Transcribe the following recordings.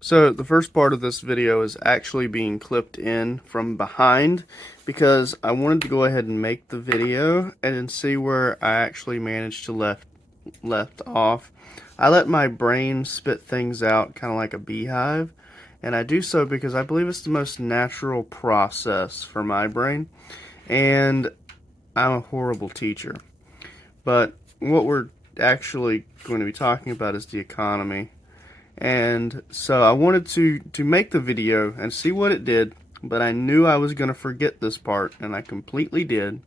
So the first part of this video is actually being clipped in from behind because I wanted to go ahead and make the video and see where I actually managed to left off. I let my brain spit things out kind of like a beehive, and I do so because I believe it's the most natural process for my brain, and I'm a horrible teacher. But what we're actually going to be talking about is the economy. And so I wanted to make the video and see what it did, but I knew I was going to forget this part, and I completely did.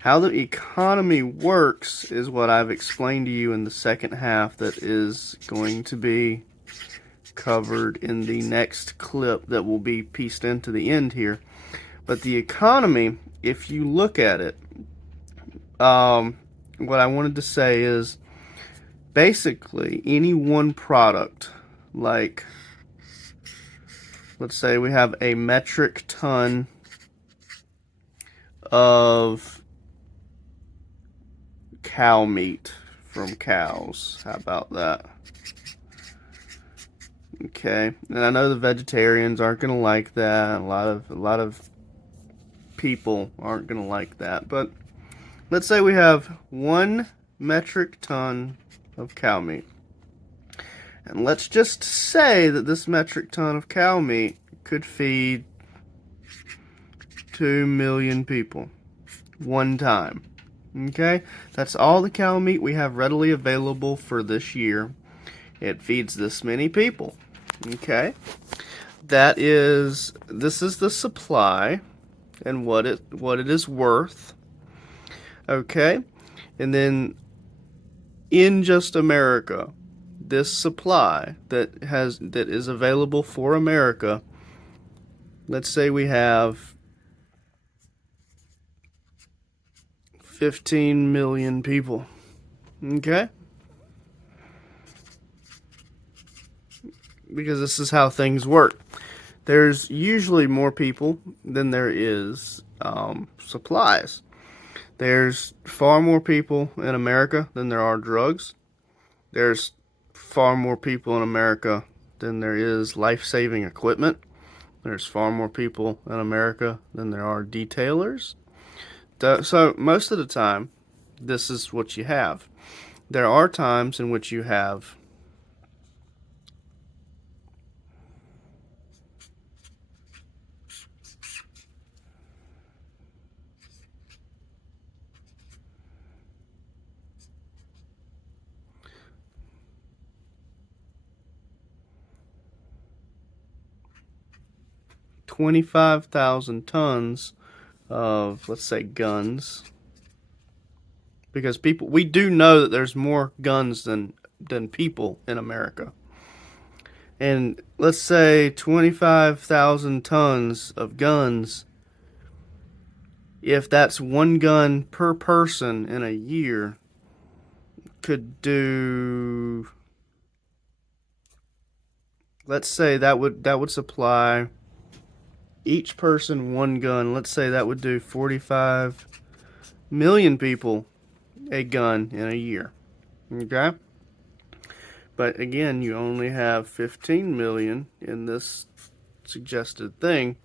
How the economy works is what I've explained to you in the second half that is going to be covered in the next clip that will be pieced into the end here. But the economy, if you look at it, what I wanted to say is basically any one product, like let's say we have a metric ton of cow meat from cows. How about that? Okay, and I know the vegetarians aren't gonna like that. A lot of people aren't gonna like that. But let's say we have 1 metric ton of cow meat, and let's just say that this metric ton of cow meat could feed 2 million people one time. Okay, that's all the cow meat we have readily available for this year. It feeds this many people. Okay, this is the supply and what it is worth. Okay, and then in just America, this supply that is available for America. Let's say we have 15 million people. Okay, because this is how things work. There's usually more people than there is supplies. There's far more people in America than there are drugs. There's far more people in America than there is life-saving equipment. There's far more people in America than there are detailers. So most of the time, this is what you have. There are times in which you have 25,000 tons of, let's say, guns, because we do know that there's more guns than people in America. And let's say 25,000 tons of guns, if that's one gun per person in a year, could do, let's say that would supply each person one gun. Let's say that would do 45 million people a gun in a year. Okay? But again, you only have 15 million in this suggested thing.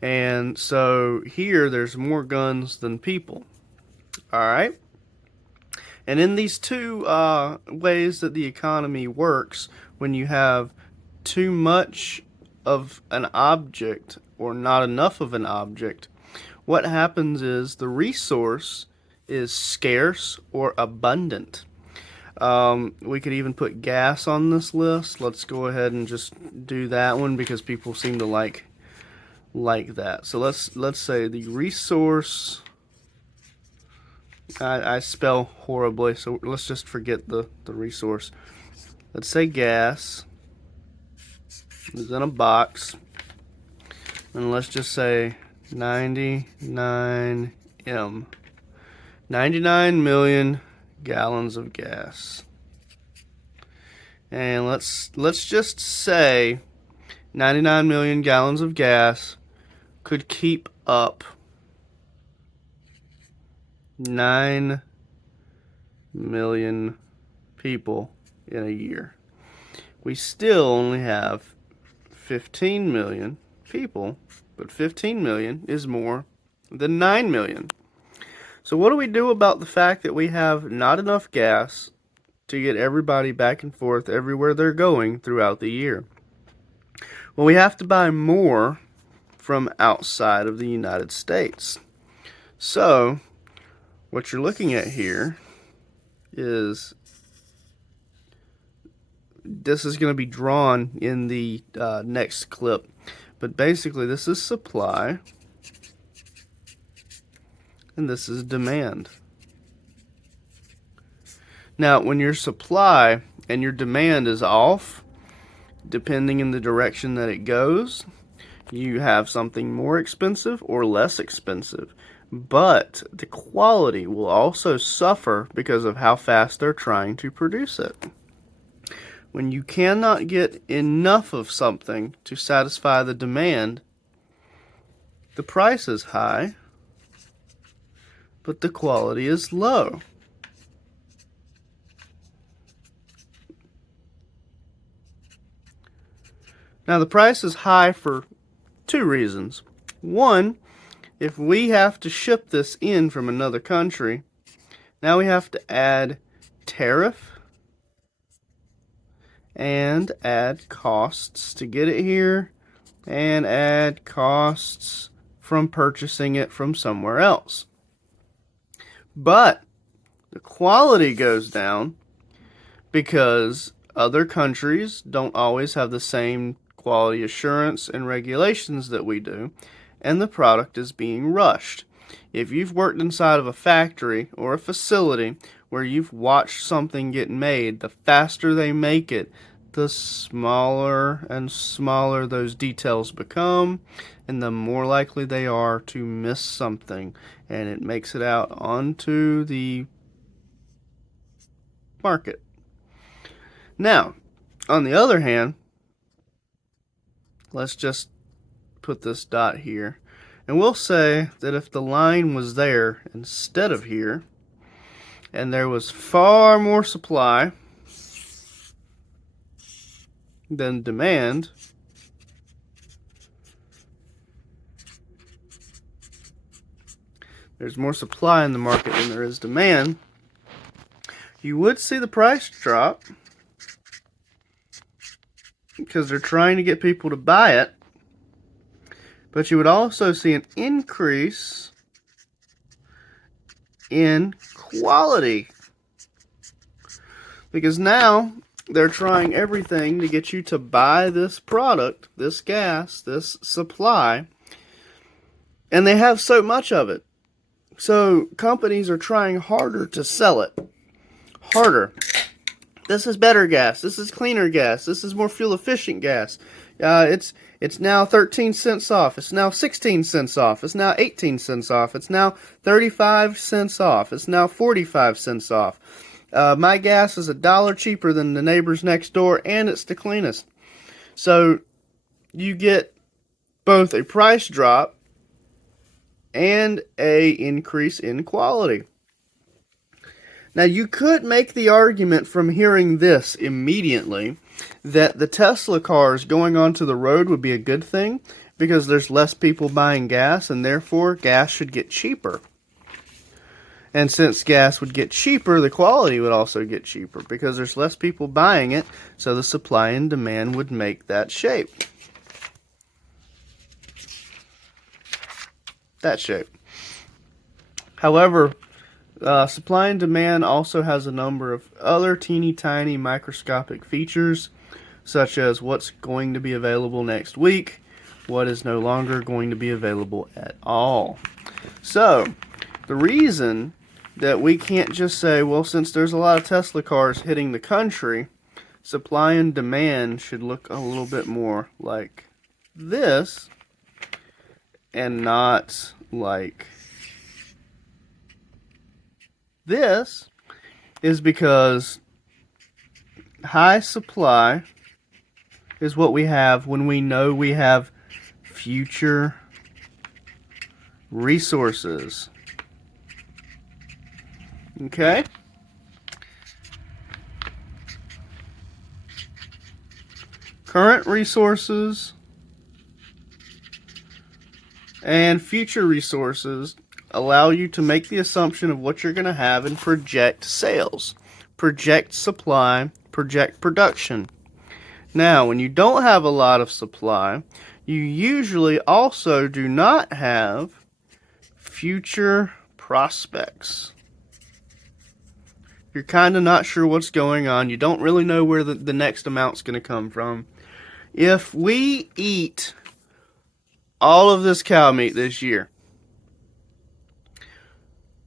And so here there's more guns than people. All right? And in these two ways that the economy works, when you have too much of an object or not enough of an object, what happens is the resource is scarce or abundant. We could even put gas on this list. Let's go ahead and just do that one because people seem to like that. So let's say the resource. I spell horribly, so let's just forget the resource. Let's say gas is in a box, and let's just say 99 M. 99 million gallons of gas. And let's just say 99 million gallons of gas could keep up 9 million people in a year. we still only have 15 million people, but 15 million is more than 9 million. So what do we do about the fact that we have not enough gas to get everybody back and forth everywhere they're going throughout the year? Well, we have to buy more from outside of the United States. So what you're looking at here is this is going to be drawn in the next clip, but basically this is supply and this is demand. Now when your supply and your demand is off, depending in the direction that it goes, you have something more expensive or less expensive, but the quality will also suffer because of how fast they're trying to produce it. When you cannot get enough of something to satisfy the demand, the price is high, but the quality is low. Now the price is high for two reasons. One, if we have to ship this in from another country, now we have to add tariff and add costs to get it here and add costs from purchasing it from somewhere else. But the quality goes down because other countries don't always have the same quality assurance and regulations that we do, and the product is being rushed. If you've worked inside of a factory or a facility where you've watched something get made, the faster they make it, the smaller and smaller those details become, and the more likely they are to miss something, and it makes it out onto the market. Now, on the other hand, let's just put this dot here, and we'll say that if the line was there instead of here, and there was far more supply than demand, there's more supply in the market than there is demand, you would see the price drop because they're trying to get people to buy it, but you would also see an increase in quality because now they're trying everything to get you to buy this product, this gas, this supply, and they have so much of it. So companies are trying harder to sell it. Harder. This is better gas. This is cleaner gas. This is more fuel efficient gas. It's now 13 cents off. It's now 16 cents off. It's now 18 cents off. It's now 35 cents off. It's now 45 cents off. My gas is $1 cheaper than the neighbors next door, and it's the cleanest. So you get both a price drop and a increase in quality. Now, you could make the argument from hearing this immediately that the Tesla cars going onto the road would be a good thing because there's less people buying gas, and therefore gas should get cheaper. And since gas would get cheaper, the quality would also get cheaper because there's less people buying it, so the supply and demand would make that shape. That shape. However, supply and demand also has a number of other teeny tiny microscopic features, such as what's going to be available next week, what is no longer going to be available at all. So, the reason that we can't just say, well, since there's a lot of Tesla cars hitting the country, supply and demand should look a little bit more like this and not like this, is because high supply is what we have when we know we have future resources. Okay? current resources and future resources allow you to make the assumption of what you're going to have and project sales, project supply, project production. Now, when you don't have a lot of supply, you usually also do not have future prospects. You're kind of not sure what's going on. You don't really know where the next amount's going to come from. If we eat all of this cow meat this year,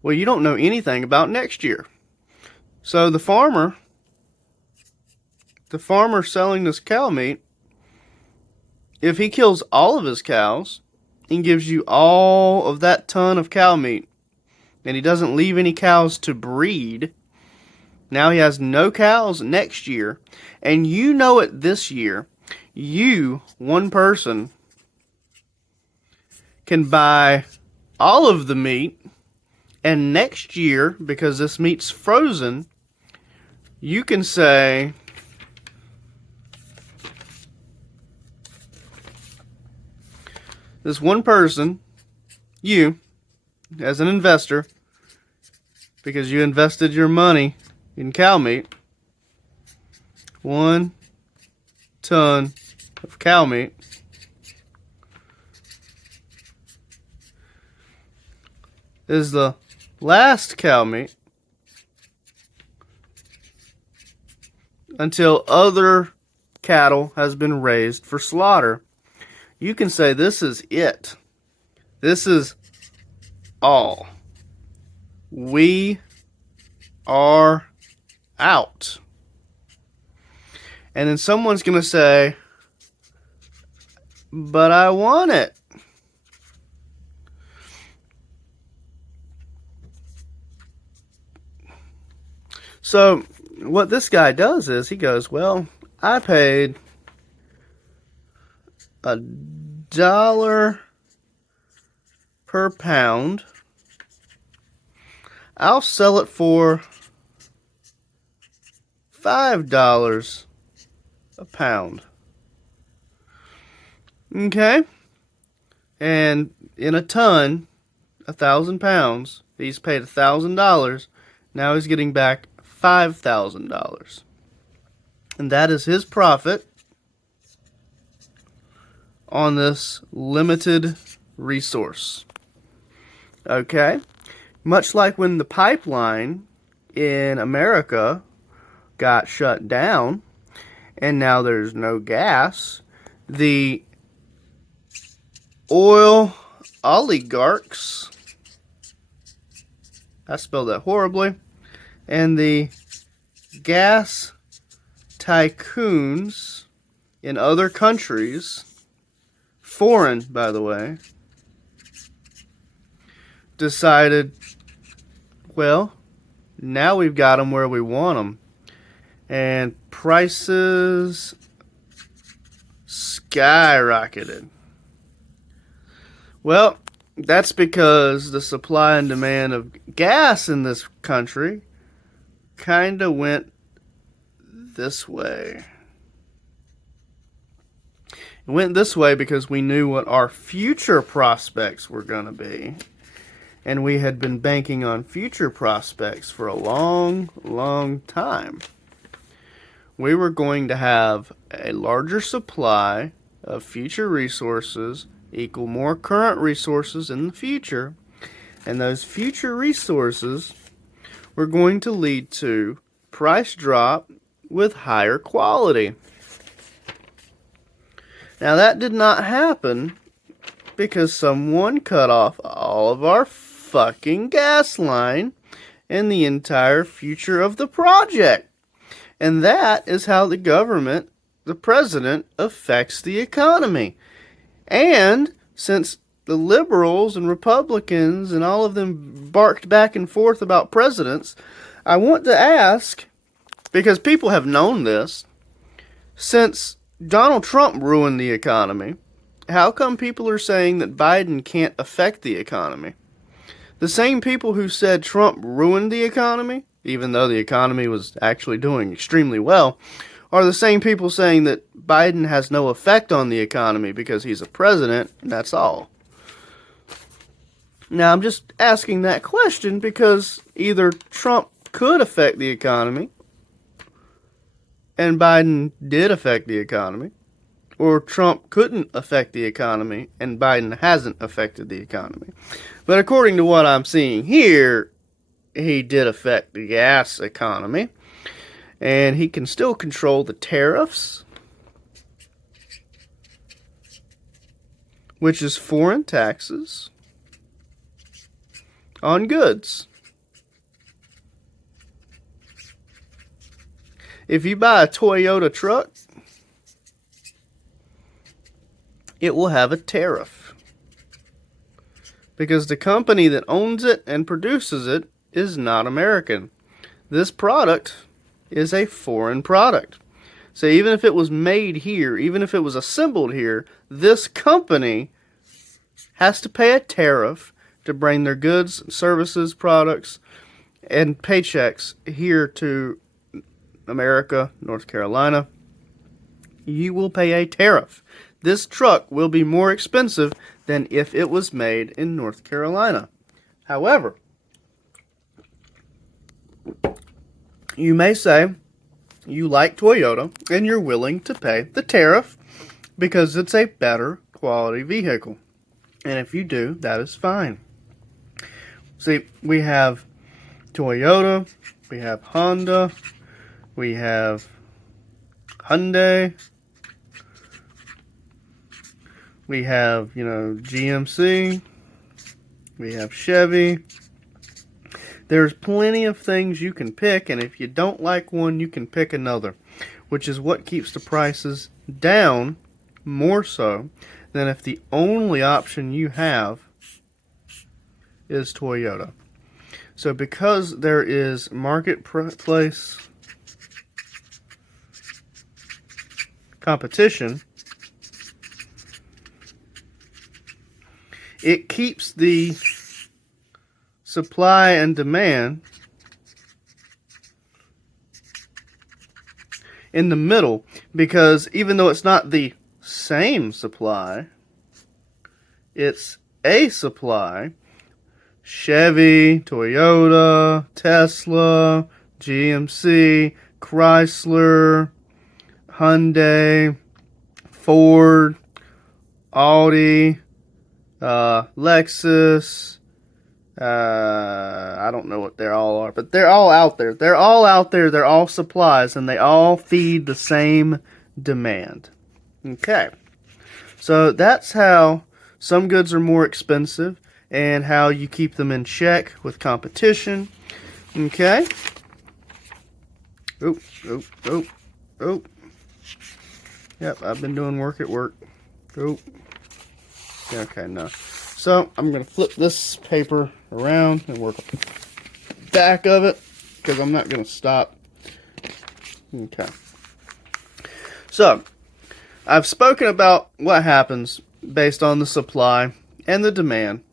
well, you don't know anything about next year. So the farmer selling this cow meat, if he kills all of his cows and gives you all of that ton of cow meat, and he doesn't leave any cows to breed, now he has no cows next year, and you know it this year. You, one person, can buy all of the meat, and next year, because this meat's frozen, you can say, this one person, you, as an investor, because you invested your money in cow meat, 1 ton of cow meat, is the last cow meat until other cattle has been raised for slaughter. You can say this is it. This is all. We are out. And then someone's going to say, but I want it. So what this guy does is he goes, well, I paid $1 per pound. I'll sell it for $5 a pound. Okay? And in a ton, 1,000 pounds, he's paid $1,000. Now he's getting back $5,000. And that is his profit on this limited resource. Okay? Much like when the pipeline in America got shut down and now there's no gas, the oil oligarchs, I spelled that horribly, and the gas tycoons in other countries, foreign by the way, decided, well, now we've got them where we want them. And prices skyrocketed. Well, that's because the supply and demand of gas in this country kind of went this way. It went this way because we knew what our future prospects were going to be. And we had been banking on future prospects for a long, long time. We were going to have a larger supply of future resources equal more current resources in the future. And those future resources were going to lead to price drop with higher quality. Now that did not happen because someone cut off all of our fucking gas line and the entire future of the project. And that is how the government, the president, affects the economy. And since the liberals and Republicans and all of them barked back and forth about presidents, I want to ask, because people have known this, since Donald Trump ruined the economy, how come people are saying that Biden can't affect the economy? The same people who said Trump ruined the economy, even though the economy was actually doing extremely well, are the same people saying that Biden has no effect on the economy because he's a president, and that's all. Now, I'm just asking that question because either Trump could affect the economy, and Biden did affect the economy, or Trump couldn't affect the economy, and Biden hasn't affected the economy. But according to what I'm seeing here, he did affect the gas economy, and he can still control the tariffs, which is foreign taxes on goods. If you buy a Toyota truck, it will have a tariff because the company that owns it and produces it is not American. This product is a foreign product. So even if it was made here, even if it was assembled here, this company has to pay a tariff to bring their goods, services, products, and paychecks here to America, North Carolina. You will pay a tariff. This truck will be more expensive than if it was made in North Carolina. However, you may say you like Toyota and you're willing to pay the tariff because it's a better quality vehicle. And if you do, that is fine. See, we have Toyota, we have Honda, we have Hyundai, we have, GMC, we have Chevy. There's plenty of things you can pick, and if you don't like one, you can pick another, which is what keeps the prices down more so than if the only option you have is Toyota. So because there is marketplace competition, it keeps the supply and demand in the middle, because even though it's not the same supply, it's a supply. Chevy, Toyota, Tesla, GMC, Chrysler, Hyundai, Ford, Audi, Lexus, I don't know what they all are, but they're all out there. They're all out there. They're all supplies, and they all feed the same demand. Okay. So that's how some goods are more expensive and how you keep them in check with competition. Okay. Oh. Yep, I've been doing work at work. Oh. Okay, no. So I'm going to flip this paper around and work on the back of it because I'm not going to stop. Okay. So I've spoken about what happens based on the supply and the demand.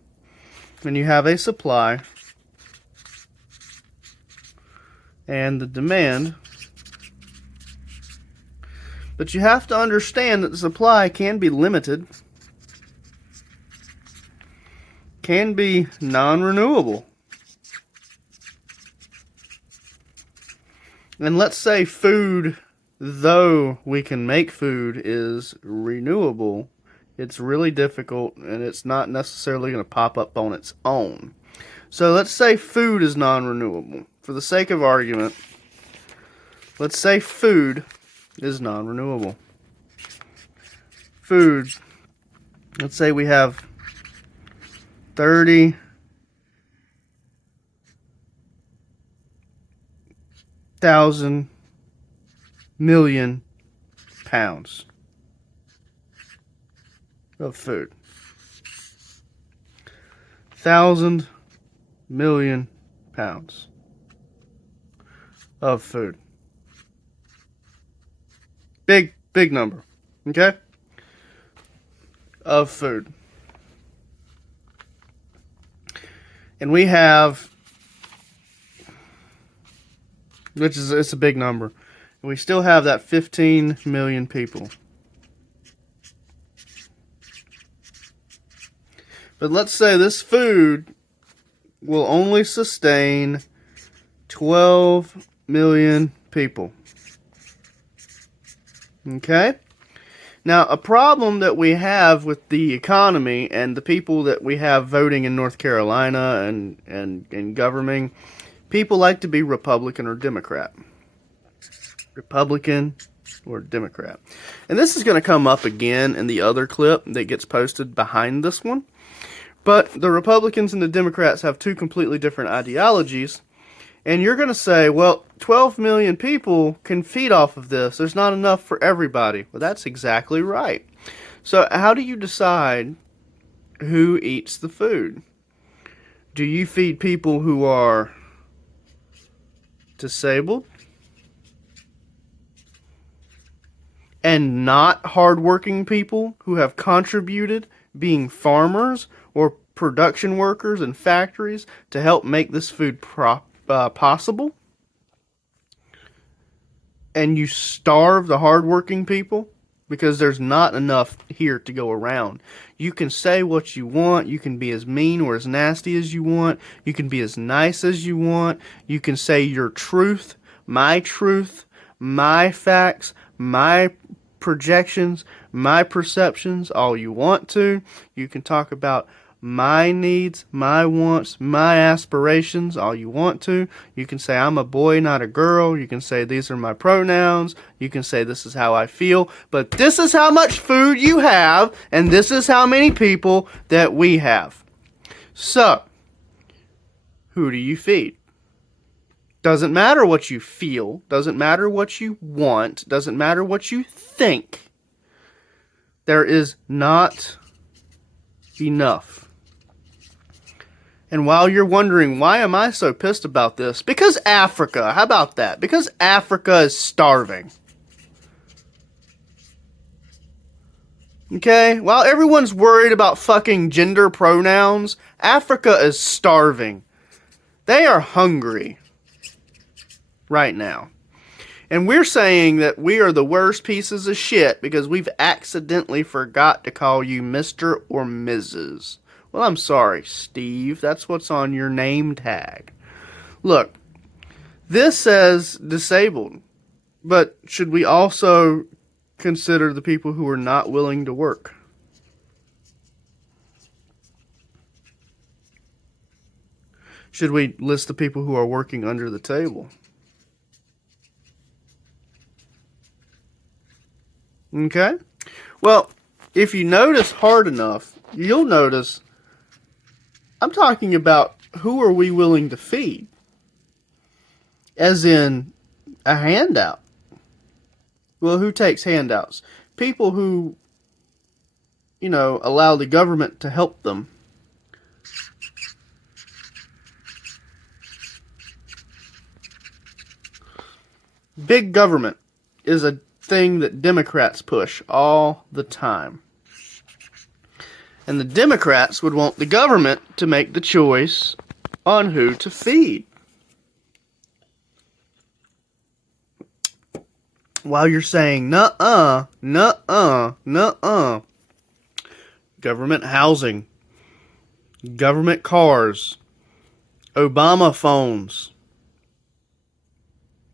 When you have a supply and the demand, but you have to understand that the supply can be limited, can be non-renewable. And let's say food, though we can make food, is renewable, it's really difficult and it's not necessarily going to pop up on its own. So let's say food is non-renewable. For the sake of argument, let's say food is non-renewable. Food, let's say we have 30,000 million pounds of food. 1,000 million pounds of food. Big number, okay? Of food. And we have, it's a big number. We still have that 15 million people. But let's say this food will only sustain 12 million people. Okay? Now, a problem that we have with the economy and the people that we have voting in North Carolina and governing, people like to be Republican or Democrat. Republican or Democrat. And this is going to come up again in the other clip that gets posted behind this one. But the Republicans and the Democrats have two completely different ideologies. And you're going to say, well, 12 million people can feed off of this. There's not enough for everybody. Well, that's exactly right. So how do you decide who eats the food? Do you feed people who are disabled and not hardworking people who have contributed, being farmers or production workers in factories, to help make this food possible? And you starve the hardworking people because there's not enough here to go around. You can say what you want. You can be as mean or as nasty as you want. You can be as nice as you want. You can say your truth, my facts, my projections, my perceptions, all you want to. You can talk about my needs, my wants, my aspirations, all you want to. You can say I'm a boy, not a girl. You can say these are my pronouns. You can say this is how I feel. But this is how much food you have, and this is how many people that we have. So, who do you feed? Doesn't matter what you feel. Doesn't matter what you want. Doesn't matter what you think. There is not enough. And while you're wondering, why am I so pissed about this? Because Africa. How about that? Because Africa is starving. Okay? While everyone's worried about fucking gender pronouns, Africa is starving. They are hungry right now. And we're saying that we are the worst pieces of shit because we've accidentally forgot to call you Mr. or Mrs. Well, I'm sorry, Steve. That's what's on your name tag. Look, this says disabled, but should we also consider the people who are not willing to work? Should we list the people who are working under the table? Okay? Well, if you notice hard enough, you'll notice I'm talking about who are we willing to feed? As in a handout. Well, who takes handouts? People who, allow the government to help them. Big government is a thing that Democrats push all the time. And the Democrats would want the government to make the choice on who to feed. While you're saying, nuh-uh, nuh-uh, nuh-uh. Government housing. Government cars. Obama phones.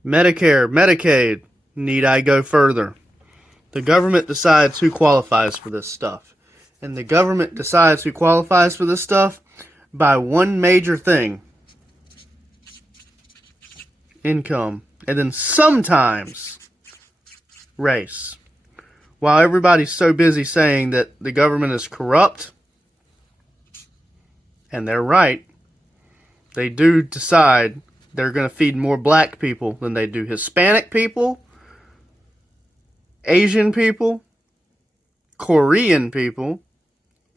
Medicare, Medicaid. Need I go further? The government decides who qualifies for this stuff. And the government decides who qualifies for this stuff by one major thing. Income. And then sometimes race. While everybody's so busy saying that the government is corrupt, and they're right, they do decide they're going to feed more black people than they do Hispanic people, Asian people, Korean people,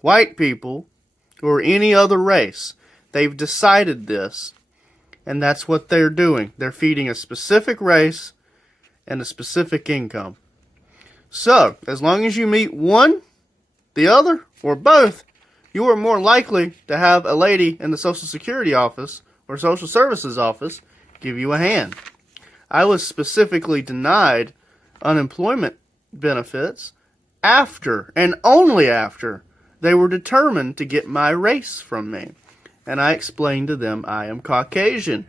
white people, or any other race. They've decided this, and that's what they're doing. They're feeding a specific race and a specific income. So, as long as you meet one, the other, or both, you are more likely to have a lady in the Social Security office or Social Services office give you a hand. I was specifically denied unemployment benefits after, and only after, they were determined to get my race from me. And I explained to them I am Caucasian.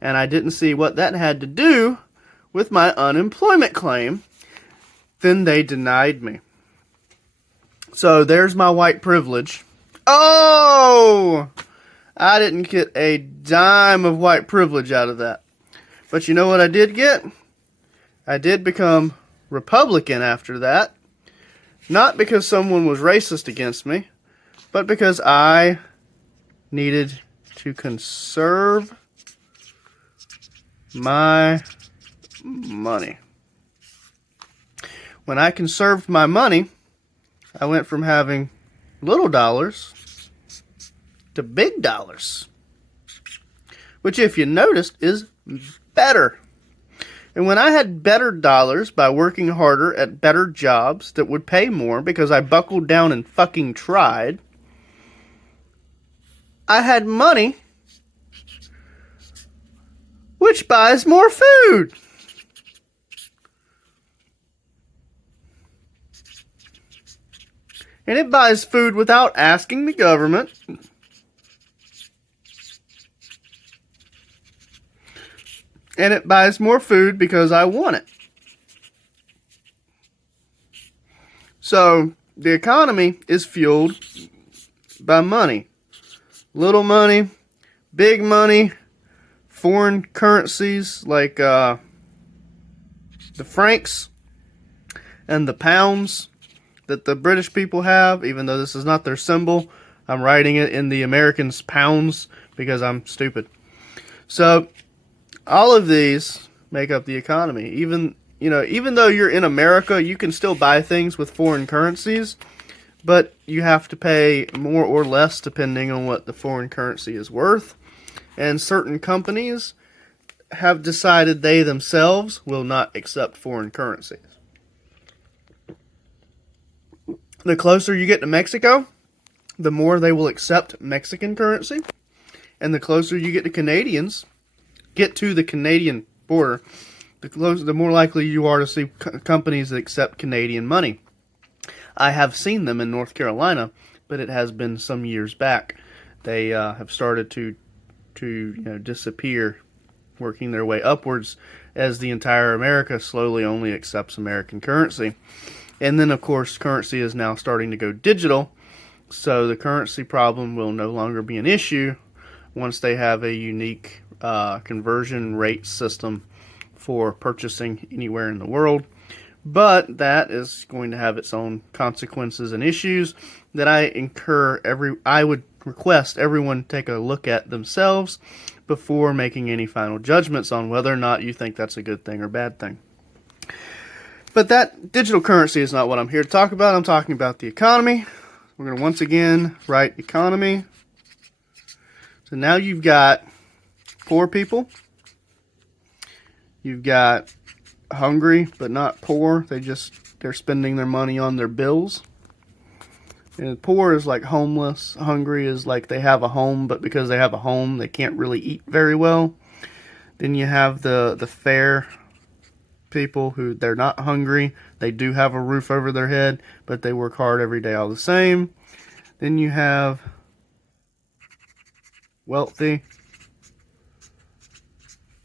And I didn't see what that had to do with my unemployment claim. Then they denied me. So there's my white privilege. Oh! I didn't get a dime of white privilege out of that. But you know what I did get? I did become Republican after that. Not because someone was racist against me, but because I needed to conserve my money. When I conserved my money, I went from having little dollars to big dollars, which, if you noticed, is better. And when I had better dollars by working harder at better jobs that would pay more because I buckled down and fucking tried, I had money which buys more food. And it buys food without asking the government. And it buys more food because I want it. So the economy is fueled by money. Little money, big money, foreign currencies like the francs and the pounds that the British people have, even though this is not their symbol. I'm writing it in the Americans' pounds because I'm stupid. So all of these make up the economy. Even though you're in America, you can still buy things with foreign currencies, but you have to pay more or less depending on what the foreign currency is worth. And certain companies have decided they themselves will not accept foreign currencies. The closer you get to Mexico, the more they will accept Mexican currency. And the closer you get to the Canadian border, the more likely you are to see companies that accept Canadian money. I have seen them in North Carolina, but it has been some years back. They have started to disappear, working their way upwards as the entire America slowly only accepts American currency. And then, of course, currency is now starting to go digital, so the currency problem will no longer be an issue once they have a unique conversion rate system for purchasing anywhere in the world. But that is going to have its own consequences and issues that I would request everyone take a look at themselves before making any final judgments on whether or not you think that's a good thing or bad thing. But that digital currency is not what I'm here to talk about. I'm talking about the economy. We're going to once again write economy. So now you've got poor people. You've got hungry but not poor. They're spending their money on their bills. And poor is like homeless. Hungry is like they have a home, but because they have a home, they can't really eat very well. Then you have the fair people who they're not hungry. They do have a roof over their head, but they work hard every day all the same. Then you have wealthy.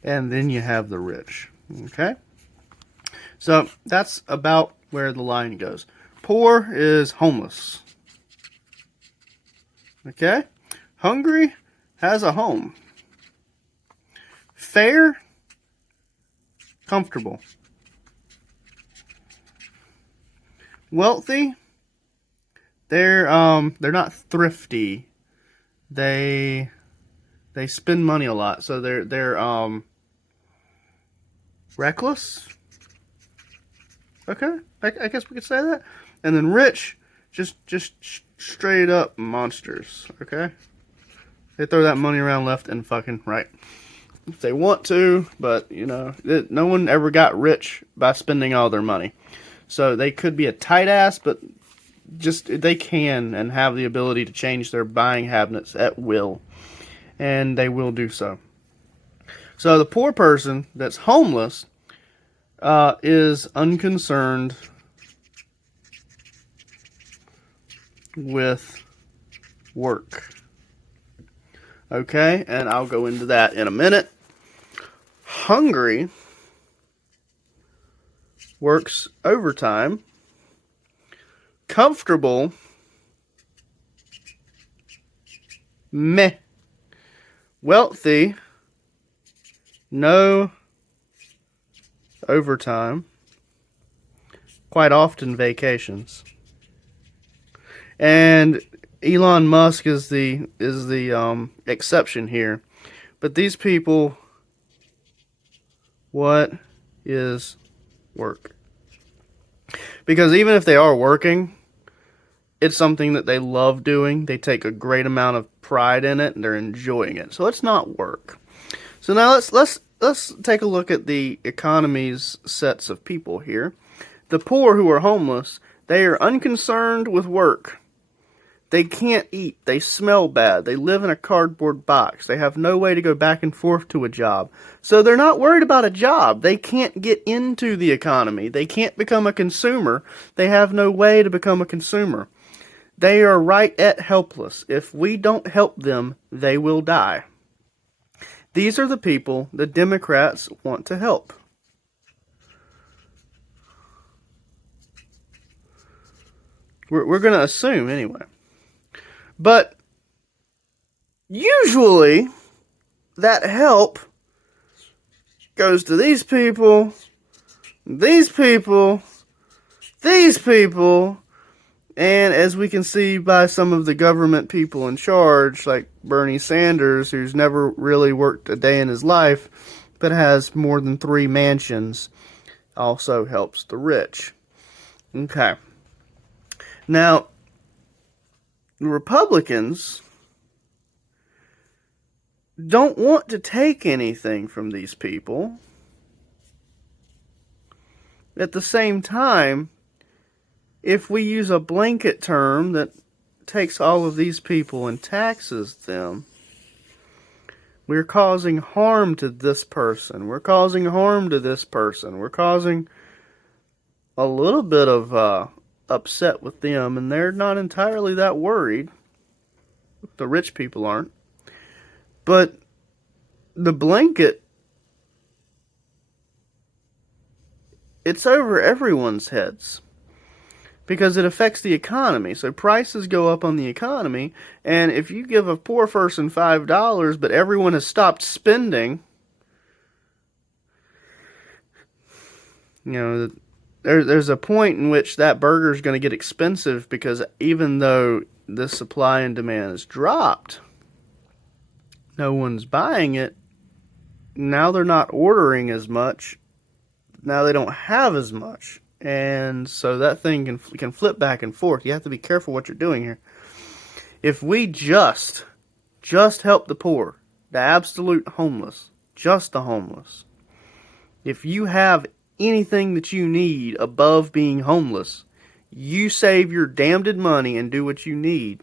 And then you have the rich. Okay? So that's about where the line goes. Poor is homeless. Okay? Hungry has a home. Fair, comfortable. Wealthy, they're not thrifty. They spend money a lot, so they're reckless. Okay, I guess we could say that. And then rich, just straight up monsters. Okay, they throw that money around left and fucking right if they want to, but no one ever got rich by spending all their money. So they could be a tight ass, but just they can and have the ability to change their buying habits at will, and they will do so. So the poor person that's homeless is unconcerned with work. Okay, and I'll go into that in a minute. Hungry works overtime. Comfortable, meh. Wealthy, no overtime. Quite often vacations. And Elon Musk is the exception here. But these people, what is work? Because even if they are working, it's something that they love doing. They take a great amount of pride in it and they're enjoying it. So it's not work. So now let's take a look at the economy's sets of people here. The poor who are homeless, they are unconcerned with work. They can't eat. They smell bad. They live in a cardboard box. They have no way to go back and forth to a job. So they're not worried about a job. They can't get into the economy. They can't become a consumer. They have no way to become a consumer. They are right at helpless. If we don't help them, they will die. These are the people the Democrats want to help. We're going to assume anyway. But usually that help goes to these people, these people, these people, and as we can see by some of the government people in charge, like Bernie Sanders, who's never really worked a day in his life, but has more than 3 mansions, also helps the rich. Okay. Now, the Republicans don't want to take anything from these people. At the same time, if we use a blanket term that takes all of these people and taxes them, we're causing harm to this person. We're causing harm to this person. We're causing a little bit of upset with them, and they're not entirely that worried. The rich people aren't. But the blanket, it's over everyone's heads because it affects the economy. So prices go up on the economy, and if you give a poor person $5, but everyone has stopped spending, you know, there's a point in which that burger is going to get expensive because even though the supply and demand has dropped, no one's buying it. Now they're not ordering as much. Now they don't have as much. And so that thing can flip back and forth. You have to be careful what you're doing here. If we just help the poor, the absolute homeless, just the homeless, if you have anything that you need above being homeless, you save your damned money and do what you need,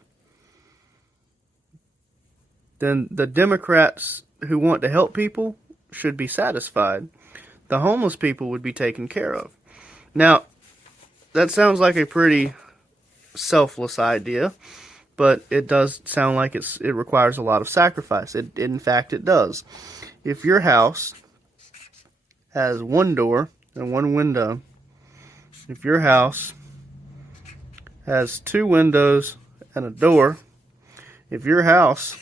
then the Democrats who want to help people should be satisfied. The homeless people would be taken care of. Now, that sounds like a pretty selfless idea, but it does sound like it requires a lot of sacrifice. In fact, it does. If your house has one door and one window, if your house has 2 windows and a door, if your house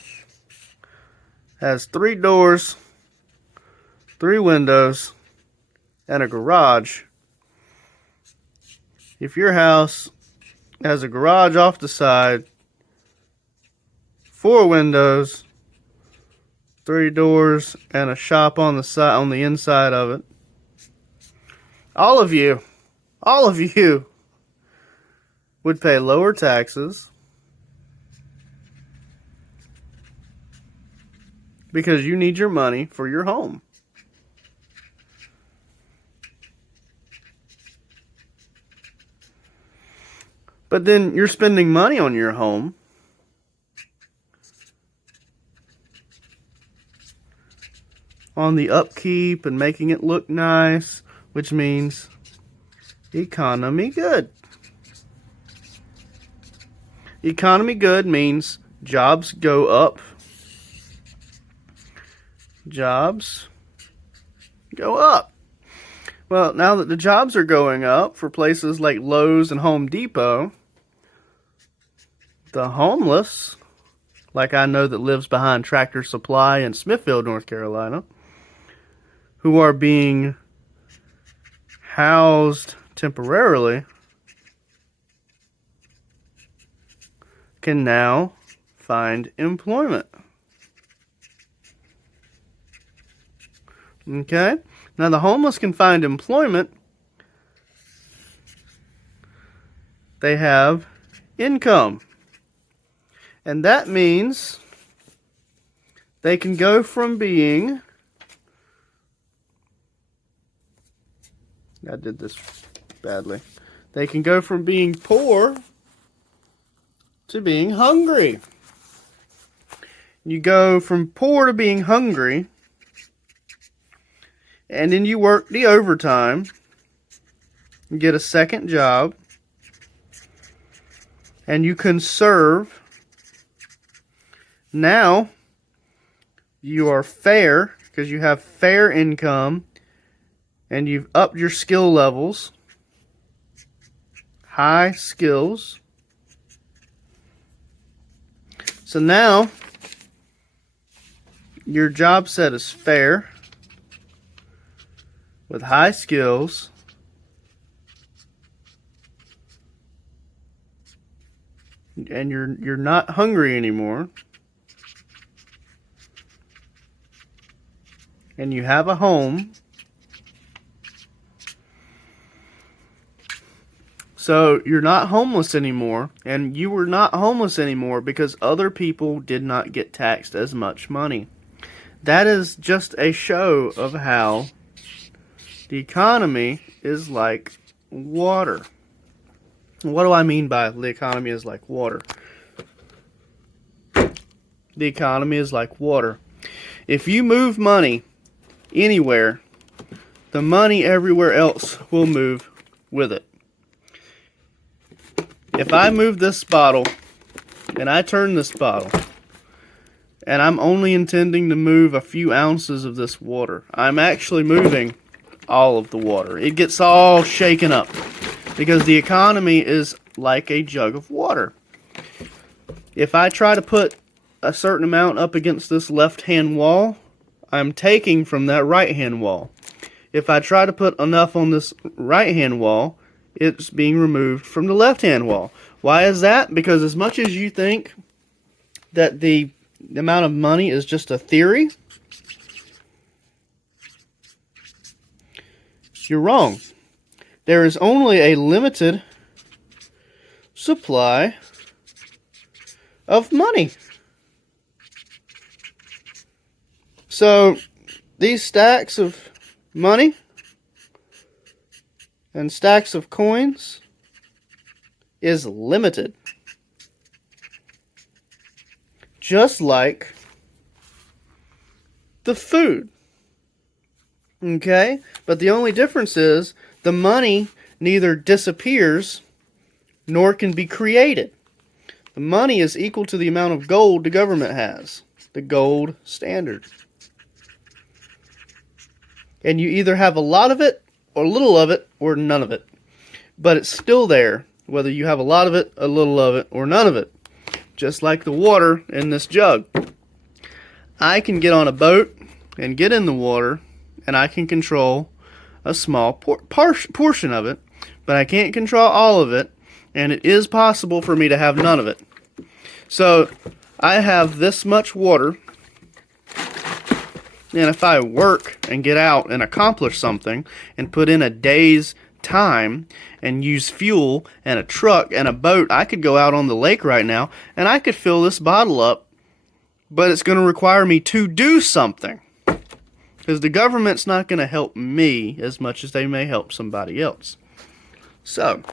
has 3 doors, 3 windows, and a garage, if your house has a garage off the side, 4 windows, 3 doors, and a shop on the side, on the inside of it, all of you would pay lower taxes because you need your money for your home. But then you're spending money on your home on the upkeep and making it look nice, which means economy good. Economy good means jobs go up. Jobs go up. Well, now that the jobs are going up for places like Lowe's and Home Depot, the homeless, like I know that lives behind Tractor Supply in Smithfield, North Carolina, who are being housed temporarily, can now find employment. Okay? Now the homeless can find employment. They have income. And that means they can go from being, I did this badly. They can go from being poor to being hungry. You go from poor to being hungry, and then you work the overtime, you get a second job, and you can serve. Now you are fair because you have fair income and you've upped your skill levels, high skills. So now your job set is fair with high skills, and you're not hungry anymore. And you have a home. So you're not homeless anymore, and you were not homeless anymore because other people did not get taxed as much money. That is just a show of how the economy is like water. What do I mean by the economy is like water? The economy is like water. If you move money anywhere, the money everywhere else will move with it. If I move this bottle and I turn this bottle and I'm only intending to move a few ounces of this water, I'm actually moving all of the water. It gets all shaken up because the economy is like a jug of water. If I try to put a certain amount up against this left-hand wall, I'm taking from that right-hand wall. If I try to put enough on this right-hand wall, it's being removed from the left-hand wall. Why is that? Because as much as you think that the amount of money is just a theory, you're wrong. There is only a limited supply of money. So these stacks of money and stacks of coins is limited. Just like the food. Okay? But the only difference is the money neither disappears nor can be created. The money is equal to the amount of gold the government has. The gold standard. And you either have a lot of it, or little of it, or none of it. But it's still there, whether you have a lot of it, a little of it, or none of it. Just like the water in this jug. I can get on a boat and get in the water, and I can control a small portion of it, but I can't control all of it, and it is possible for me to have none of it. So I have this much water, and if I work and get out and accomplish something and put in a day's time and use fuel and a truck and a boat, I could go out on the lake right now and I could fill this bottle up, but it's going to require me to do something because the government's not going to help me as much as they may help somebody else. So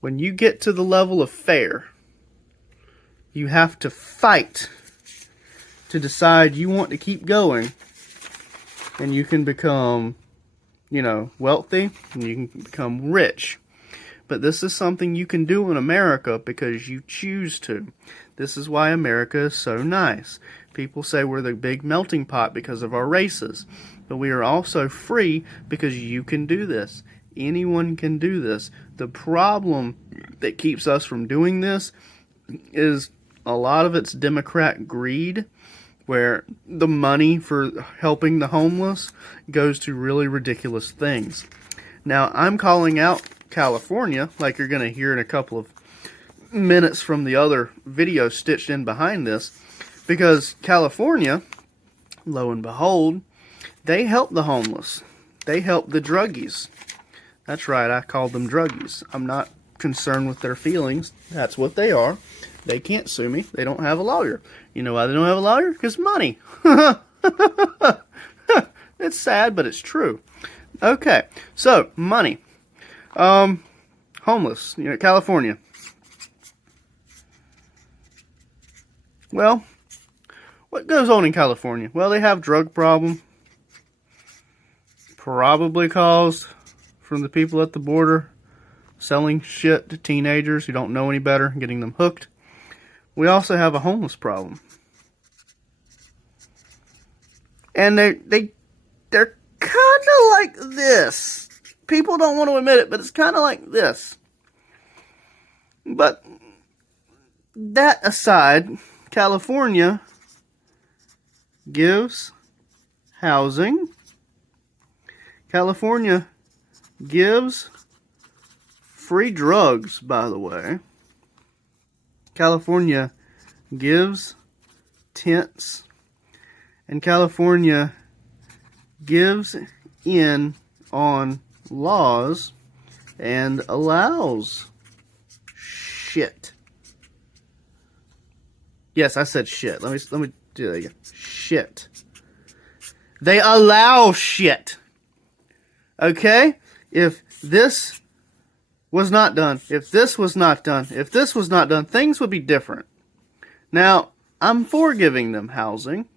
when you get to the level of fair, you have to fight to decide you want to keep going, and you can become, wealthy, and you can become rich. But this is something you can do in America because you choose to. This is why America is so nice. People say we're the big melting pot because of our races. But we are also free because you can do this. Anyone can do this. The problem that keeps us from doing this is a lot of it's Democrat greed, where the money for helping the homeless goes to really ridiculous things. Now, I'm calling out California, like you're going to hear in a couple of minutes from the other video stitched in behind this, because California, lo and behold, they help the homeless. They help the druggies. That's right, I called them druggies. I'm not concerned with their feelings. That's what they are. They can't sue me. They don't have a lawyer. You know why they don't have a lawyer? Because money. It's sad, but it's true. Okay, so money. Homeless, California. Well, what goes on in California? Well, they have drug problem. Probably caused from the people at the border selling shit to teenagers who don't know any better, getting them hooked. We also have a homeless problem. And they're kind of like this. People don't want to admit it, but it's kind of like this. But that aside, California gives housing. California gives free drugs, by the way. California gives tents. And California gives in on laws and allows shit. Yes, I said shit. Let me do that again. Shit. They allow shit. Okay? If this was not done, if this was not done, if this was not done, things would be different. Now, I'm for giving them housing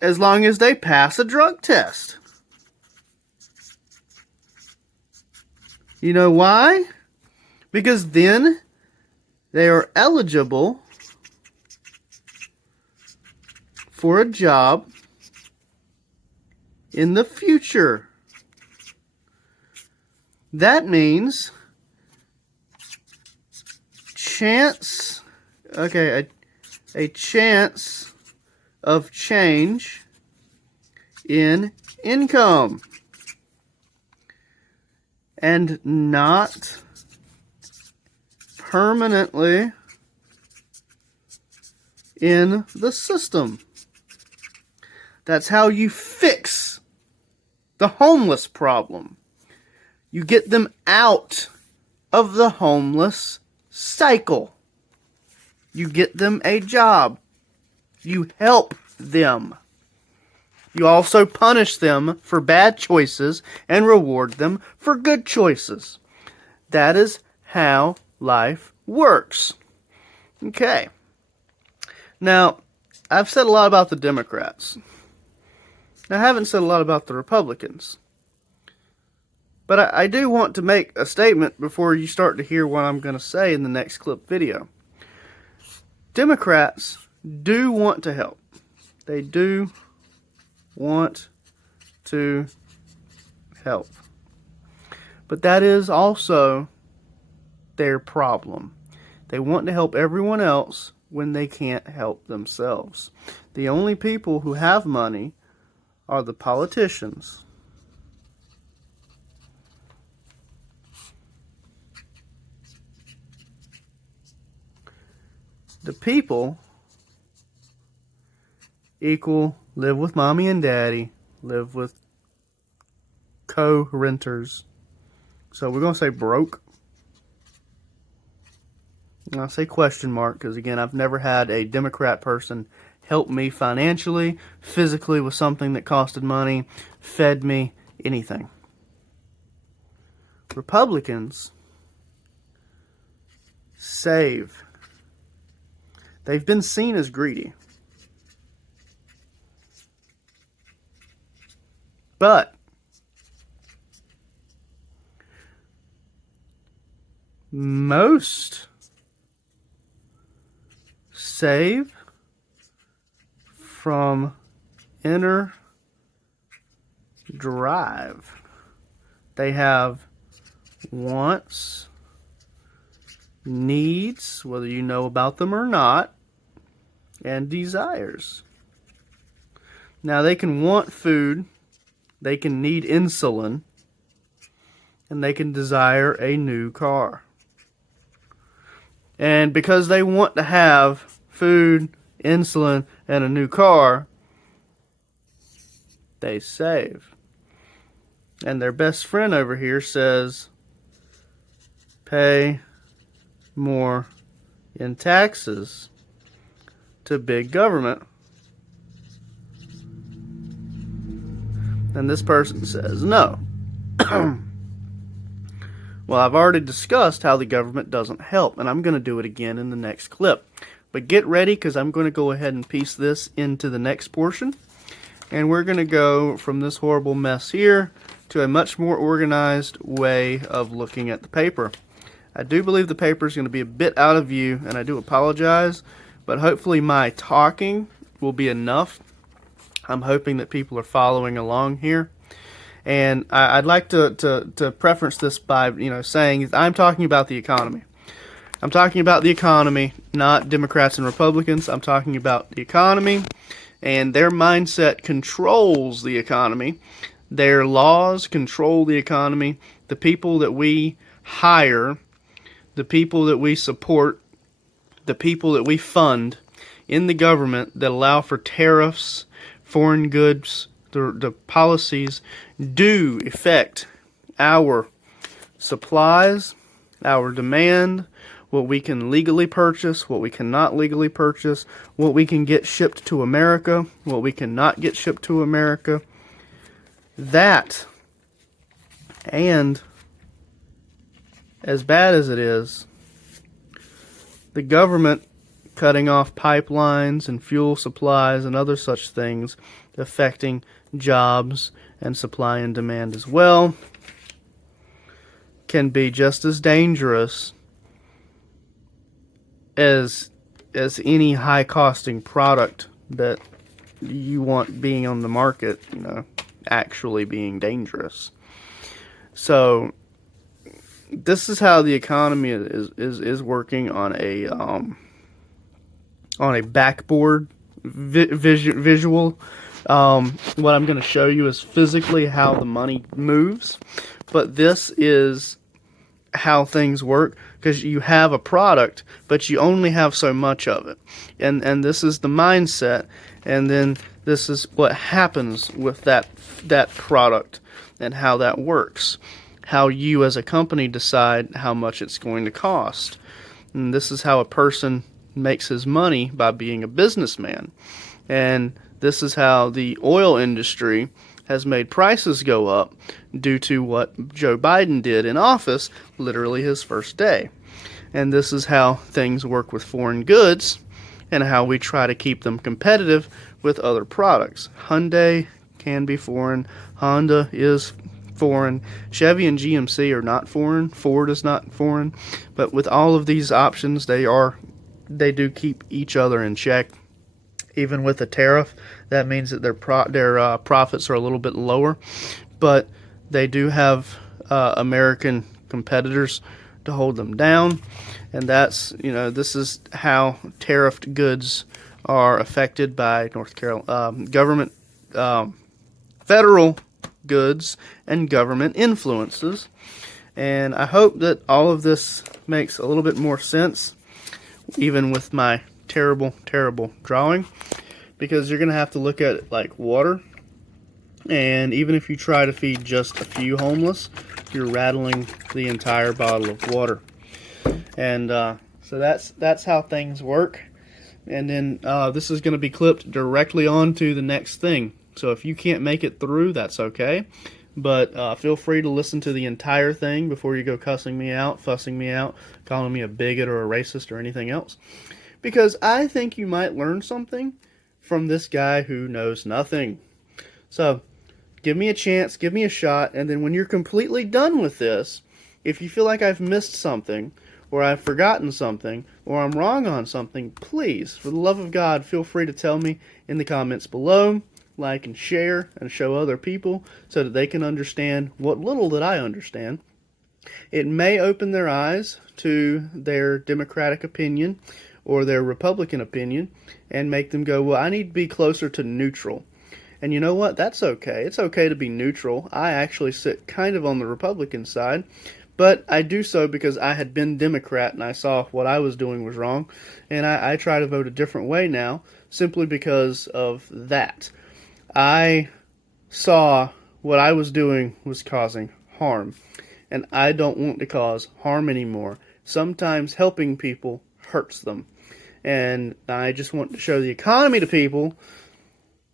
as long as they pass a drug test. You know why? Because then they are eligible for a job in the future. That means a chance of change in income, and not permanently in the system. That's how you fix the homeless problem. You get them out of the homeless cycle. You get them a job. You help them. You also punish them for bad choices and reward them for good choices. That is how life works. Okay. Now, I've said a lot about the Democrats. I haven't said a lot about the Republicans. But I do want to make a statement before you start to hear what I'm going to say in the next clip video. Democrats do want to help. They do want to help. But that is also their problem. They want to help everyone else when they can't help themselves. The only people who have money are the politicians. The people equal live with mommy and daddy, live with co-renters. So we're going to say broke. And I'll say question mark because, again, I've never had a Democrat person help me financially, physically with something that costed money, fed me, anything. Republicans save. They've been seen as greedy. But most save from inner drive. They have wants, needs, whether you know about them or not, and desires. Now, they can want food, they can need insulin, and they can desire a new car. And because they want to have food, insulin, and a new car, they save. And their best friend over here says, pay more in taxes to big government. And this person says, no. Well, I've already discussed how the government doesn't help, and I'm going to do it again in the next clip. But get ready, because I'm going to go ahead and piece this into the next portion. And we're going to go from this horrible mess here to a much more organized way of looking at the paper. I do believe the paper is going to be a bit out of view, and I do apologize, but hopefully my talking will be enough. I'm hoping that people are following along here. And I'd like to preference this by saying I'm talking about the economy. I'm talking about the economy, not Democrats and Republicans. I'm talking about the economy, and their mindset controls the economy. Their laws control the economy. The people that we hire, the people that we support, the people that we fund in the government that allow for tariffs, foreign goods, the policies do affect our supplies, our demand, what we can legally purchase, what we cannot legally purchase, what we can get shipped to America, what we cannot get shipped to America. That, and as bad as it is, the government cutting off pipelines and fuel supplies and other such things affecting jobs and supply and demand as well, can be just as dangerous as any high costing product that you want being on the market, actually being dangerous. So this is how the economy is working on a backboard visual. What I'm going to show you is physically how the money moves, but this is how things work, because you have a product, but you only have so much of it, and this is the mindset, and then this is what happens with that product and how that works, how you as a company decide how much it's going to cost, and this is how a person makes his money by being a businessman, and this is how the oil industry has made prices go up due to what Joe Biden did in office, literally his first day. And this is how things work with foreign goods and how we try to keep them competitive with other products. Hyundai can be foreign. Honda is foreign. Chevy and GMC are not foreign. Ford is not foreign. But with all of these options, they do keep each other in check. Even with a tariff, that means that their profits are a little bit lower, but they do have American competitors to hold them down, and that's this is how tariffed goods are affected by North Carolina government, federal goods, and government influences. And I hope that all of this makes a little bit more sense, even with my terrible drawing, because you're going to have to look at it like water, and even if you try to feed just a few homeless, you're rattling the entire bottle of water. And so that's how things work. And then this is going to be clipped directly onto the next thing, so if you can't make it through, that's okay, but feel free to listen to the entire thing before you go cussing me out, fussing me out, calling me a bigot or a racist or anything else. Because I think you might learn something from this guy who knows nothing. So, give me a chance, give me a shot, and then when you're completely done with this, if you feel like I've missed something, or I've forgotten something, or I'm wrong on something, please, for the love of God, feel free to tell me in the comments below. Like and share and show other people so that they can understand what little that I understand. It may open their eyes to their Democratic opinion or their Republican opinion and make them go, well, I need to be closer to neutral. And you know what? That's okay. It's okay to be neutral. I actually sit kind of on the Republican side, but I do so because I had been Democrat and I saw what I was doing was wrong, and I try to vote a different way now simply because of that. I saw what I was doing was causing harm, and I don't want to cause harm anymore. Sometimes helping people hurts them, and I just want to show the economy to people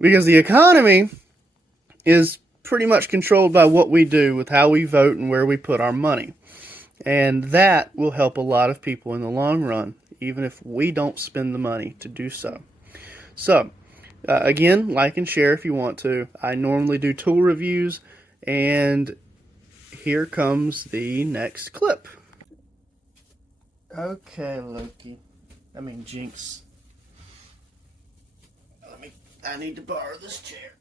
because the economy is pretty much controlled by what we do with how we vote and where we put our money. And that will help a lot of people in the long run, even if we don't spend the money to do so. So, again, like and share if you want to. I normally do tool reviews, and here comes the next clip. Okay, Loki. Jinx. I need to borrow this chair.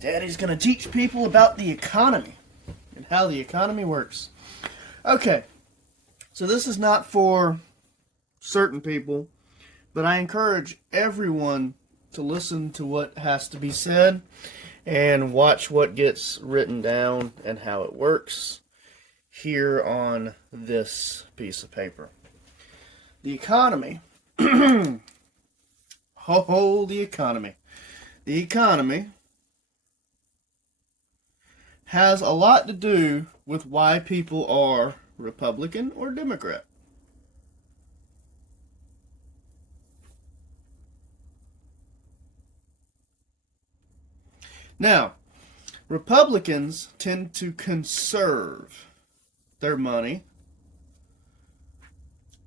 Daddy's gonna teach people about the economy and how the economy works. Okay, so this is not for certain people, but I encourage everyone to listen to what has to be said and watch what gets written down and how it works here on this piece of paper. The economy. The economy. The economy has a lot to do with why people are Republican or Democrat. Now, Republicans tend to conserve their money,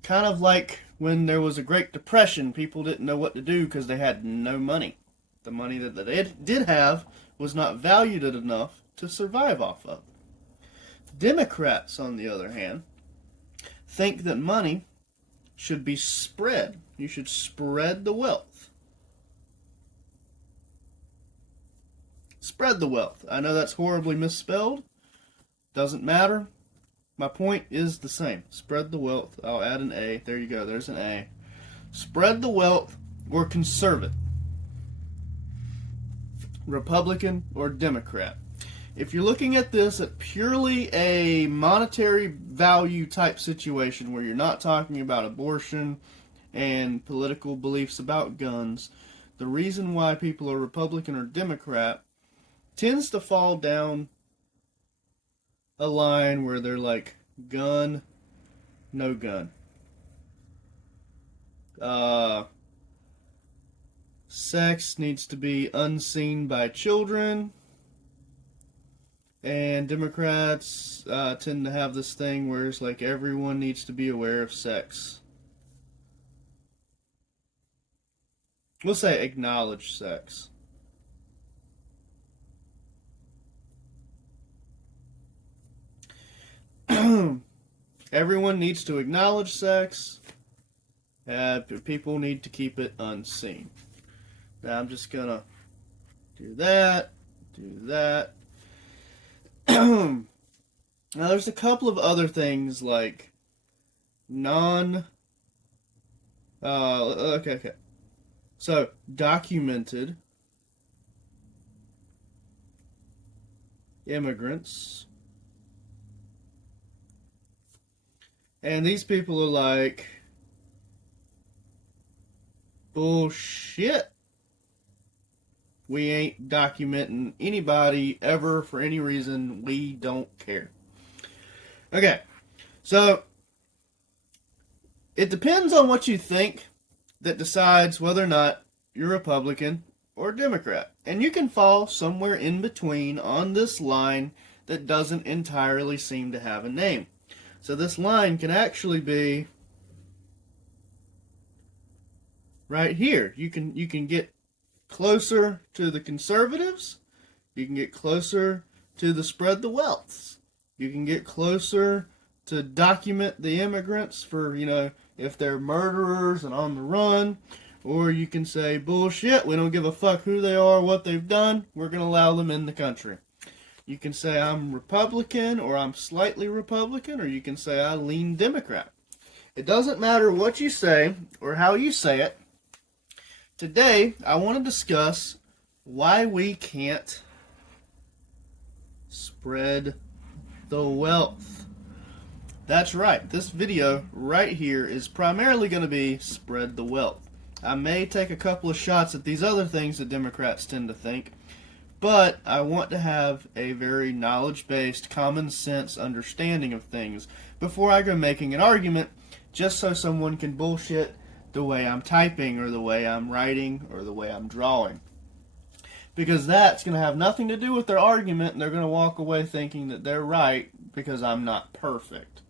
kind of like when there was a Great Depression, people didn't know what to do because they had no money. The money that they did have was not valued enough to survive off of. Democrats, on the other hand, think that money should be spread. You should spread the wealth. Spread the wealth. I know that's horribly misspelled. Doesn't matter. My point is the same. Spread the wealth. I'll add an A. There you go. There's an A. Spread the wealth or conserve it. Republican or Democrat. If you're looking at this at purely a monetary value type situation where you're not talking about abortion and political beliefs about guns, the reason why people are Republican or Democrat tends to fall down a line where they're like, gun, no gun. Sex needs to be unseen by children. And Democrats tend to have this thing where it's like everyone needs to be aware of sex. We'll say acknowledge sex. Everyone needs to acknowledge sex. People need to keep it unseen. Now I'm just gonna do that. Now there's a couple of other things like okay. So documented immigrants. And these people are like, bullshit. We ain't documenting anybody ever for any reason. We don't care. Okay, so it depends on what you think that decides whether or not you're Republican or Democrat. And you can fall somewhere in between on this line that doesn't entirely seem to have a name. So this line can actually be right here. You can get closer to the conservatives, You can get closer to the spread the wealths. You can get closer to document the immigrants for, if they're murderers and on the run. Or you can say, bullshit, we don't give a fuck who they are, what they've done, we're going to allow them in the country. You can say I'm Republican, or I'm slightly Republican, or you can say I lean Democrat. It doesn't matter what you say or how you say it. Today, I want to discuss why we can't spread the wealth. That's right. This video right here is primarily going to be spread the wealth. I may take a couple of shots at these other things that Democrats tend to think, but I want to have a very knowledge-based, common sense understanding of things before I go making an argument, just so someone can bullshit the way I'm typing or the way I'm writing or the way I'm drawing. Because that's going to have nothing to do with their argument, and they're going to walk away thinking that they're right because I'm not perfect.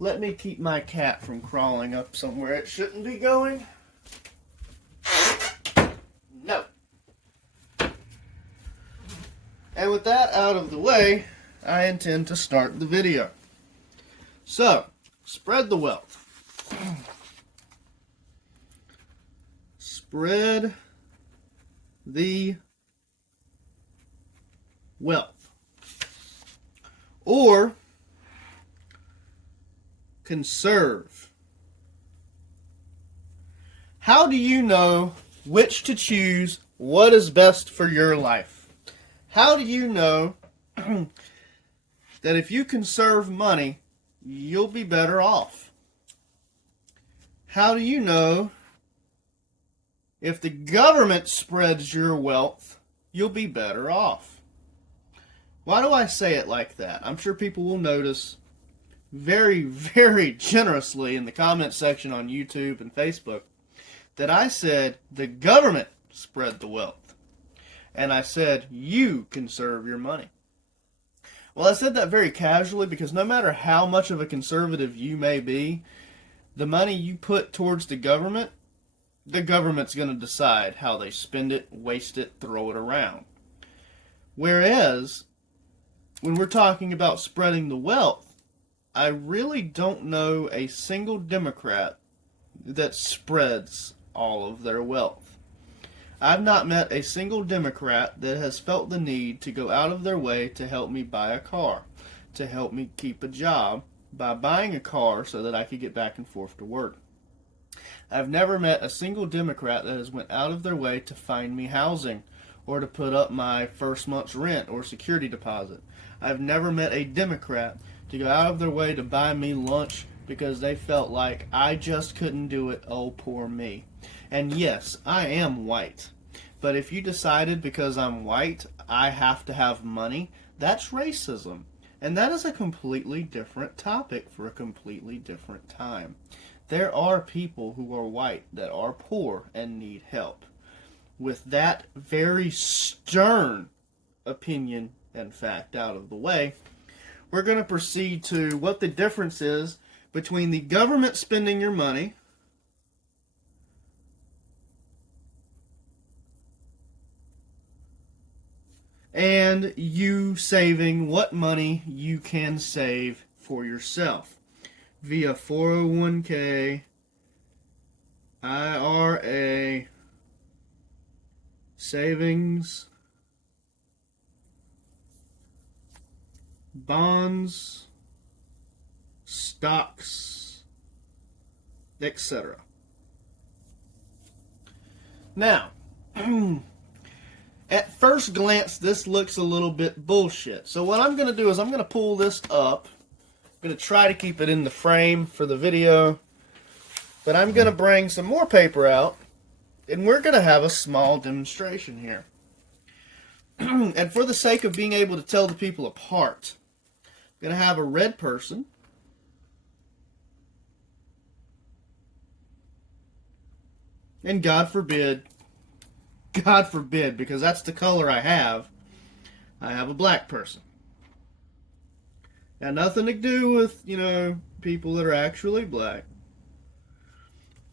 Let me keep my cat from crawling up somewhere it shouldn't be going. No. And with that out of the way, I intend to start the video. So, spread the wealth. Spread the wealth. Or conserve. How do you know which to choose, what is best for your life? How do you know that if you conserve money, you'll be better off? How do you know if the government spreads your wealth, you'll be better off? Why do I say it like that? I'm sure people will notice very, very generously in the comment section on YouTube and Facebook that I said the government spread the wealth. And I said you conserve your money. Well, I said that very casually because no matter how much of a conservative you may be, the money you put towards the government's going to decide how they spend it, waste it, throw it around. Whereas, when we're talking about spreading the wealth, I really don't know a single Democrat that spreads all of their wealth. I've not met a single Democrat that has felt the need to go out of their way to help me buy a car, to help me keep a job by buying a car so that I could get back and forth to work. I've never met a single Democrat that has went out of their way to find me housing or to put up my first month's rent or security deposit. I've never met a Democrat to go out of their way to buy me lunch because they felt like I just couldn't do it, oh poor me. And yes, I am white. But if you decided because I'm white, I have to have money, that's racism. And that is a completely different topic for a completely different time. There are people who are white that are poor and need help. With that very stern opinion and fact out of the way, we're going to proceed to what the difference is between the government spending your money and you saving what money you can save for yourself via 401k, IRA, savings, bonds, stocks, etc. Now, at first glance, this looks a little bit bullshit. So what I'm going to do is I'm going to pull this up. I'm going to try to keep it in the frame for the video. But I'm going to bring some more paper out, and we're going to have a small demonstration here. And for the sake of being able to tell the people apart, I'm going to have a red person. And God forbid, because that's the color I have a black person. Got nothing to do with, people that are actually black.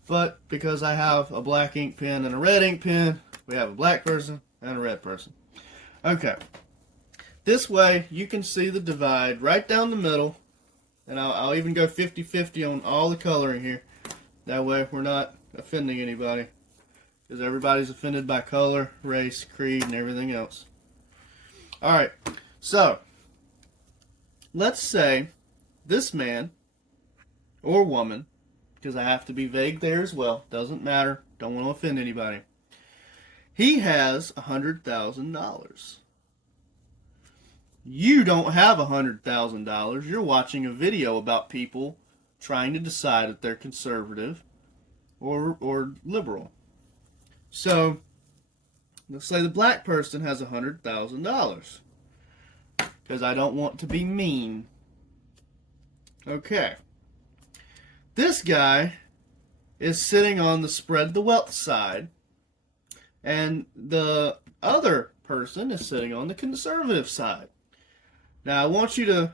But because I have a black ink pen and a red ink pen, we have a black person and a red person. Okay. This way, you can see the divide right down the middle. And I'll even go 50-50 on all the coloring here. That way, we're not offending anybody. Because everybody's offended by color, race, creed, and everything else. Alright, so, let's say this man, or woman, because I have to be vague there as well, doesn't matter, don't want to offend anybody. He has $100,000. You don't have $100,000. You're watching a video about people trying to decide if they're conservative or liberal. So, let's say the black person has $100,000. Because I don't want to be mean. Okay. This guy is sitting on the spread the wealth side. And the other person is sitting on the conservative side. Now, I want you to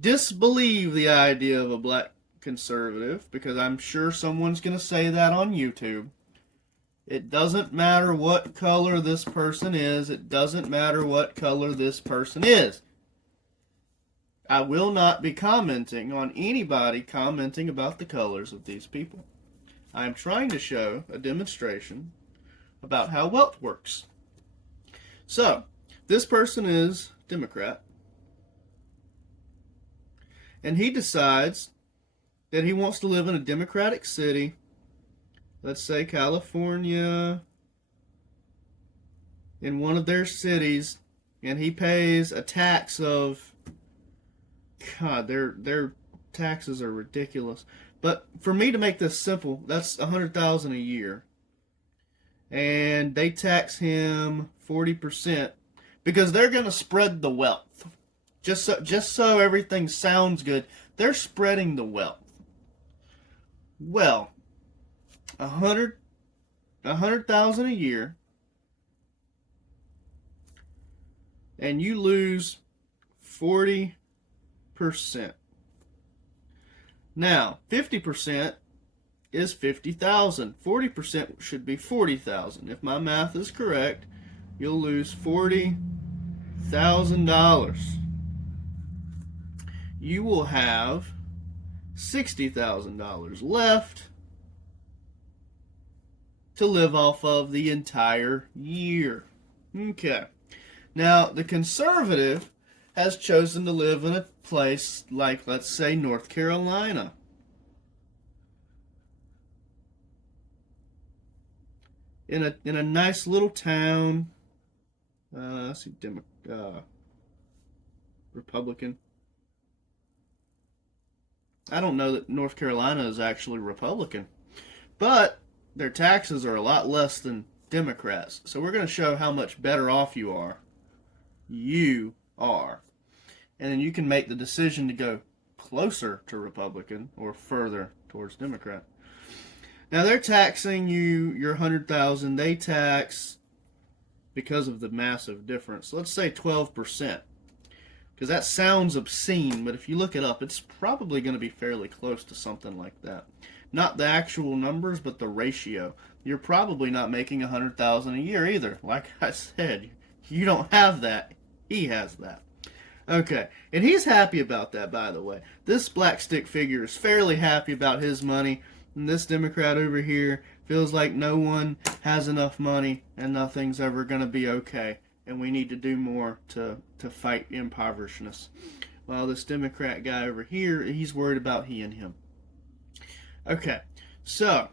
disbelieve the idea of a black conservative, because I'm sure someone's going to say that on YouTube. It doesn't matter what color this person is. It doesn't matter what color this person is. I will not be commenting on anybody commenting about the colors of these people. I am trying to show a demonstration about how wealth works. So, this person is Democrat. And he decides that he wants to live in a Democratic city, let's say California, in one of their cities, and he pays a tax of, God, their taxes are ridiculous. But for me to make this simple, that's $100,000 a year. And they tax him 40% because they're going to spread the wealth. Just so everything sounds good, they're spreading the wealth. Well, $100,000 a year, and you lose 40%. Now, 50% is 50,000. 40% should be 40,000. If my math is correct, you'll lose $40,000. You will have $60,000 left to live off of the entire year. Okay. Now, the conservative has chosen to live in a place like, let's say, North Carolina. In a nice little town. Let's see, Republican. I don't know that North Carolina is actually Republican, but their taxes are a lot less than Democrats. So we're going to show how much better off you are. You are. And then you can make the decision to go closer to Republican or further towards Democrat. Now they're taxing you your $100,000. They tax, because of the massive difference, let's say 12%. Because that sounds obscene, but if you look it up, it's probably going to be fairly close to something like that. Not the actual numbers, but the ratio. You're probably not making $100,000 a year either. Like I said, you don't have that. He has that. Okay, and he's happy about that, by the way. This black stick figure is fairly happy about his money, and this Democrat over here feels like no one has enough money and nothing's ever going to be okay, and we need to do more to fight impoverishedness. While this Democrat guy over here, he's worried about he and him. Okay, so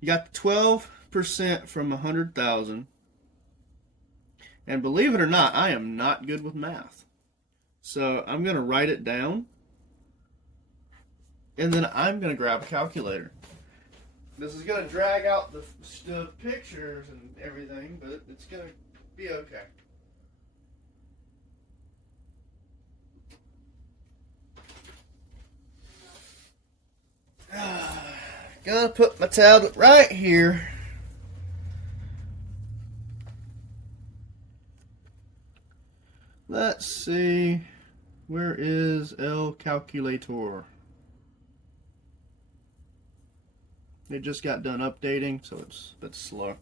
you got the 12% from 100,000. And believe it or not, I am not good with math. So I'm going to write it down. And then I'm going to grab a calculator. This is going to drag out the pictures and everything, but it's going to be okay. Gotta put my tablet right here. Let's see, where is El Calculator? It just got done updating, so it's a bit slow.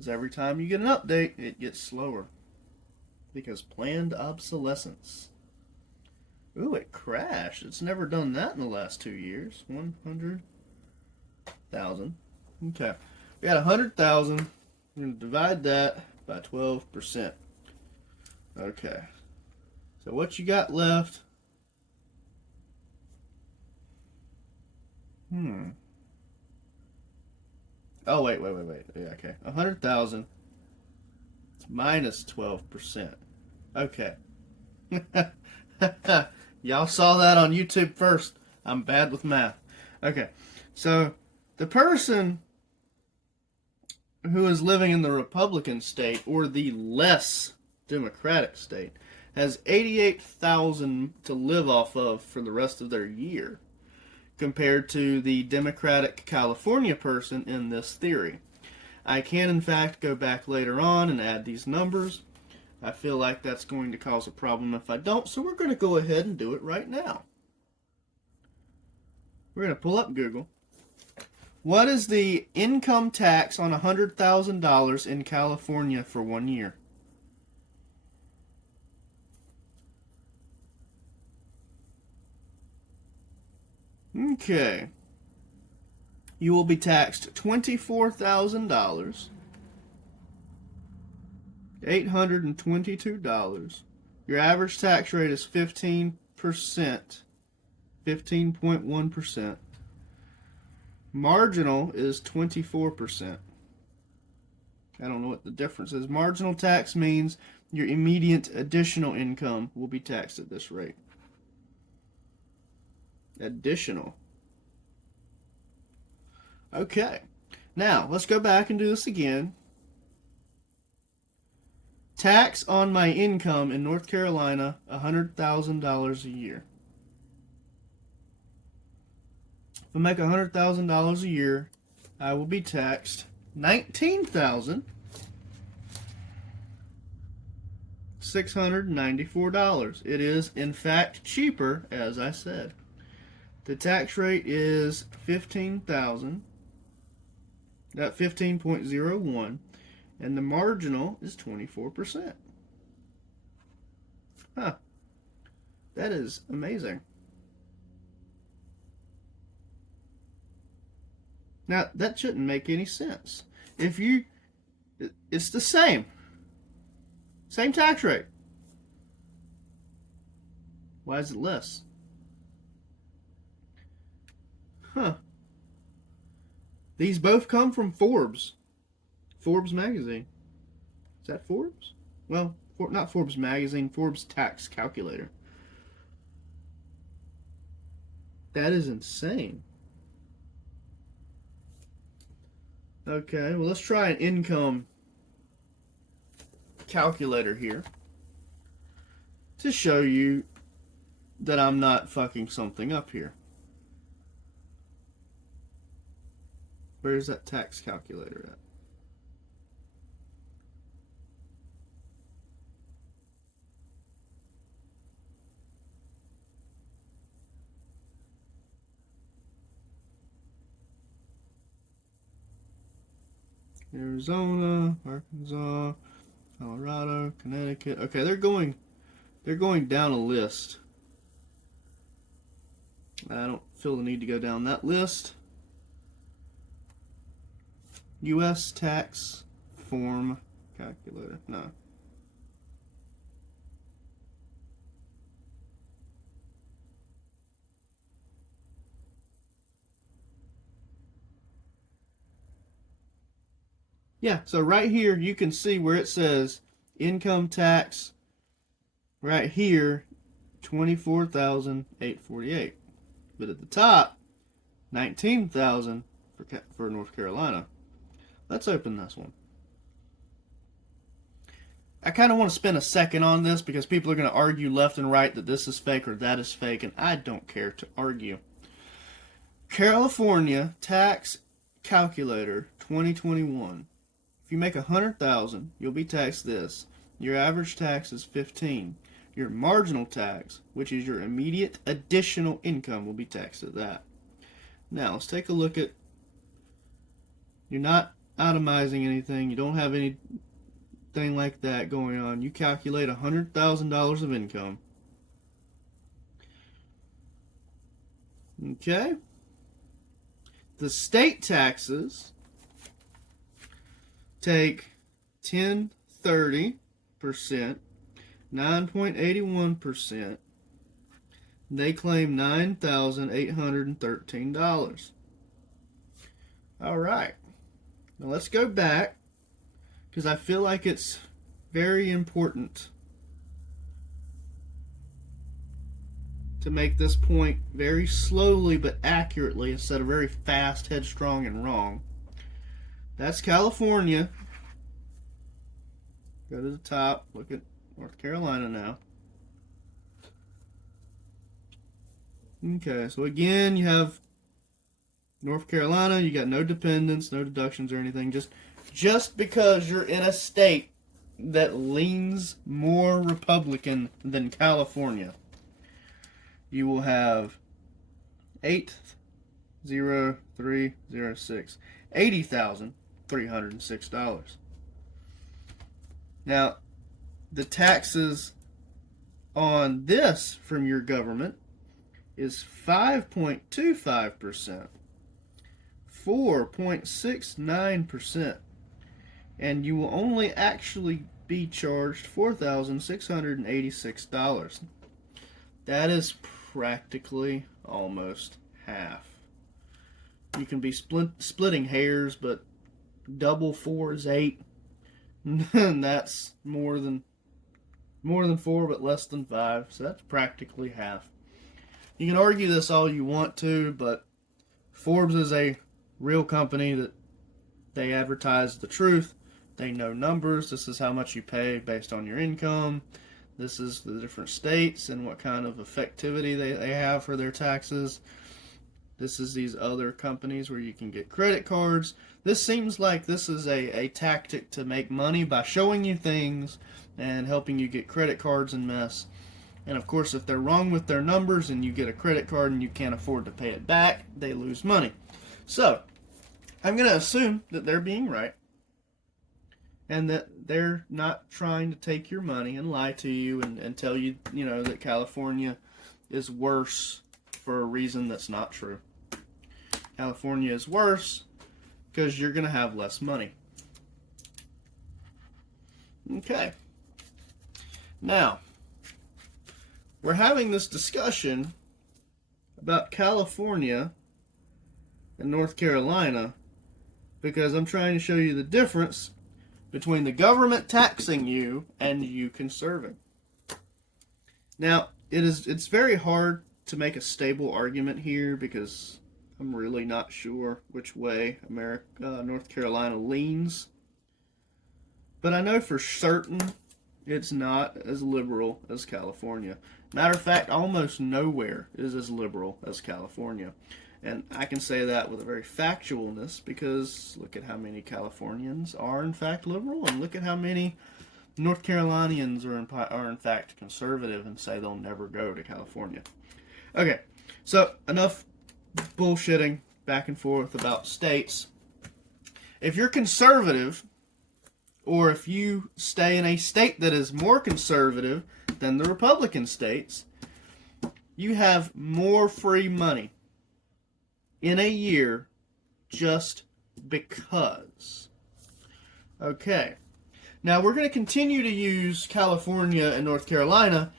Because every time you get an update, it gets slower. Because planned obsolescence. Ooh, it crashed. It's never done that in the last 2 years. 100,000. Okay. We got 100,000. We're going to divide that by 12%. Okay. So what you got left? Oh, wait. Yeah, okay. 100,000 minus 12%. Okay. Y'all saw that on YouTube first. I'm bad with math. Okay. So the person who is living in the Republican state or the less Democratic state has 88,000 to live off of for the rest of their year, compared to the Democratic California person in this theory. I can, in fact, go back later on and add these numbers. I feel like that's going to cause a problem if I don't, so we're going to go ahead and do it right now. We're going to pull up Google. What is the income tax on $100,000 in California for 1 year? Okay. You will be taxed $24,000, $822. Your average tax rate is 15%, 15.1%. Marginal is 24%. I don't know what the difference is. Marginal tax means your immediate additional income will be taxed at this rate. Additional. Okay. Now, let's go back and do this again. Tax on my income in North Carolina, $100,000 a year. If I make $100,000 a year, I will be taxed $19,694. It is, in fact, cheaper, as I said. The tax rate is 15.01, and the marginal is 24%. Huh. That is amazing. Now, that shouldn't make any sense. It's the same tax rate. Why is it less? Huh. These both come from Forbes magazine. Is that Forbes? Well, not Forbes magazine, Forbes tax calculator. That is insane. Okay, well, let's try an income calculator here to show you that I'm not fucking something up here. Where's that tax calculator at? Arizona, Arkansas, Colorado, Connecticut. Okay, they're going down a list. I don't feel the need to go down that list. U.S. tax form calculator. No. Yeah, so right here you can see where it says income tax right here, 24,848. But at the top, 19,000 for North Carolina. Let's open this one. I kind of want to spend a second on this because people are going to argue left and right that this is fake or that is fake, and I don't care to argue. California tax calculator 2021. If you make 100,000, you'll be taxed this. Your average tax is 15. Your marginal tax, which is your immediate additional income, will be taxed at that. Now, let's take a look at, you're not itemizing anything. You don't have anything like that going on. You calculate $100,000 of income. Okay. The state taxes take 10, 30%, 9.81%. They claim $9,813. All right. Now let's go back, because I feel like it's very important to make this point very slowly but accurately instead of very fast, headstrong, and wrong. That's California. Go to the top. Look at North Carolina now. Okay, so again, you have North Carolina. You got no dependents, no deductions or anything. Just because you're in a state that leans more Republican than California, you will have 80306, $80,306. Now, the taxes on this from your government is 5.25%, 4.69%, and you will only actually be charged $4,686. That is practically almost half. You can be splitting hairs, but double 4 is 8. And that's more than 4, but less than 5. So that's practically half. You can argue this all you want to, but Forbes is a real company that they advertise the truth. They know numbers. This is how much you pay based on your income. This is the different states and what kind of effectivity they have for their taxes. This is these other companies where you can get credit cards. This seems like this is a tactic to make money by showing you things and helping you get credit cards and mess. And of course, if they're wrong with their numbers and you get a credit card and you can't afford to pay it back, they lose money. So, I'm going to assume that they're being right and that they're not trying to take your money and lie to you and tell you, that California is worse for a reason that's not true. California is worse because you're going to have less money. Okay. Now, we're having this discussion about California and North Carolina because I'm trying to show you the difference between the government taxing you and you conserving. Now, it's very hard to make a stable argument here because I'm really not sure which way North Carolina leans. But I know for certain it's not as liberal as California. Matter of fact, almost nowhere is as liberal as California. And I can say that with a very factualness because look at how many Californians are in fact liberal, and look at how many North Carolinians are in fact conservative and say they'll never go to California. Okay, so enough bullshitting back and forth about states. If you're conservative, or if you stay in a state that is more conservative than the Republican states, you have more free money in a year just because. Okay. Now we're going to continue to use California and North Carolina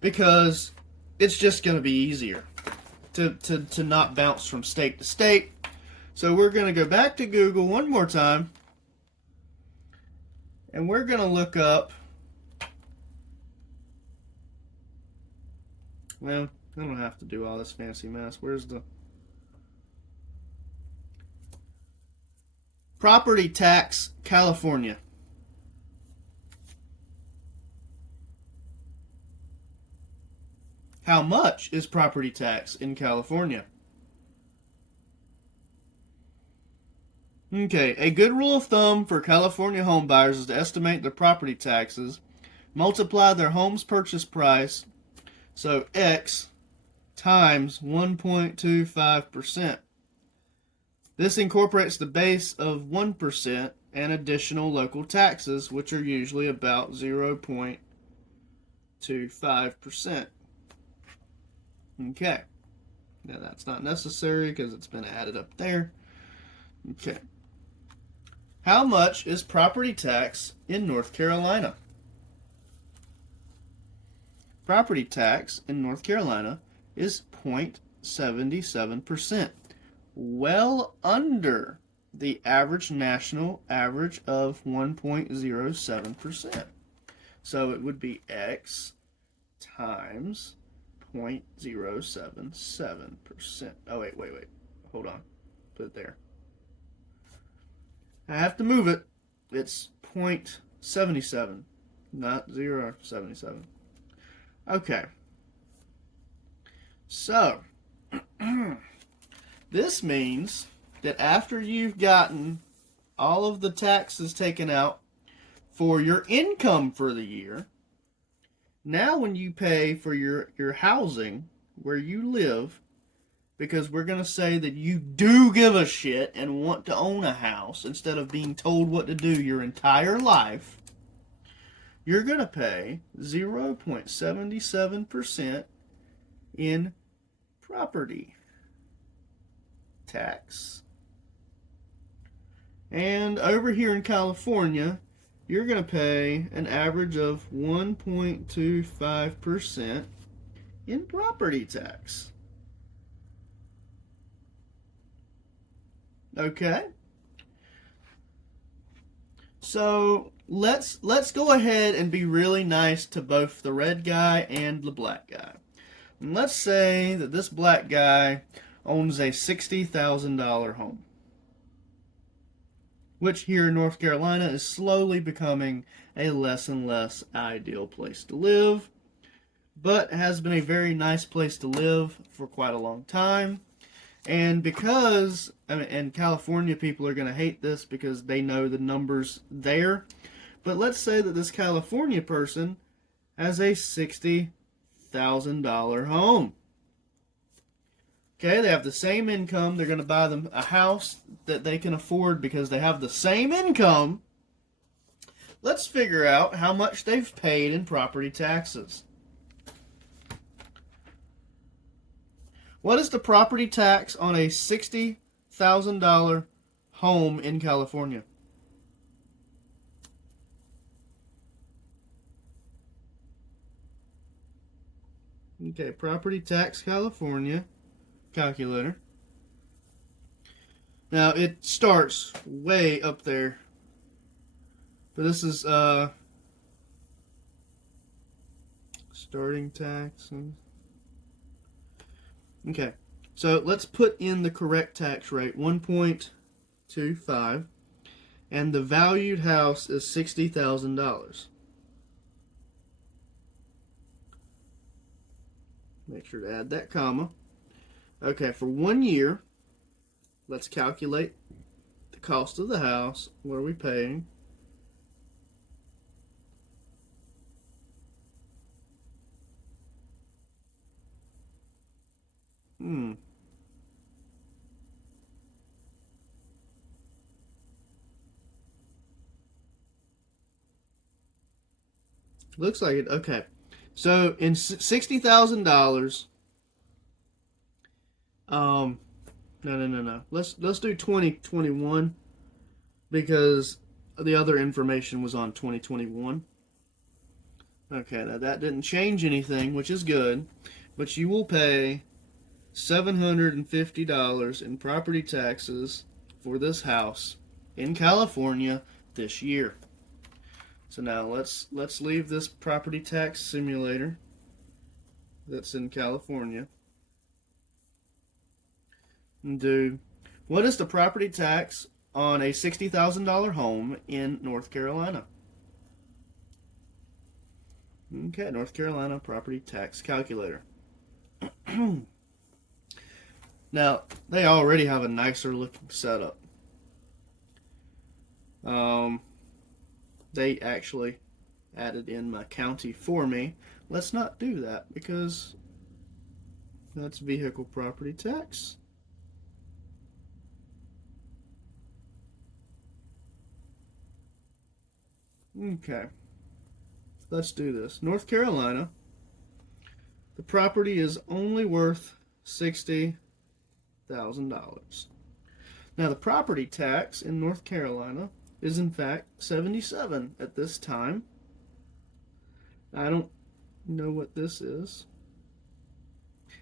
because it's just going to be easier to not bounce from state to state. So we're going to go back to Google one more time and we're going to look up, well, I don't have to do all this fancy mess. Where's the property tax, California? How much is property tax in California? Okay, a good rule of thumb for California home buyers is to estimate their property taxes, multiply their home's purchase price, so X, times 1.25%. This incorporates the base of 1% and additional local taxes, which are usually about 0.25%. Okay. Now that's not necessary because it's been added up there. Okay. How much is property tax in North Carolina? Property tax in North Carolina is 0.77%, well under the average national average of 1.07%. So it would be X times 0.077%. Oh, wait. Hold on. Put it there. I have to move it. It's 0.77, not 0.77. Okay. So, this means that after you've gotten all of the taxes taken out for your income for the year, now when you pay for your housing where you live, because we're going to say that you do give a shit and want to own a house instead of being told what to do your entire life, you're going to pay 0.77% in property tax. And over here in California, you're going to pay an average of 1.25% in property tax. Okay? So let's go ahead and be really nice to both the red guy and the black guy. And let's say that this black guy owns a $60,000 home, which here in North Carolina is slowly becoming a less and less ideal place to live, but has been a very nice place to live for quite a long time. And because, and California people are going to hate this because they know the numbers there, but let's say that this California person has a $60,000 home. Okay, they have the same income. They're going to buy them a house that they can afford because they have the same income. Let's figure out how much they've paid in property taxes. What is the property tax on a $60,000 home in California? Okay, property tax California calculator. Now it starts way up there, but this is starting tax. Okay, so let's put in the correct tax rate, 1.25, and the valued house is $60,000. Make sure to add that comma. Okay, for 1 year, let's calculate the cost of the house. What are we paying? Looks like it. Okay, so in $60,000. No. Let's do 2021 because the other information was on 2021. Okay, now that didn't change anything, which is good, but you will pay $750 in property taxes for this house in California this year. So now let's leave this property tax simulator that's in California and do what is the property tax on a $60,000 home in North Carolina? Okay, North Carolina property tax calculator. Now, they already have a nicer looking setup. They actually added in my county for me. Let's not do that because that's vehicle property tax. Okay, let's do this. North Carolina, the property is only worth $60,000. Now, the property tax in North Carolina is in fact 77 at this time. I don't know what this is.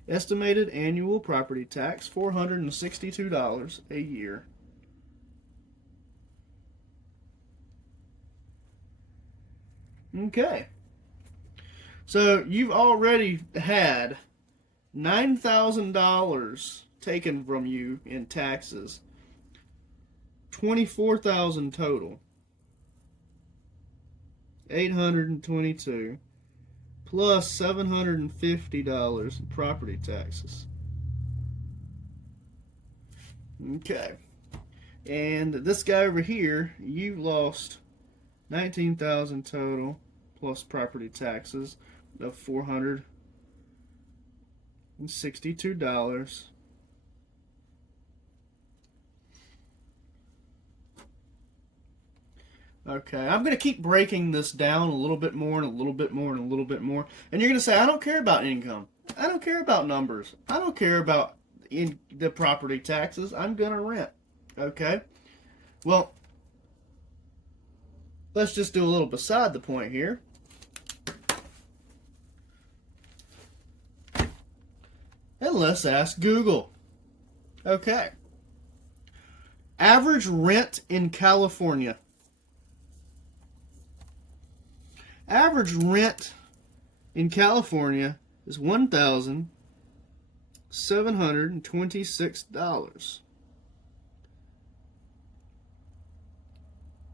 Estimated annual property tax $462 a year. Okay. So you've already had $9,000 taken from you in taxes. 24,000 total. 822 plus $750 in property taxes. Okay. And this guy over here, you lost 19,000 total plus property taxes of $462. Okay, I'm going to keep breaking this down a little bit more and a little bit more and a little bit more. And you're going to say, I don't care about income. I don't care about numbers. I don't care about the property taxes. I'm going to rent. Okay? Well, let's just do a little beside the point here. And let's ask Google. Okay. Average rent in California. Average rent in California is $1,726.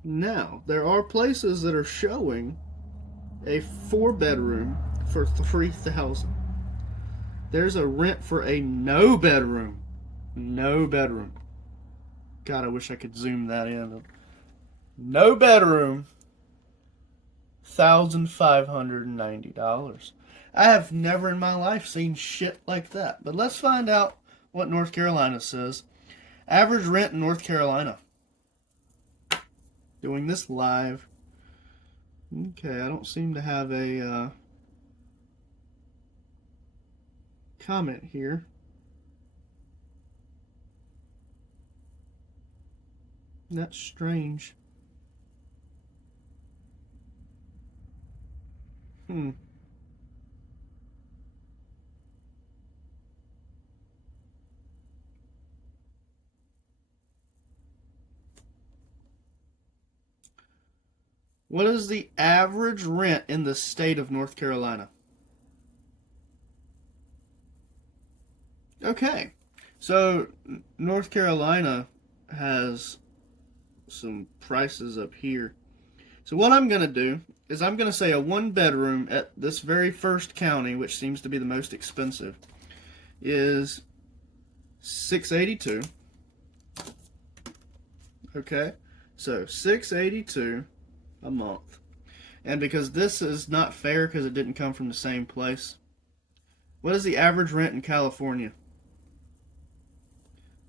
Now, there are places that are showing a 4-bedroom for $3,000. There's a rent for a no bedroom. No bedroom. God, I wish I could zoom that in. No bedroom. $1,590. I have never in my life seen shit like that. But let's find out what North Carolina says. Average rent in North Carolina. Doing this live. Okay, I don't seem to have a comment here. That's strange. What is the average rent in the state of North Carolina? Okay, so North Carolina has some prices up here. So what I'm going to do is I'm going to say a 1-bedroom at this very first county, which seems to be the most expensive, is $682. Okay, so $682 a month. And because this is not fair because it didn't come from the same place, what is the average rent in California?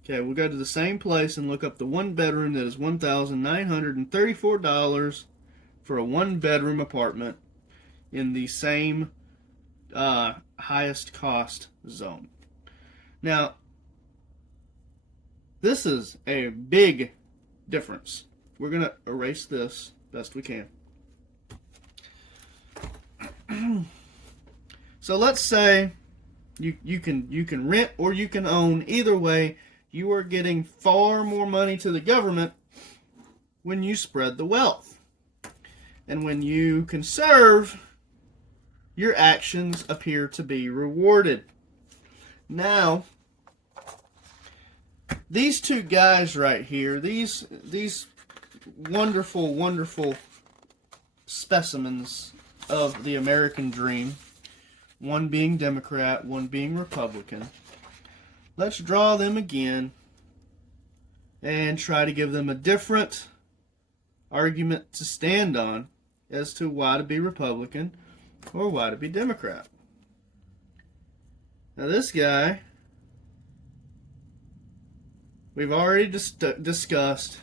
Okay, we'll go to the same place and look up the 1-bedroom that is $1,934 for a 1-bedroom apartment in the same highest cost zone. Now, this is a big difference. We're going to erase this best we can. So let's say you can rent or you can own. Either way, you are getting far more money to the government when you spread the wealth. And when you conserve, your actions appear to be rewarded. Now, these two guys right here, these wonderful, wonderful specimens of the American dream, one being Democrat, one being Republican, let's draw them again and try to give them a different argument to stand on as to why to be Republican or why to be Democrat. Now this guy, we've already discussed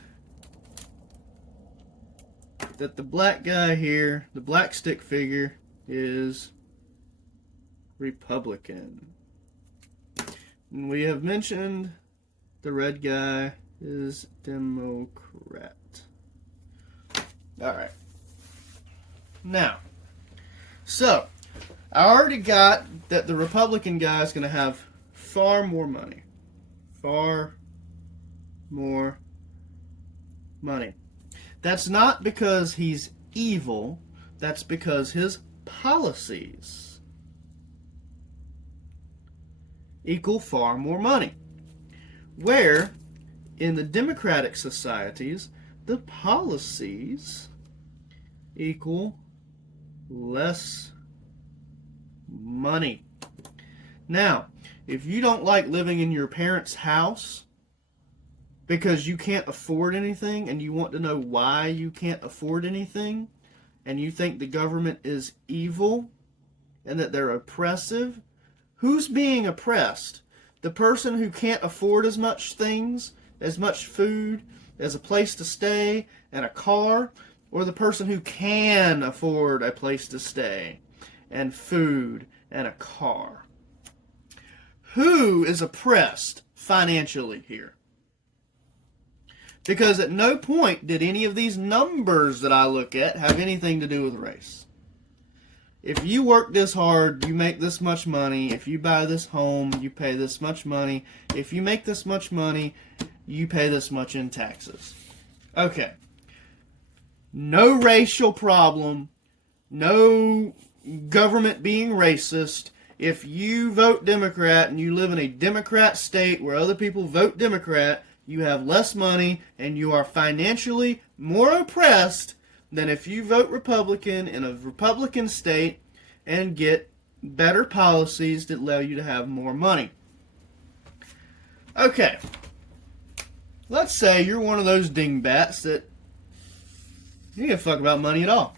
that the black guy here, the black stick figure, is Republican. And we have mentioned the red guy is Democrat. Alright. Now, so, I already got that the Republican guy is going to have far more money. Far more money. That's not because he's evil. That's because his policies equal far more money. Where, in the democratic societies, the policies equal less money. Now, if you don't like living in your parents' house because you can't afford anything and you want to know why you can't afford anything, and you think the government is evil and that they're oppressive, who's being oppressed? The person who can't afford as much things, as much food, as a place to stay, and a car, or the person who can afford a place to stay, and food, and a car? Who is oppressed financially here? Because at no point did any of these numbers that I look at have anything to do with race. If you work this hard, you make this much money. If you buy this home, you pay this much money. If you make this much money, you pay this much in taxes. Okay. No racial problem. No government being racist. If you vote Democrat and you live in a Democrat state where other people vote Democrat, you have less money and you are financially more oppressed than if you vote Republican in a Republican state and get better policies that allow you to have more money. Okay. Let's say you're one of those dingbats that you don't give a fuck about money at all.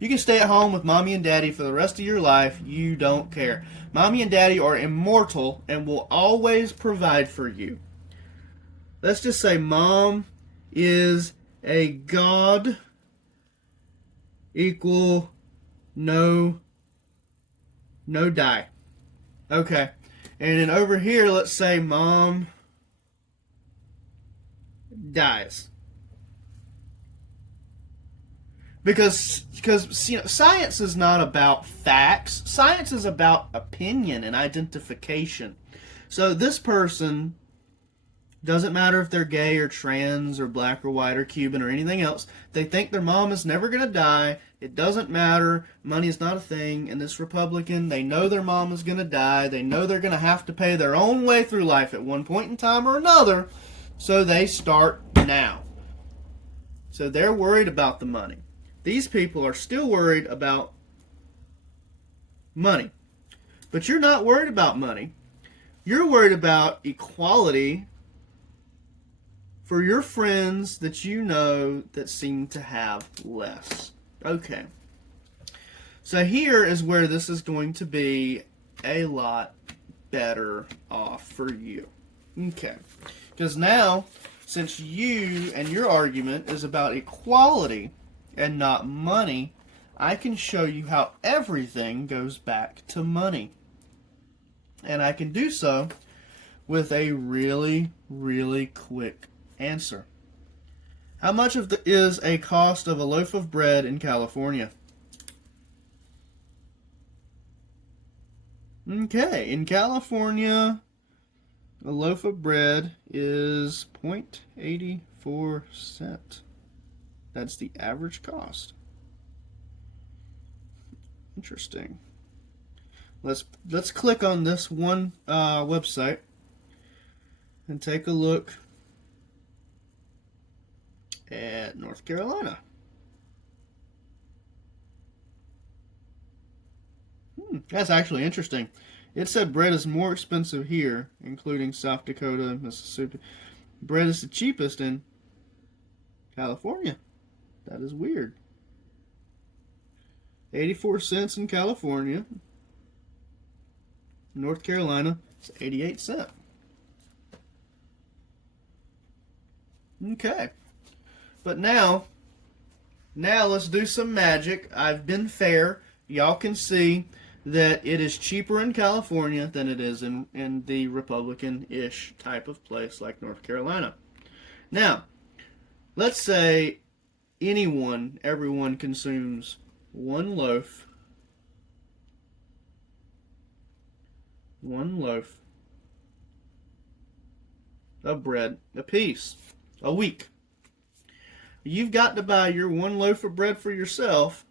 You can stay at home with mommy and daddy for the rest of your life. You don't care. Mommy and daddy are immortal and will always provide for you. Let's just say mom is a god equal no die. Okay. And then over here, let's say mom dies. Because science is not about facts. Science is about opinion and identification. So this person, doesn't matter if they're gay or trans or black or white or Cuban or anything else, they think their mom is never going to die. It doesn't matter. Money is not a thing. And this Republican, they know their mom is going to die. They know they're going to have to pay their own way through life at one point in time or another. So they start now. So they're worried about the money. These people are still worried about money. But you're not worried about money. You're worried about equality for your friends that you know that seem to have less. Okay. So here is where this is going to be a lot better off for you. Okay. Because now, since you and your argument is about equality and not money, I can show you how everything goes back to money. And I can do so with a really, really quick answer. How much is a cost of a loaf of bread in California? Okay, in California, a loaf of bread is 0.84 cents. That's the average cost. Interesting. Let's click on this one website and take a look at North Carolina. That's actually interesting. It said bread is more expensive here, including South Dakota and Mississippi. Bread is the cheapest in California. That is weird. 84 cents in California. North Carolina, it's 88 cents. Okay. But now, Now let's do some magic. I've been fair. Y'all can see that it is cheaper in California than it is in the Republican-ish type of place like North Carolina. Now, let's say everyone consumes one loaf of bread apiece a week. You've got to buy your one loaf of bread for yourself,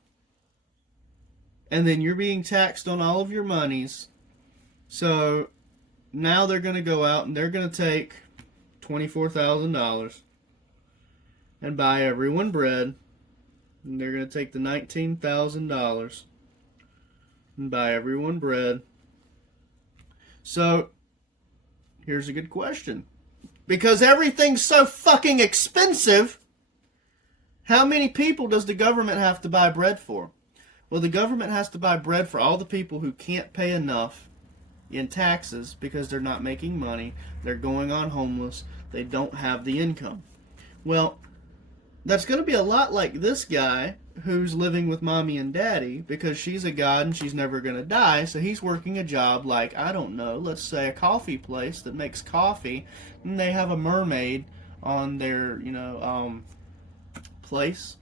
and then you're being taxed on all of your monies. So now they're going to go out and they're going to take $24,000 and buy everyone bread. And they're going to take the $19,000 and buy everyone bread. So here's a good question. Because everything's so fucking expensive, how many people does the government have to buy bread for? Well, the government has to buy bread for all the people who can't pay enough in taxes because they're not making money, they're going on homeless, they don't have the income. Well, that's going to be a lot like this guy who's living with mommy and daddy because she's a god and she's never going to die, so he's working a job like, I don't know, let's say a coffee place that makes coffee, and they have a mermaid on their, place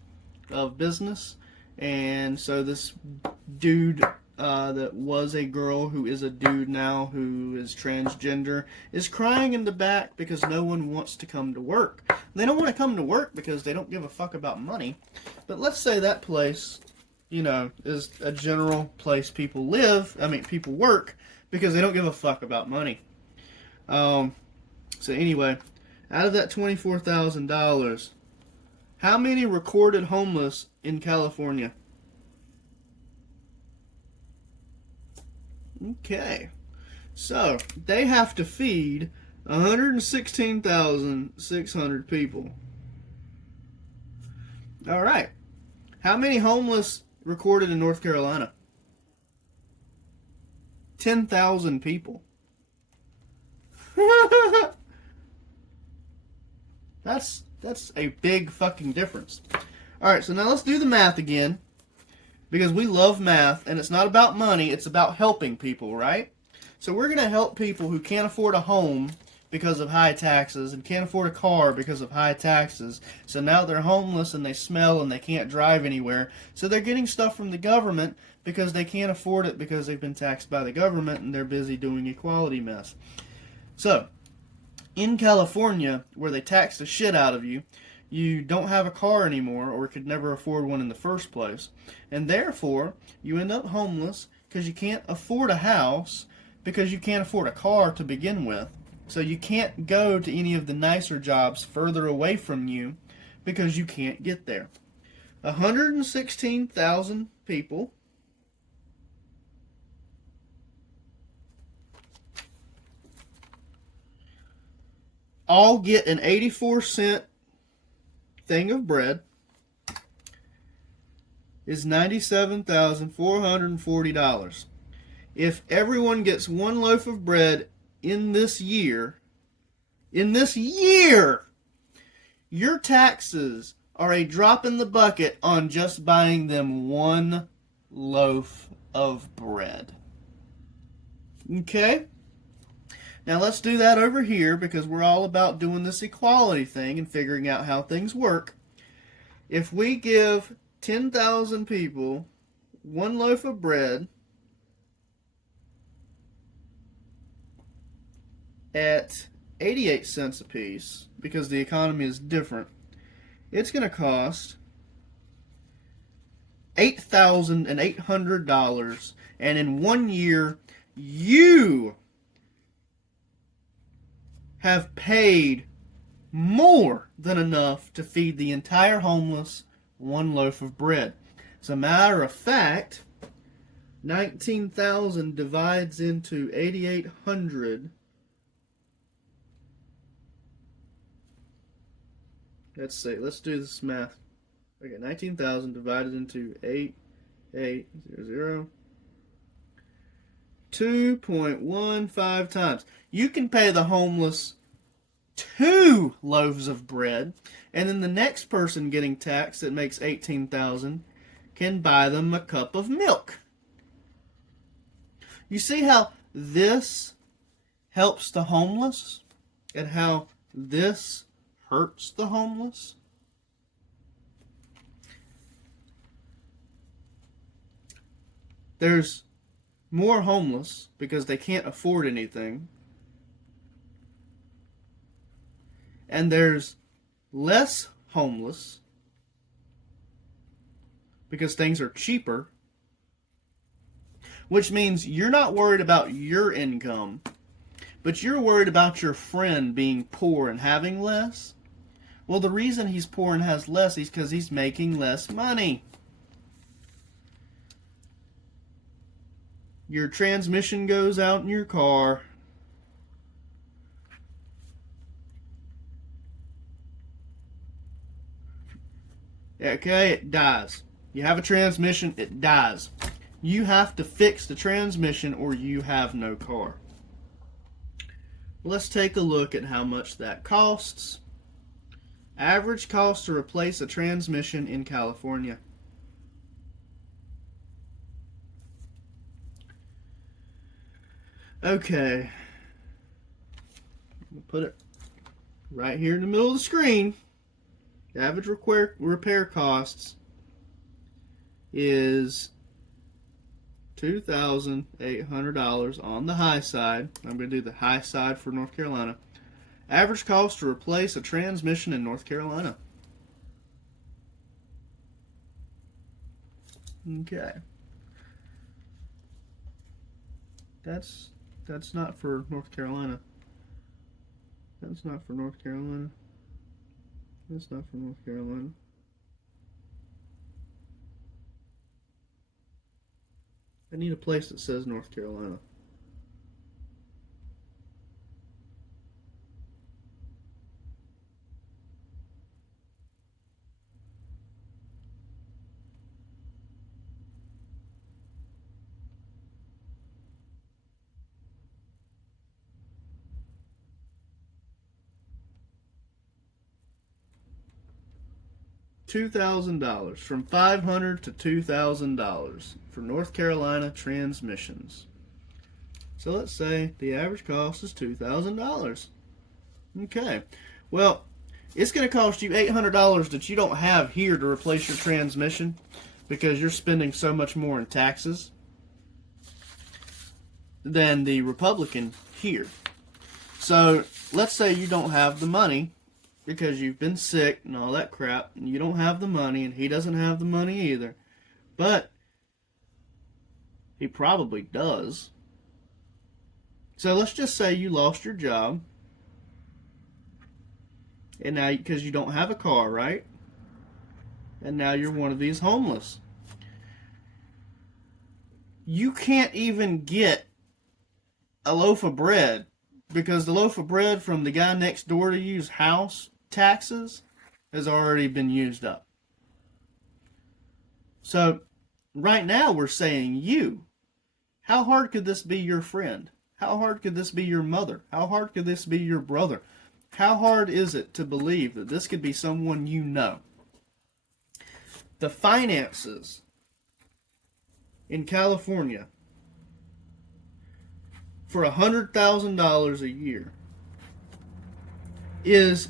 of business. And so this dude that was a girl who is a dude now who is transgender is crying in the back because no one wants to come to work. They don't want to come to work because they don't give a fuck about money. But let's say that place, is a general place people people work because they don't give a fuck about money. So anyway, out of that $24,000, how many recorded homeless in California? Okay. So, they have to feed 116,600 people. Alright. How many homeless recorded in North Carolina? 10,000 people. That's a big fucking difference. Alright, so now let's do the math again. Because we love math, and it's not about money, it's about helping people, right? So we're going to help people who can't afford a home because of high taxes and can't afford a car because of high taxes. So now they're homeless and they smell and they can't drive anywhere. So they're getting stuff from the government because they can't afford it because they've been taxed by the government and they're busy doing equality mess. So, in California, where they tax the shit out of you, you don't have a car anymore or could never afford one in the first place. And therefore, you end up homeless because you can't afford a house because you can't afford a car to begin with. So you can't go to any of the nicer jobs further away from you because you can't get there. 116,000 people all get an 84-cent thing of bread is $97,440. If everyone gets one loaf of bread in this year, your taxes are a drop in the bucket on just buying them one loaf of bread. Okay? Now let's do that over here because we're all about doing this equality thing and figuring out how things work. If we give 10,000 people one loaf of bread at 88 cents a piece, because the economy is different, it's going to cost $8,800, and in 1 year you have paid more than enough to feed the entire homeless one loaf of bread. As a matter of fact, 19,000 divides into 8,800. Let's see, let's do this math. Okay, 19,000 divided into 8,800. 2.15 times. You can pay the homeless 2 loaves of bread, and then the next person getting taxed that makes 18,000 can buy them a cup of milk. You see how this helps the homeless and how this hurts the homeless? There's more homeless because they can't afford anything. And there's less homeless because things are cheaper, which means you're not worried about your income, but you're worried about your friend being poor and having less. Well, the reason he's poor and has less is because he's making less money. Your transmission goes out in your car. Okay, it dies. You have a transmission, it dies. You have to fix the transmission or you have no car. Let's take a look at how much that costs. Average cost to replace a transmission in California. Okay. We'll put it right here in the middle of the screen. The average repair costs is $2,800 on the high side. I'm going to do the high side for North Carolina. Average cost to replace a transmission in North Carolina. Okay. That's not for North Carolina. That's not for North Carolina. That's not for North Carolina. I need a place that says North Carolina. $2,000, from $500 to $2,000 for North Carolina transmissions. So let's say the average cost is $2,000. Okay, well, it's going to cost you $800 that you don't have here to replace your transmission because you're spending so much more in taxes than the Republican here. So let's say you don't have the money because you've been sick and all that crap, and you don't have the money, and he doesn't have the money either. But he probably does. So let's just say you lost your job, and now because you don't have a car, right? And now you're one of these homeless. You can't even get a loaf of bread because the loaf of bread from the guy next door to you's house taxes has already been used up. So right now we're saying you. How hard could this be your friend? How hard could this be your mother? How hard could this be your brother? How hard is it to believe that this could be someone you know? The finances in California for $100,000 a year is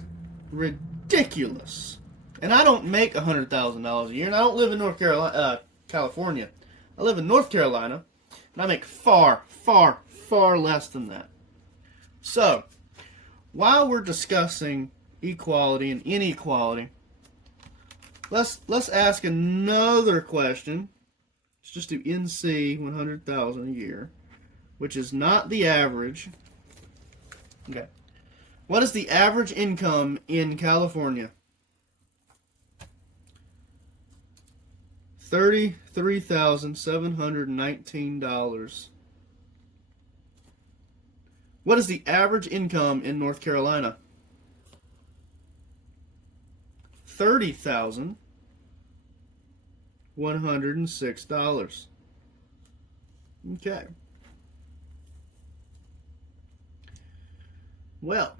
ridiculous. And I don't make $100,000 a year, and I don't live in California. I live in North Carolina, and I make far, far, far less than that. So, while we're discussing equality and inequality, let's ask another question. Let's just do NC 100,000 a year, which is not the average. Okay. What is the average income in California? $33,719. What is the average income in North Carolina? $30,106. Okay. Well,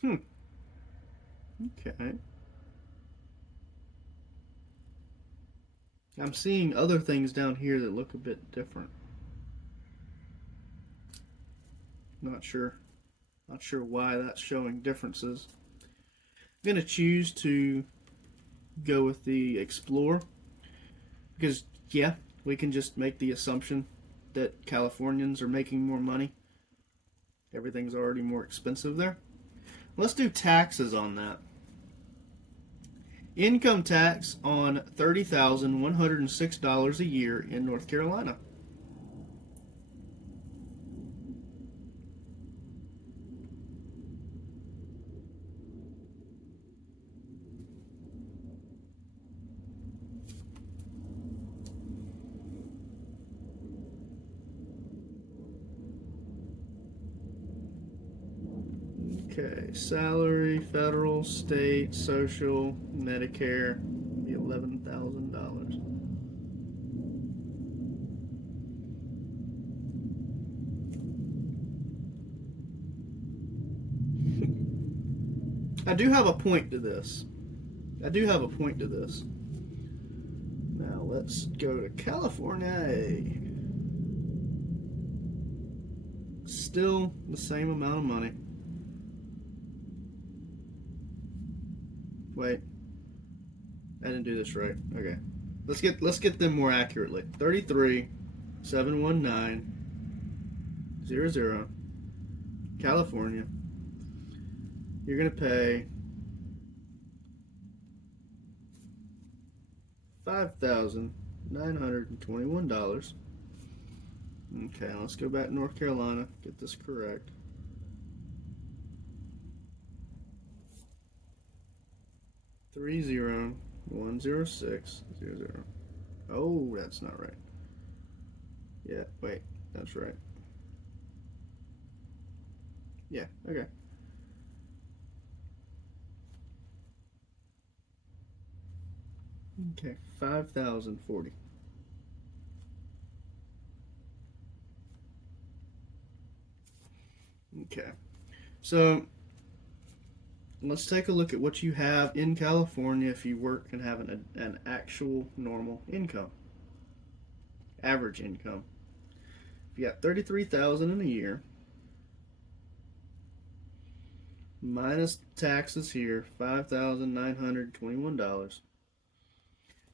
Hmm. Okay. I'm seeing other things down here that look a bit different. Not sure. Not sure why that's showing differences. I'm going to choose to go with the Explore because, yeah, we can just make the assumption that Californians are making more money. Everything's already more expensive there. Let's do taxes on that. Income tax on $30,106 a year in North Carolina. Okay, salary, federal, state, social, Medicare, be $11,000. I do have a point to this. I do have a point to this. Now let's go to California. Still the same amount of money. Wait, I didn't do this right. Okay, let's get them more accurately. 33,719,00, California. You're gonna pay $5,921. Okay, let's go back to North Carolina. Get this correct. 30,106,00. Oh, that's not right. Yeah, wait, that's right. Yeah, okay. Okay, 5,040. Okay, so let's take a look at what you have in California if you work and have an actual normal income, average income. If you got 33,000 in a year, minus taxes here, $5,921.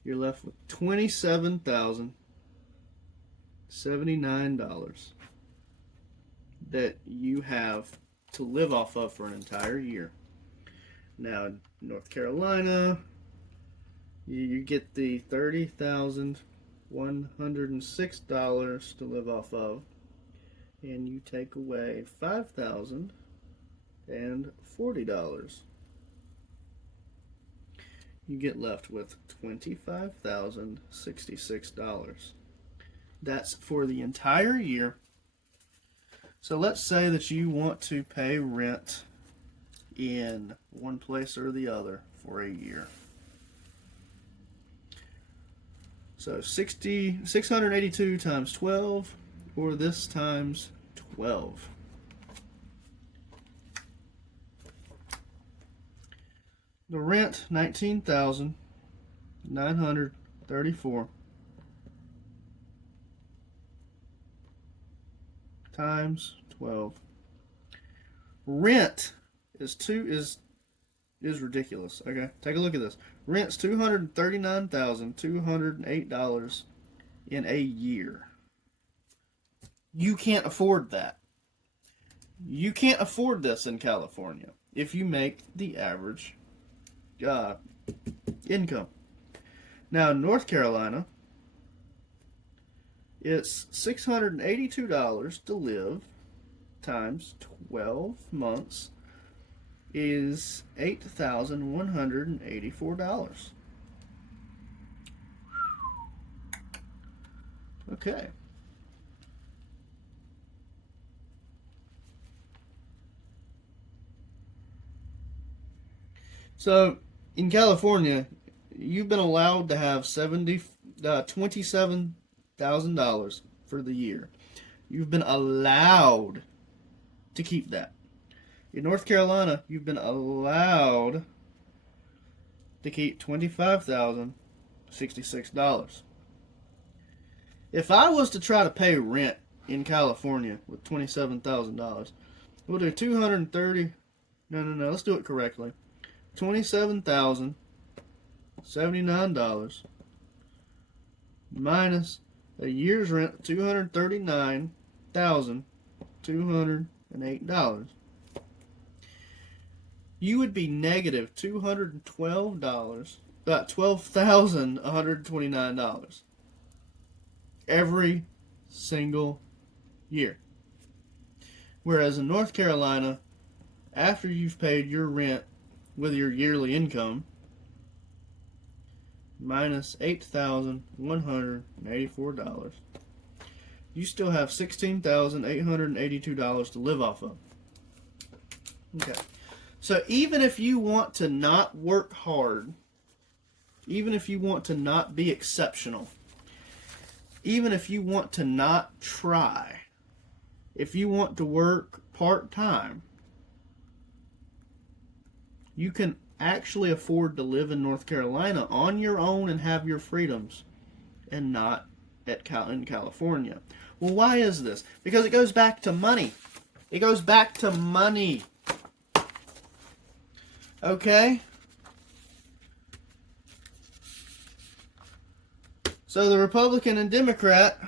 You're left with $27,079 that you have to live off of for an entire year. Now, in North Carolina, you get the $30,106 to live off of, and you take away $5,040. You get left with $25,066. That's for the entire year. So let's say that you want to pay rent in one place or the other for a year. So 682 times 12, or this times 12. The rent, 19,934 times 12. Rent is ridiculous. Okay, take a look at this. Rent's $239,208 in a year. You can't afford that. You can't afford this in California if you make the average income. Now, in North Carolina, it's $682 to live times 12 months is $8,184. Okay. So in California, you've been allowed to have $27,000 for the year. You've been allowed to keep that. In North Carolina, you've been allowed to keep $25,066. If I was to try to pay rent in California with $27,000, we'll do 230. No. Let's do it correctly. $27,079 minus a year's rent of $239,208. You would be negative $212, about $12,129 every single year. Whereas in North Carolina, after you've paid your rent with your yearly income, minus $8,184, you still have $16,882 to live off of. Okay. So even if you want to not work hard, even if you want to not be exceptional, even if you want to not try, if you want to work part-time, you can actually afford to live in North Carolina on your own and have your freedoms, and not in California. Well, why is this? Because it goes back to money. It goes back to money. Okay? So the Republican and Democrat,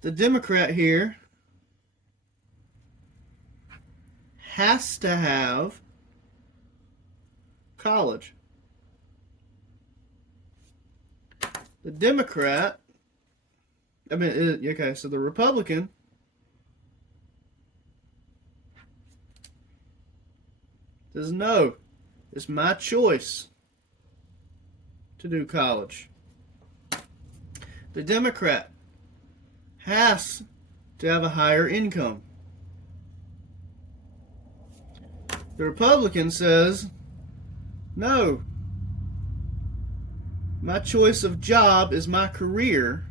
the Democrat here has to have college. The Democrat, okay, so the Republican says, no, it's my choice to do college. The Democrat has to have a higher income. The Republican says, no, my choice of job is my career,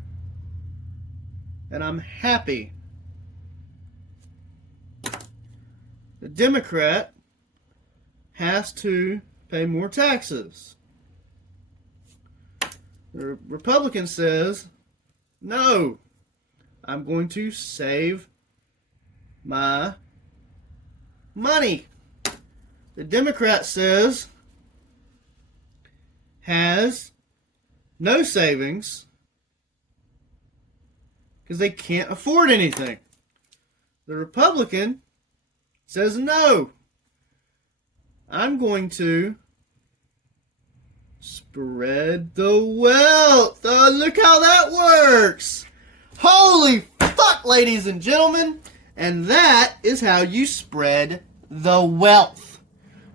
and I'm happy. The Democrat has to pay more taxes. The Republican says, no, I'm going to save my money. The Democrat says, has no savings because they can't afford anything. The Republican says, no, I'm going to spread the wealth. Oh, look how that works. Holy fuck, ladies and gentlemen. And that is how you spread the wealth.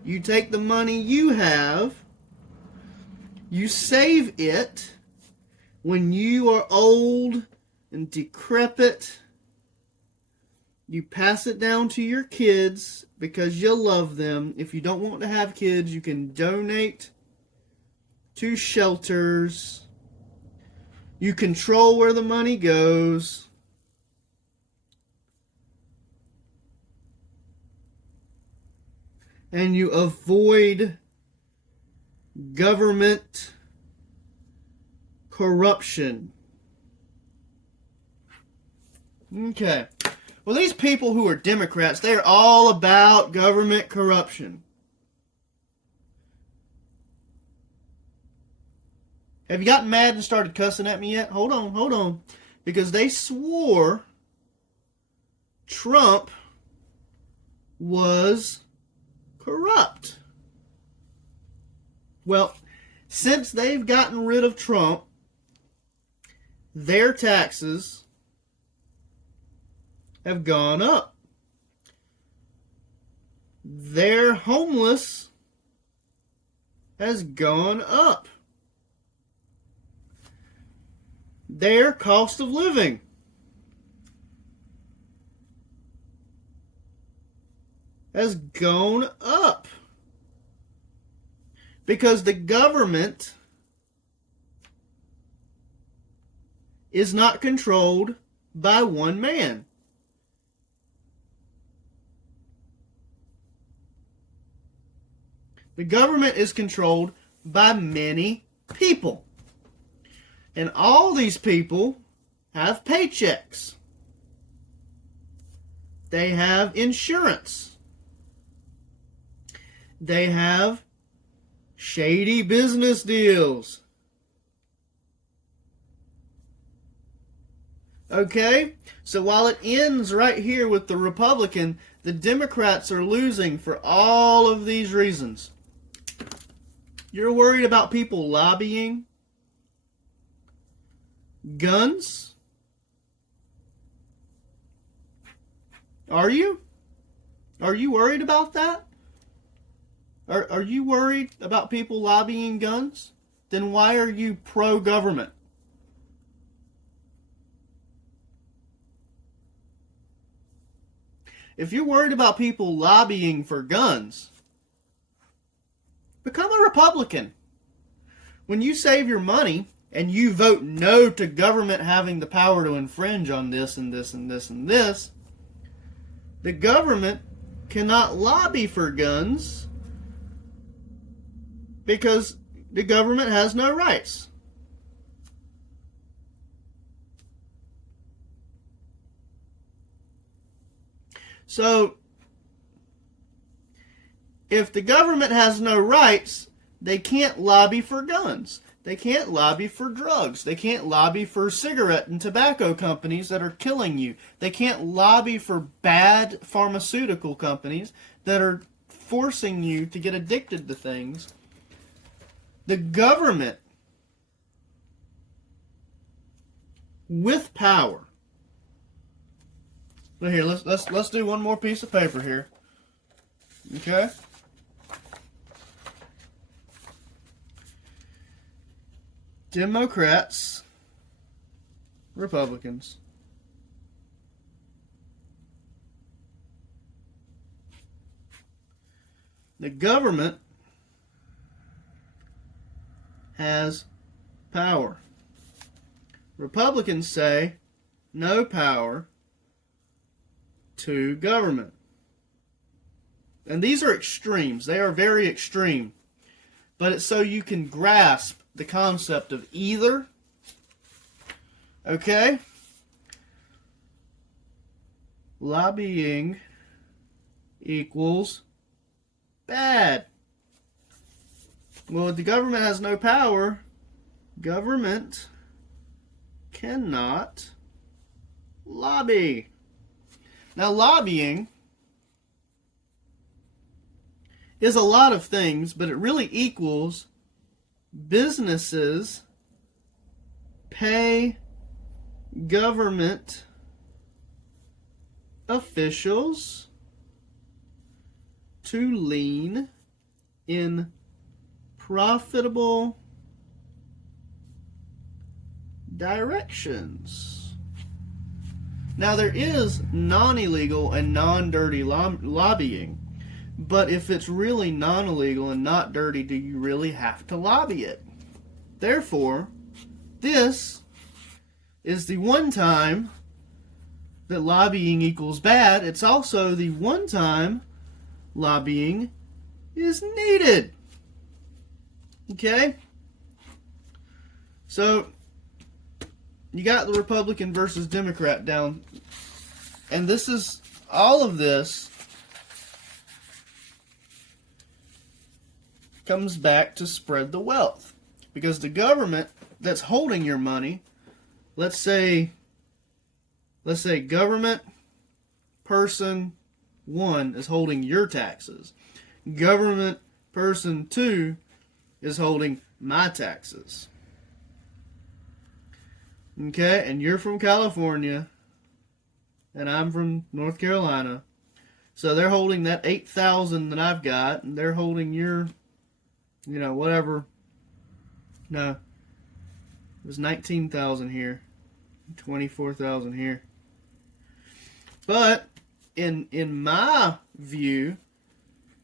You take the money you have, you save it when you are old and decrepit. You pass it down to your kids because you love them. If you don't want to have kids, you can donate to shelters. You control where the money goes. And you avoid government corruption. Okay. Well, these people who are Democrats, they're all about government corruption. Have you gotten mad and started cussing at me yet? Hold on. Because they swore Trump was corrupt. Well, since they've gotten rid of Trump, their taxes have gone up. Their homeless has gone up. Their cost of living has gone up. Because the government is not controlled by one man. The government is controlled by many people. And all these people have paychecks. They have insurance. They have shady business deals. Okay? So while it ends right here with the Republican, the Democrats are losing for all of these reasons. You're worried about people lobbying guns? Are you? Are you worried about that? Are you worried about people lobbying guns? Then why are you pro-government? If you're worried about people lobbying for guns, become a Republican. When you save your money and you vote no to government having the power to infringe on this and this and this and this, the government cannot lobby for guns because the government has no rights. So, if the government has no rights, they can't lobby for guns. They can't lobby for drugs. They can't lobby for cigarette and tobacco companies that are killing you. They can't lobby for bad pharmaceutical companies that are forcing you to get addicted to things. The government, with power. But here, let's do one more piece of paper here. Okay? Democrats, Republicans. The government has power. Republicans say no power to government. And these are extremes. They are very extreme. But it's so you can grasp the concept of either. Okay? Lobbying equals bad. Well, if the government has no power, government cannot lobby. Now, lobbying is a lot of things, but it really equals businesses pay government officials to lean in profitable directions. Now, there is non-illegal and non-dirty lobbying, but if it's really non-illegal and not dirty, do you really have to lobby it? Therefore, this is the one time that lobbying equals bad. It's also the one time lobbying is needed. Okay? So, you got the Republican versus Democrat down. And this is, all of this comes back to spread the wealth. Because the government that's holding your money, let's say government person 1 is holding your taxes. Government person 2 is holding my taxes. Okay, and you're from California, and I'm from North Carolina. So they're holding that $8,000 that I've got, and they're holding your, whatever. No, it was $19,000 here, $24,000 here. But in my view,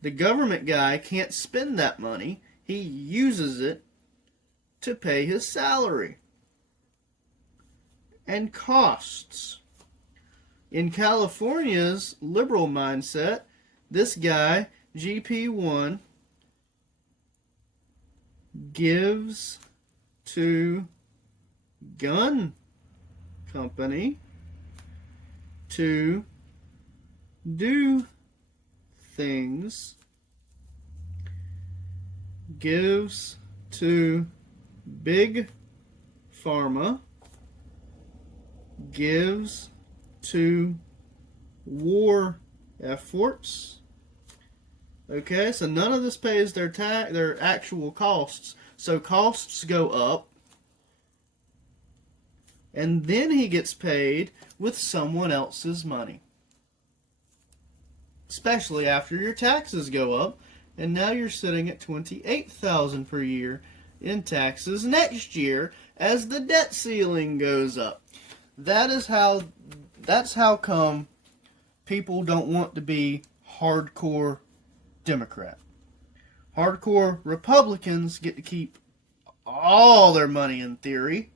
the government guy can't spend that money. He uses it to pay his salary and costs. In California's liberal mindset, this guy, GP1, gives to gun company to do things, gives to big pharma, gives to war efforts. Okay, so none of this pays their actual costs. So costs go up, and then he gets paid with someone else's money. Especially after your taxes go up, and now you're sitting at $28,000 per year in taxes next year as the debt ceiling goes up. That's how come people don't want to be hardcore Democrat. Hardcore Republicans get to keep all their money in theory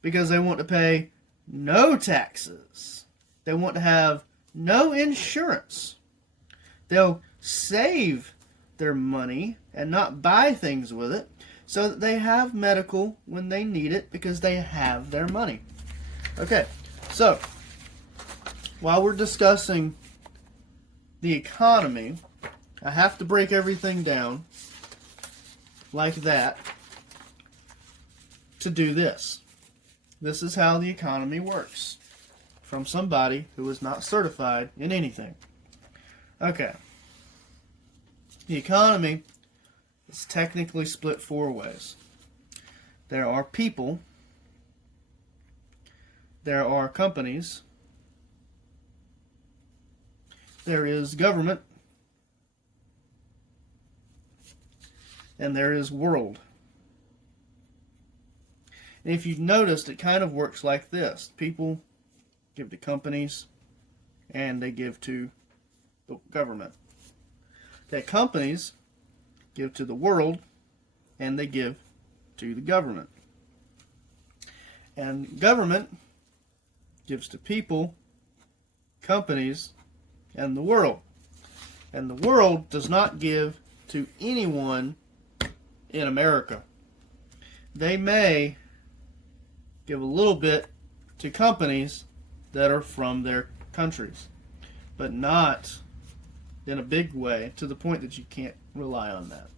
because they want to pay no taxes. They want to have no insurance. They'll save their money and not buy things with it so that they have medical when they need it because they have their money. Okay, so while we're discussing the economy, I have to break everything down like that to do this. This is how the economy works from somebody who is not certified in anything. Okay. The economy is technically split four ways. There are people, there are companies, there is government, and there is world. And if you've noticed, it kind of works like this. People give to companies, and they give to the government. Okay, companies give to the world, and they give to the government. And government gives to people, companies, and the world. And the world does not give to anyone in America. They may give a little bit to companies that are from their countries, but not in a big way to the point that you can't rely on that.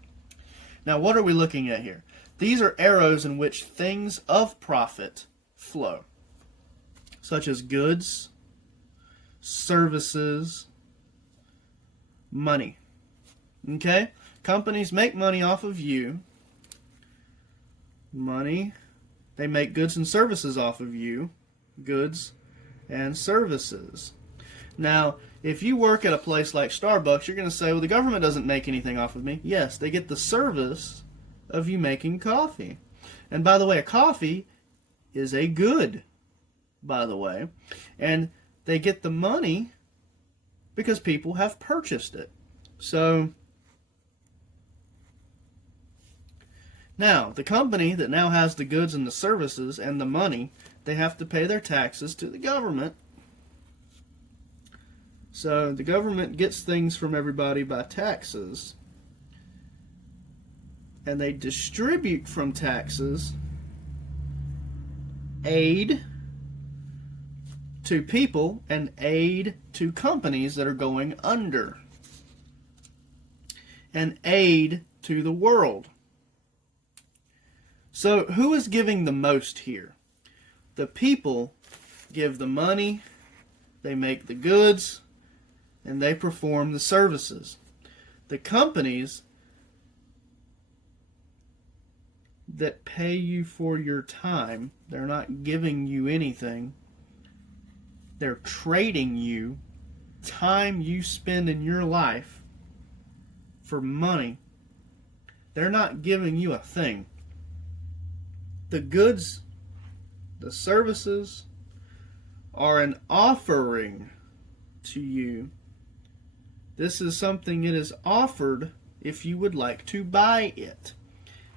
Now, what are we looking at here? These are arrows in which things of profit flow, such as goods, services, money. Okay? Companies make money off of you. Money. They make goods and services off of you. Goods and services. Now, if you work at a place like Starbucks, you're going to say, well, the government doesn't make anything off of me. Yes, they get the service of you making coffee. And by the way, a coffee is a good, by the way. And they get the money because people have purchased it. So, now, the company that now has the goods and the services and the money, they have to pay their taxes to the government. So the government gets things from everybody by taxes, and they distribute from taxes aid to people and aid to companies that are going under, and aid to the world. So who is giving the most here? The people give the money, they make the goods, and they perform the services. The companies that pay you for your time, they're not giving you anything. They're trading you time you spend in your life for money. They're not giving you a thing. The goods, the services are an offering to you. This is something it is offered if you would like to buy it.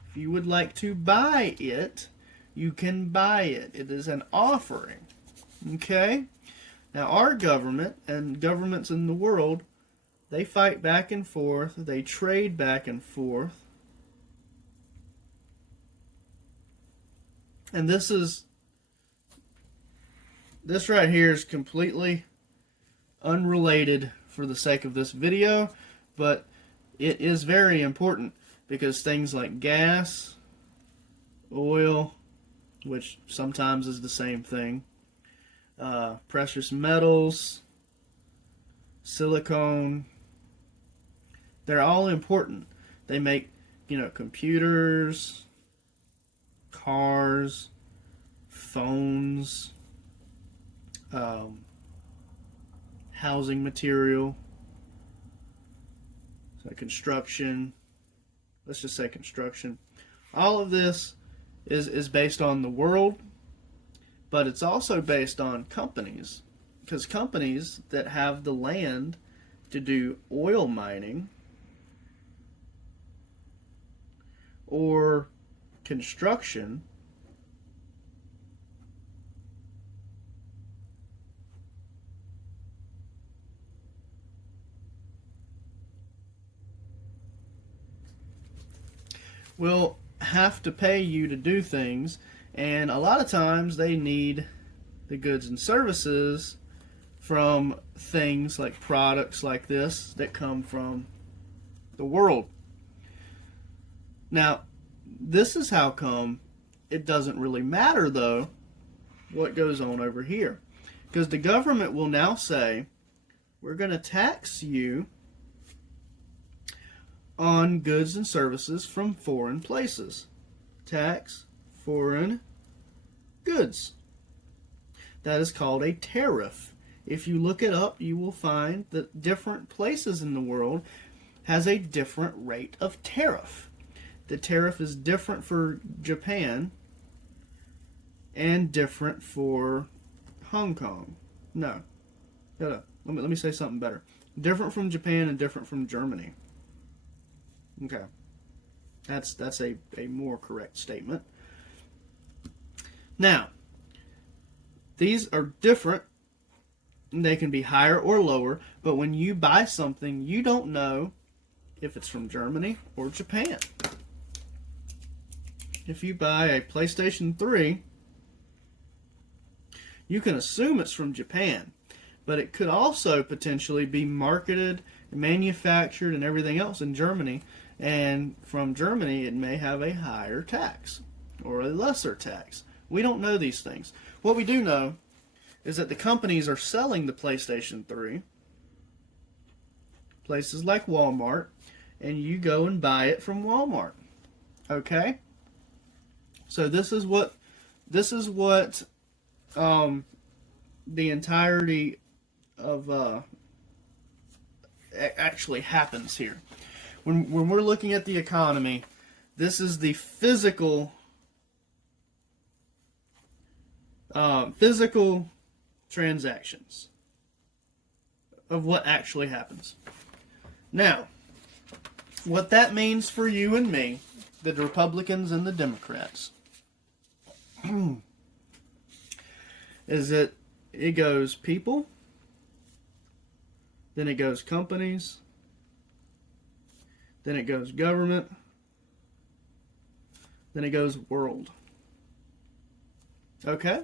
If you would like to buy it, you can buy it. It is an offering. Okay? Now, our government and governments in the world, they fight back and forth. They trade back and forth. And this right here is completely unrelated for the sake of this video, but it is very important because things like gas, oil, which sometimes is the same thing, precious metals, silicone, they're all important. They make, computers, cars, phones, housing material, so construction, let's just say construction. All of this is based on the world, but it's also based on companies, because companies that have the land to do oil mining or construction will have to pay you to do things, and a lot of times they need the goods and services from things like products like this that come from the world. Now, this is how come it doesn't really matter, though, what goes on over here. Because the government will now say, we're going to tax you on goods and services from foreign places. Tax foreign goods. That is called a tariff. If you look it up, you will find that different places in the world has a different rate of tariff. The tariff is different for Japan and different for Hong Kong. No. Let me say something better. Different from Japan and different from Germany. Okay. That's a more correct statement. Now, these are different. They can be higher or lower, but when you buy something, you don't know if it's from Germany or Japan. If you buy a PlayStation 3, you can assume it's from Japan, but it could also potentially be marketed, manufactured, and everything else in Germany, and from Germany it may have a higher tax or a lesser tax. We don't know these things. What we do know is that the companies are selling the PlayStation 3, places like Walmart, and you go and buy it from Walmart. Okay? So this is what the entirety of actually happens here. When we're looking at the economy, this is the physical transactions of what actually happens. Now, what that means for you and me, the Republicans and the Democrats, is that it goes people, then it goes companies, then it goes government, then it goes world. Okay?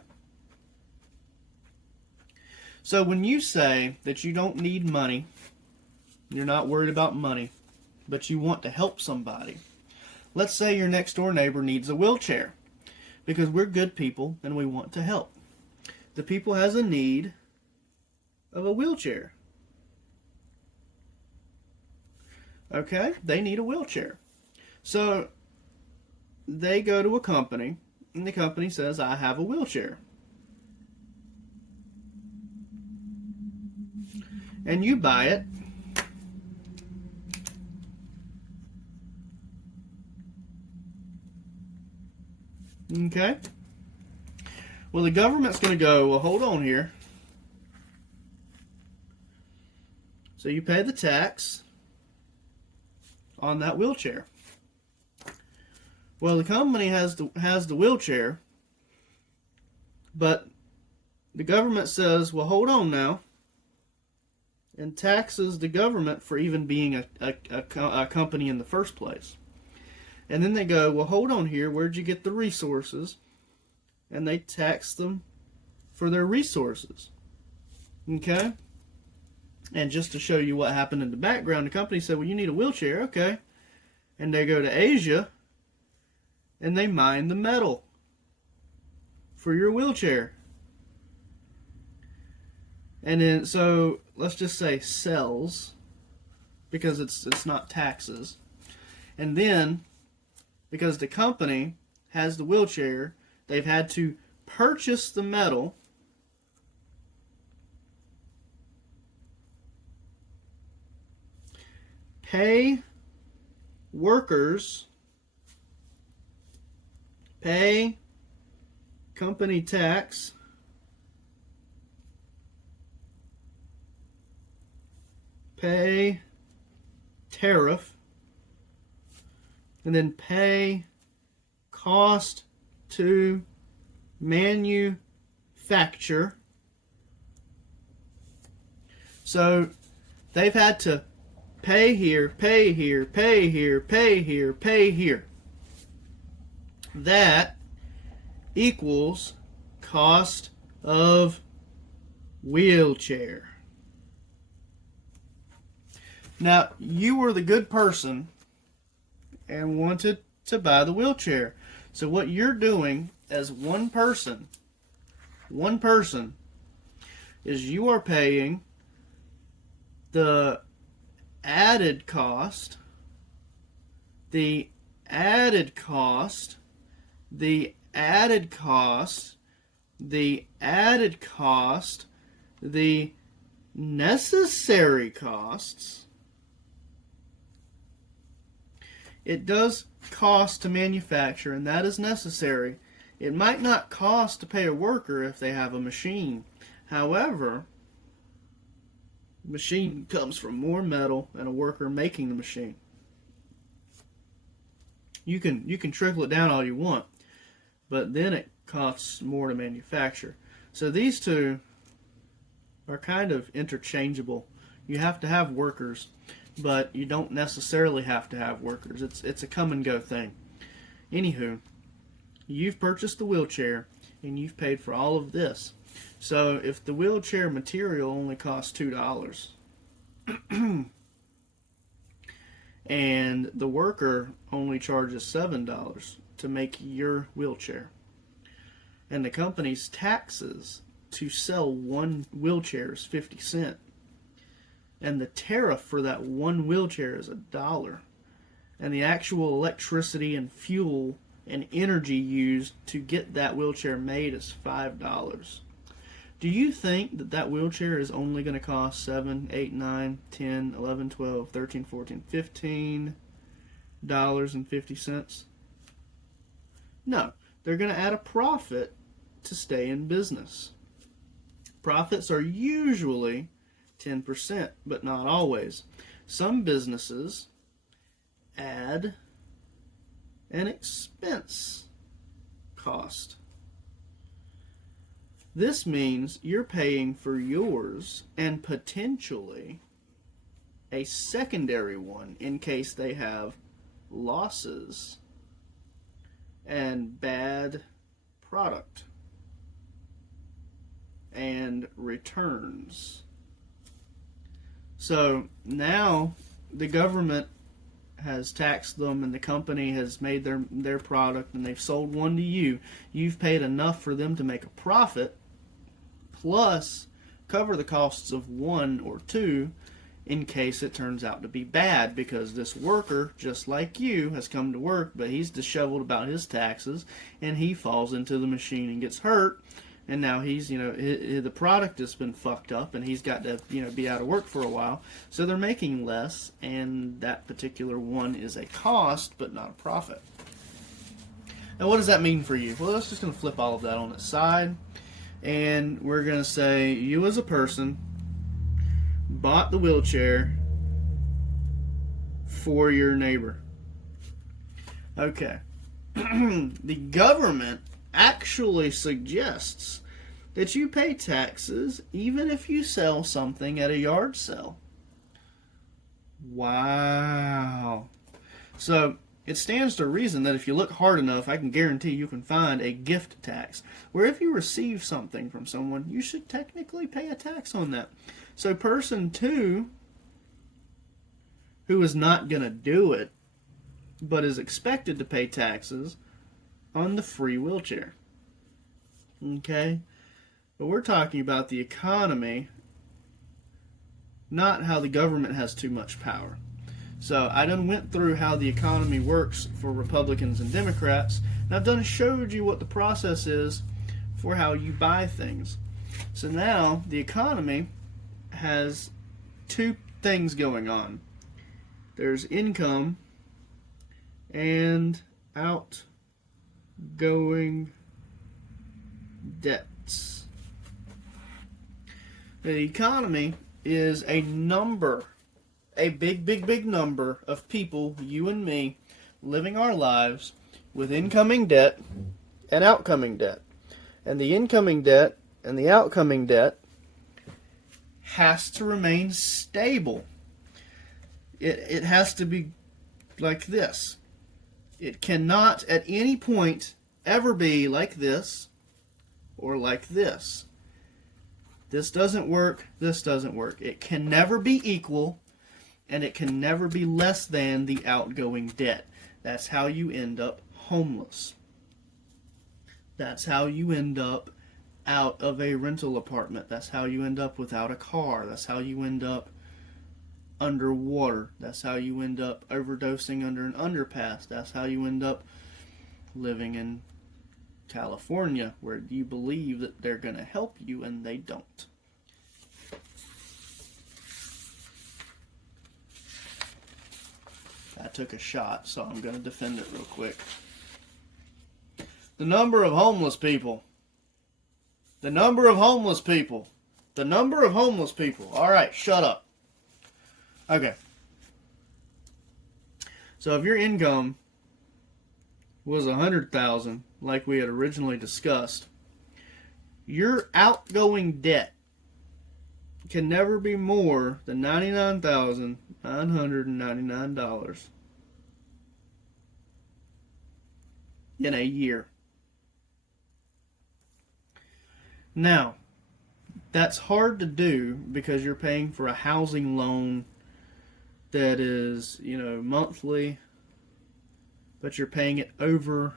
So when you say that you don't need money, you're not worried about money, but you want to help somebody. Let's say your next door neighbor needs a wheelchair, because we're good people and we want to help. The people has a need of a wheelchair. Okay? They need a wheelchair. So they go to a company, and the company says, I have a wheelchair. And you buy it. Okay? Well, the government's going to go, well, hold on here. So you pay the tax on that wheelchair. Well, the company has the wheelchair, but the government says, well, hold on now, and taxes the government for even being a company in the first place. And then they go, well, hold on here, where'd you get the resources and they tax them for their resources. Okay? And just to show you what happened in the background, the company said, well, you need a wheelchair. Okay. And they go to Asia and they mine the metal for your wheelchair. And then, so let's just say sells, because it's not taxes. And then, because the company has the wheelchair, they've had to purchase the metal, pay workers, pay company tax, pay tariff, and then pay cost to manufacture. So they've had to pay here, pay here, pay here, pay here, pay here. That equals cost of wheelchair. Now, you were the good person and wanted to buy the wheelchair. So what you're doing as one person is you are paying the added cost, the added cost, the added cost, the added cost, the necessary costs. It does cost to manufacture, and that is necessary. It might not cost to pay a worker if they have a machine. However, the machine comes from more metal and a worker making the machine. You can trickle it down all you want, but then it costs more to manufacture. So these two are kind of interchangeable. You have to have workers, but you don't necessarily have to have workers. It's a come and go thing. Anywho, you've purchased the wheelchair and you've paid for all of this. So if the wheelchair material only costs $2 and the worker only charges $7 to make your wheelchair, and the company's taxes to sell one wheelchair is 50 cents, and the tariff for that one wheelchair is $1, and the actual electricity and fuel and energy used to get that wheelchair made is $5. Do you think that that wheelchair is only going to cost $7, $8, $9, $10, $11, $12, $13, $14, $15.50? No, they're going to add a profit to stay in business. Profits are usually 10%, but not always. Some businesses add an expense cost. This means you're paying for yours and potentially a secondary one in case they have losses and bad product and returns. So now the government has taxed them and the company has made their product and they've sold one to you. You've paid enough for them to make a profit, plus cover the costs of one or two in case it turns out to be bad, because this worker, just like you, has come to work, but he's disheveled about his taxes and he falls into the machine and gets hurt. And now he's, the product has been fucked up and he's got to, be out of work for a while. So they're making less, and that particular one is a cost, but not a profit. Now, what does that mean for you? Well, let's just going to flip all of that on its side. And we're going to say you as a person bought the wheelchair for your neighbor. Okay. The government actually suggests that you pay taxes even if you sell something at a yard sale. Wow. So it stands to reason that if you look hard enough, I can guarantee you can find a gift tax, where if you receive something from someone, you should technically pay a tax on that. So person 2, who is not going to do it, but is expected to pay taxes on the free wheelchair. Okay? But we're talking about the economy, not how the government has too much power. So I done went through how the economy works for Republicans and Democrats, and I've done showed you what the process is for how you buy things. So now the economy has two things going on. There's income and outgoing debts. The economy is a number, a big number of people, you and me, living our lives with incoming debt and outgoing debt. And the incoming debt and the outgoing debt has to remain stable. It has to be like this. It cannot at any point ever be like this or like this. This doesn't work, this doesn't work. It can never be equal, and it can never be less than the outgoing debt. That's how you end up homeless. That's how you end up out of a rental apartment. That's how you end up without a car. That's how you end up underwater. That's how you end up overdosing under an underpass. That's how you end up living in California, where you believe that they're going to help you and they don't. I took a shot, so I'm going to defend it real quick. The number of homeless people. The number of homeless people. The number of homeless people. All right, shut up. Okay. So if your income was $100,000, like we had originally discussed, your outgoing debt can never be more than $99,999 in a year. Now, that's hard to do because you're paying for a housing loan that is, monthly, but you're paying it over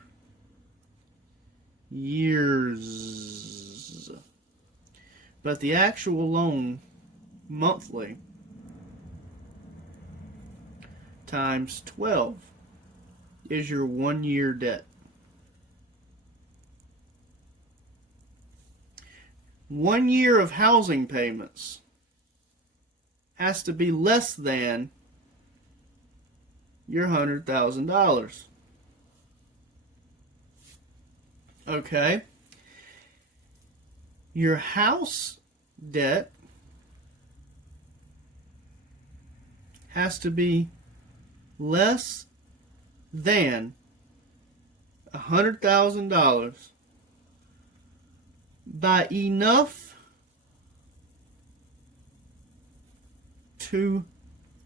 years. But the actual loan monthly times 12 is your 1 year debt. 1 year of housing payments has to be less than your $100,000. Okay? Your house debt has to be less than $100,000 by enough to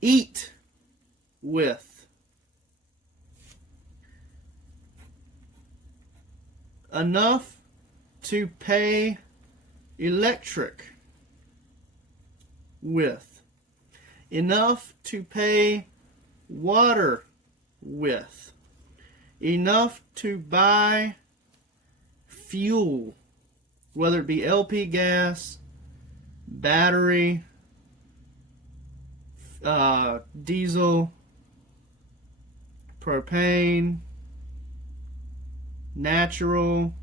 eat with. Enough to pay electric with. Enough to pay water with. Enough to buy fuel, whether it be LP gas, battery, diesel, propane, natural,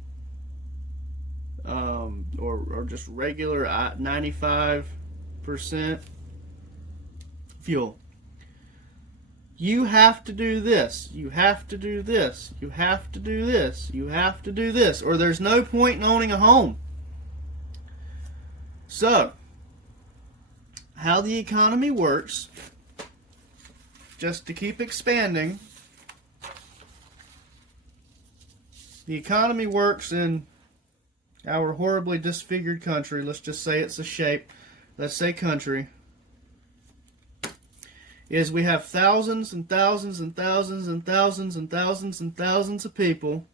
or just regular 95% fuel. You have to do this. You have to do this. You have to do this. You have to do this. Or there's no point in owning a home. So, how the economy works, just to keep expanding, the economy works in our horribly disfigured country. Let's just say it's a shape. Let's say country. is we have thousands and thousands and thousands and thousands and thousands and thousands of people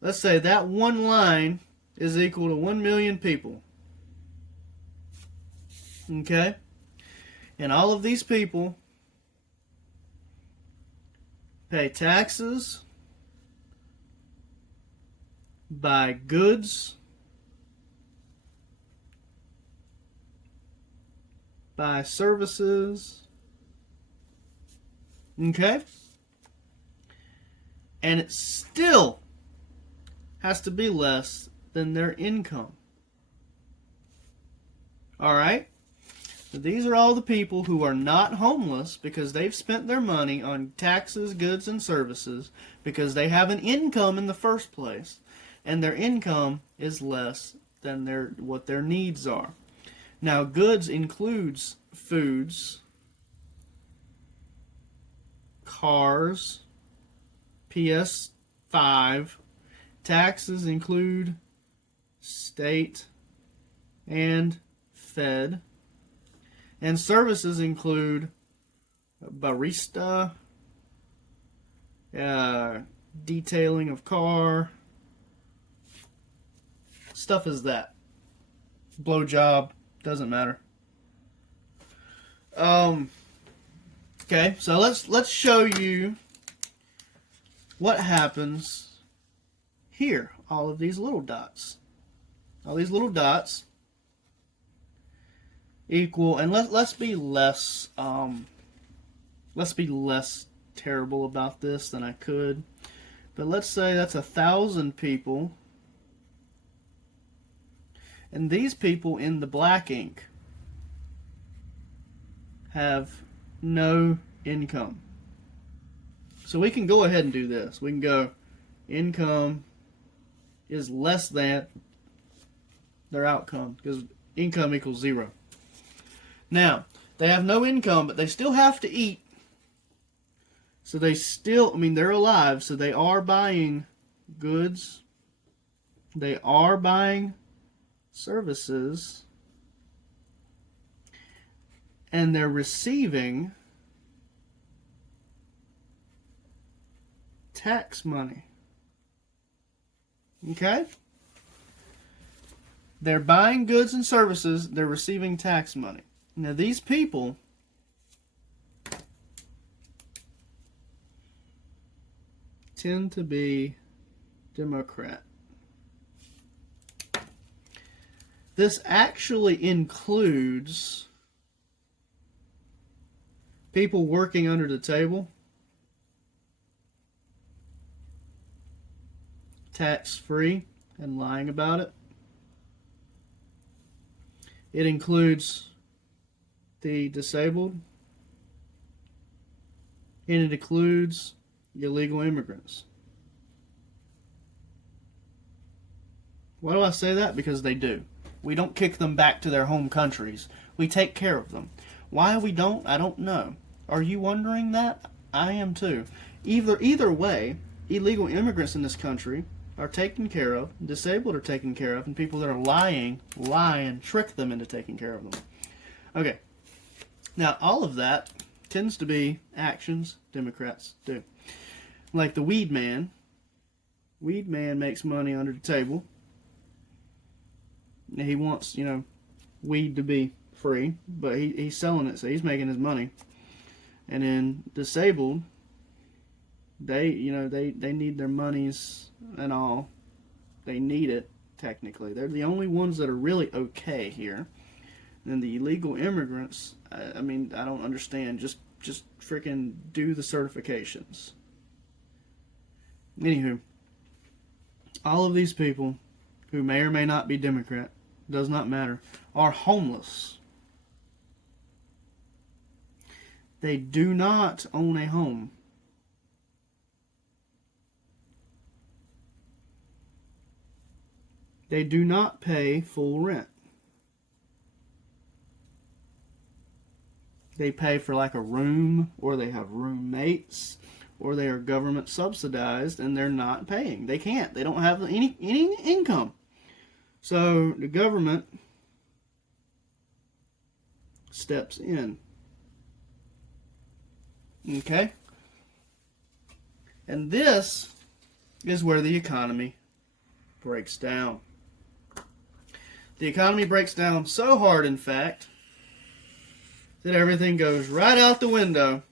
let's say that one line is equal to 1 million people. Okay? And all of these people pay taxes, buy goods, buy services. Okay? And it still has to be less than their income. Alright? So these are all the people who are not homeless because they've spent their money on taxes, goods, and services because they have an income in the first place. And their income is less than what their needs are. Now, goods includes foods, cars, PS5. Taxes include state and fed. And services include barista, detailing of car, stuff as that. Blowjob, doesn't matter. Okay, so let's show you what happens here. All of these little dots. All these little dots equal, and let's be less terrible about this than I could. But let's say that's 1,000 people. And these people in the black ink have no income. So we can go ahead and do this. We can go income is less than their outcome because income equals 0. Now, they have no income, but they still have to eat. So they still, they're alive, so they are buying goods. They are buying services. And they're receiving tax money. Okay? They're buying goods and services. They're receiving tax money. Now, these people tend to be Democrat. This actually includes people working under the table, tax-free, and lying about it. It includes the disabled, and it includes illegal immigrants. Why do I say that? Because they do. We don't kick them back to their home countries. We take care of them. Why we don't, I don't know. Are you wondering that? I am too. Either way, illegal immigrants in this country are taken care of, disabled are taken care of, and people that are lying, trick them into taking care of them. Okay. Now, all of that tends to be actions Democrats do. Like the weed man. Weed man makes money under the table. He wants, weed to be free, but he's selling it, so he's making his money. And then disabled, they need their monies and all. They need it, technically. They're the only ones that are really okay here. And the illegal immigrants, I don't understand. Just freaking do the certifications. Anywho, all of these people who may or may not be Democrat, does not matter, are homeless. They do not own a home. They do not pay full rent. They pay for like a room, or they have roommates, or they are government subsidized and they're not paying. They can't. They don't have any income. So the government steps in. Okay? And this is where the economy breaks down. The economy breaks down so hard, in fact, that everything goes right out the window.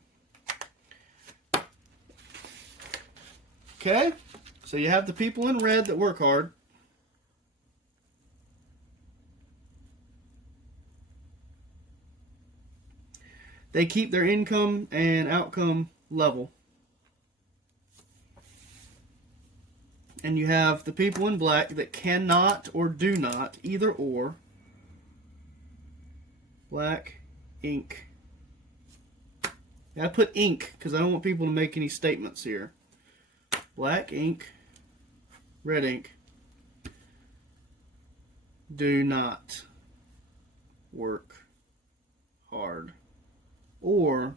Okay? So you have the people in red that work hard. They keep their income and outcome level. And you have the people in black that cannot or do not, either or. Black, ink. I put ink because I don't want people to make any statements here. Black ink, red ink, do not work hard or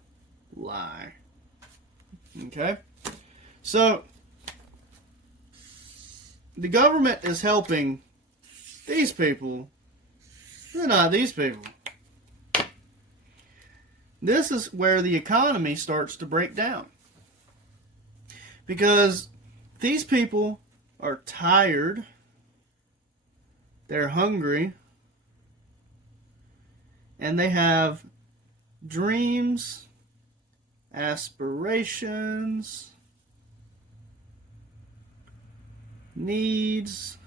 lie. Okay? So, the government is helping these people, they're not these people. This is where the economy starts to break down. Because these people are tired, they're hungry, and they have dreams, aspirations, needs,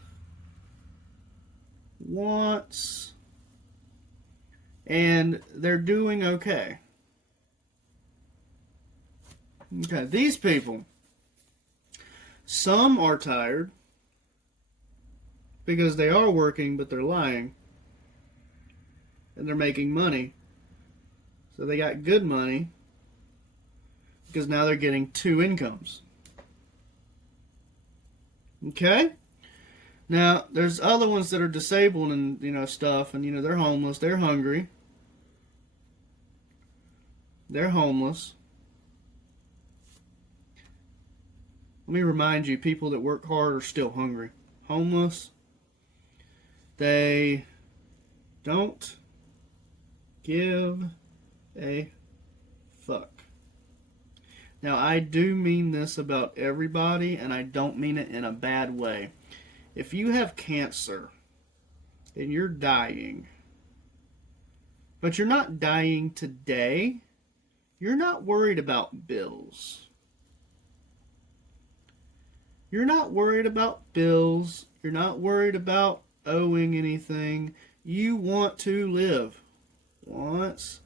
wants, and they're doing okay. Okay, these people, some are tired because they are working but they're lying and they're making money. So they got good money because now they're getting two incomes. Okay? Now, there's other ones that are disabled and, stuff, and, they're homeless, they're hungry. They're homeless. Let me remind you, people that work hard are still hungry. Homeless. They don't give a fuck. Now, I do mean this about everybody, and I don't mean it in a bad way. If you have cancer and you're dying, but you're not dying today, you're not worried about bills. You're not worried about bills. You're not worried about owing anything. You want to live. Wants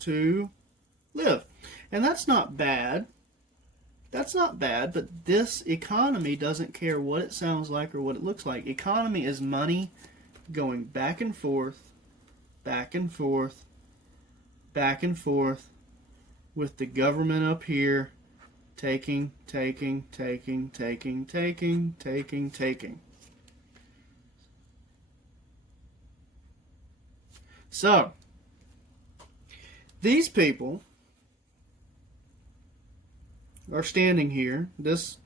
to live. And that's not bad. That's not bad, but this economy doesn't care what it sounds like or what it looks like. Economy is money going back and forth, back and forth, back and forth, with the government up here taking. So, these people are standing here. Let's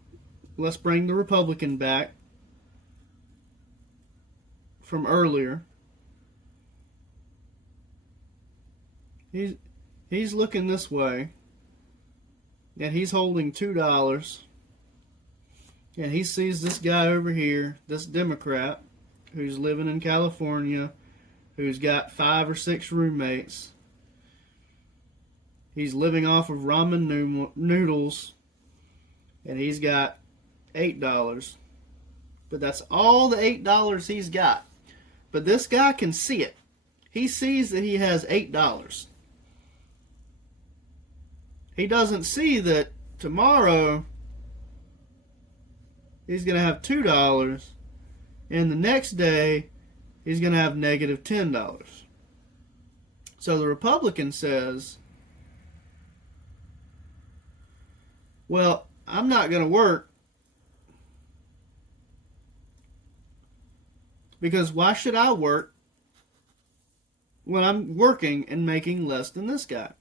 bring the Republican back from earlier. He's looking this way, and he's holding $2, and he sees this guy over here, this Democrat, who's living in California, who's got 5 or 6 roommates. He's living off of ramen noodles, and he's got $8. But that's all the $8 he's got. But this guy can see it. He sees that he has $8. He doesn't see that tomorrow he's going to have $2, and the next day he's going to have negative $10. So the Republican says, well, I'm not going to work because why should I work when I'm working and making less than this guy?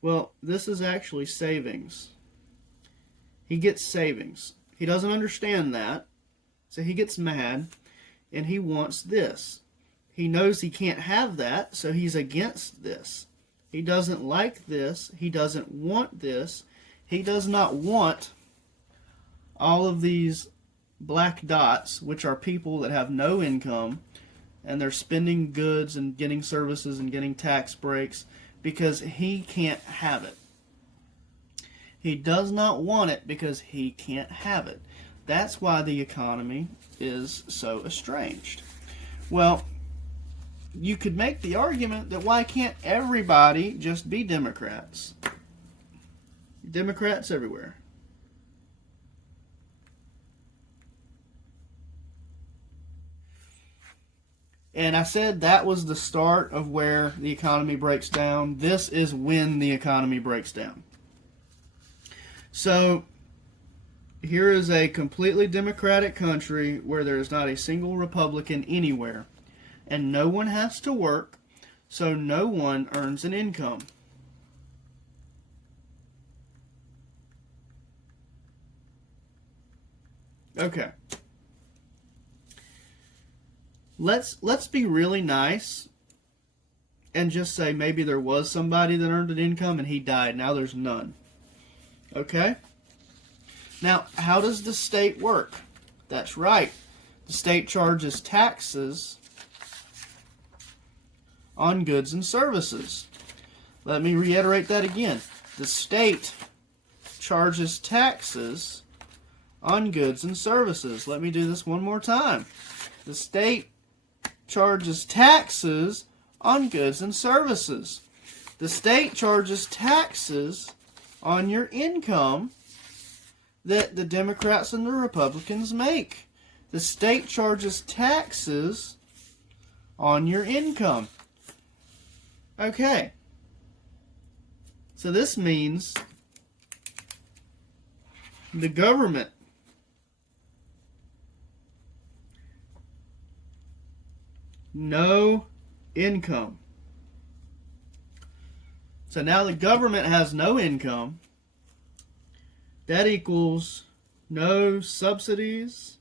Well, this is actually savings. he gets savings. He doesn't understand that, so he gets mad, and he wants this. He knows he can't have that, so he's against this. He doesn't like this. He doesn't want this. He does not want all of these black dots, which are people that have no income, and they're spending goods and getting services and getting tax breaks because he can't have it. He does not want it because he can't have it. That's why the economy is so estranged. Well, you could make the argument that why can't everybody just be Democrats? Democrats everywhere. And I said that was the start of where the economy breaks down. This is when the economy breaks down. So, here is a completely democratic country where there is not a single Republican anywhere. And no one has to work, so no one earns an income. Okay. Let's be really nice and just say maybe there was somebody that earned an income and he died. Now there's none. Okay? Now, how does the state work? That's right. The state charges taxes on goods and services. Let me reiterate that again. The state charges taxes on goods and services. Let me do this one more time. The state charges taxes on goods and services. The state charges taxes on your income that the Democrats and the Republicans make. The state charges taxes on your income. Okay. So this means the government no income. So now the government has no income. That equals no subsidies,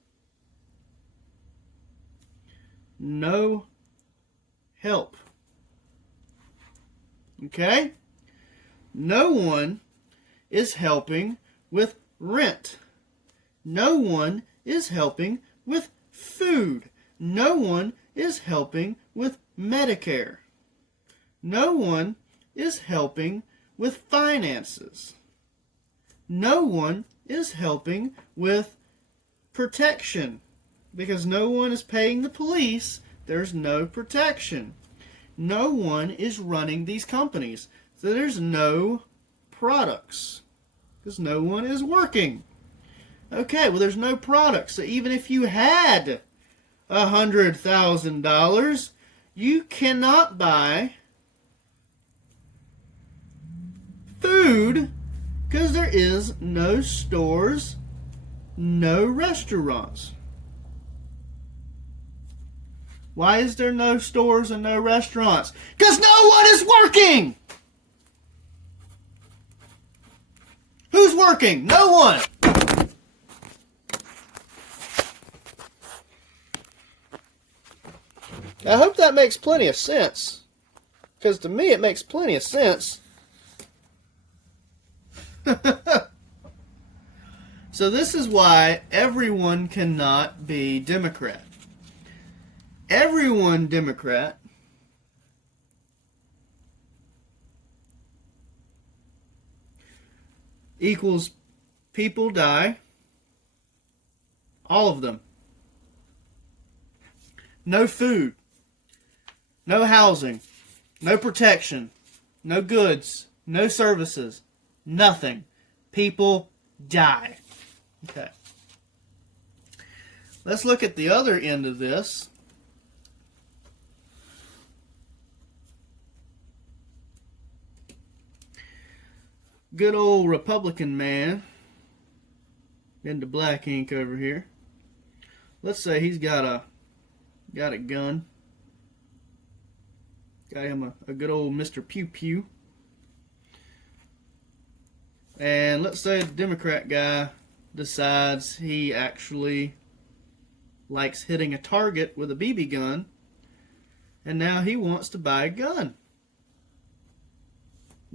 no help. Okay? No one is helping with rent. No one is helping with food. No one is helping with Medicare. No one is helping with finances. No one is helping with protection. Because no one is paying the police, there's no protection. No one is running these companies. So there's no products. Because no one is working. Okay, well there's no products. So even if you had $100,000, you cannot buy food because there is no stores, no restaurants. Why is there no stores and no restaurants? Because no one is working! Who's working? No one! I hope that makes plenty of sense. Because to me it makes plenty of sense. So this is why everyone cannot be Democrat. Everyone Democrat equals people die. All of them. No food. No housing. No protection. No goods. No services. Nothing. People die. Okay. Let's look at the other end of this. Good old Republican man into black ink over here. Let's say he's got a gun. Got him a good old Mr. Pew Pew. And let's say the Democrat guy decides he actually likes hitting a target with a BB gun, and now he wants to buy a gun.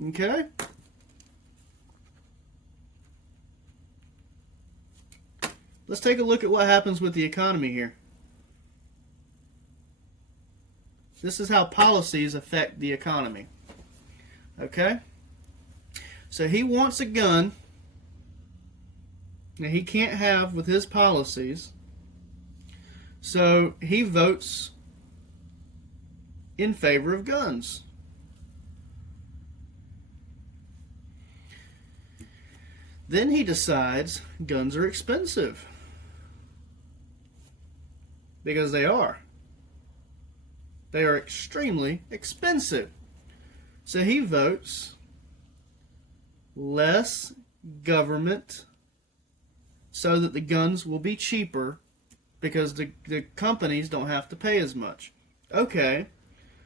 Okay? Let's take a look at what happens with the economy here. This is how policies affect the economy. Okay? So he wants a gun that he can't have with his policies. So he votes in favor of guns. Then he decides guns are expensive. Because they are. They are extremely expensive. So he votes less government so that the guns will be cheaper because the companies don't have to pay as much. Okay,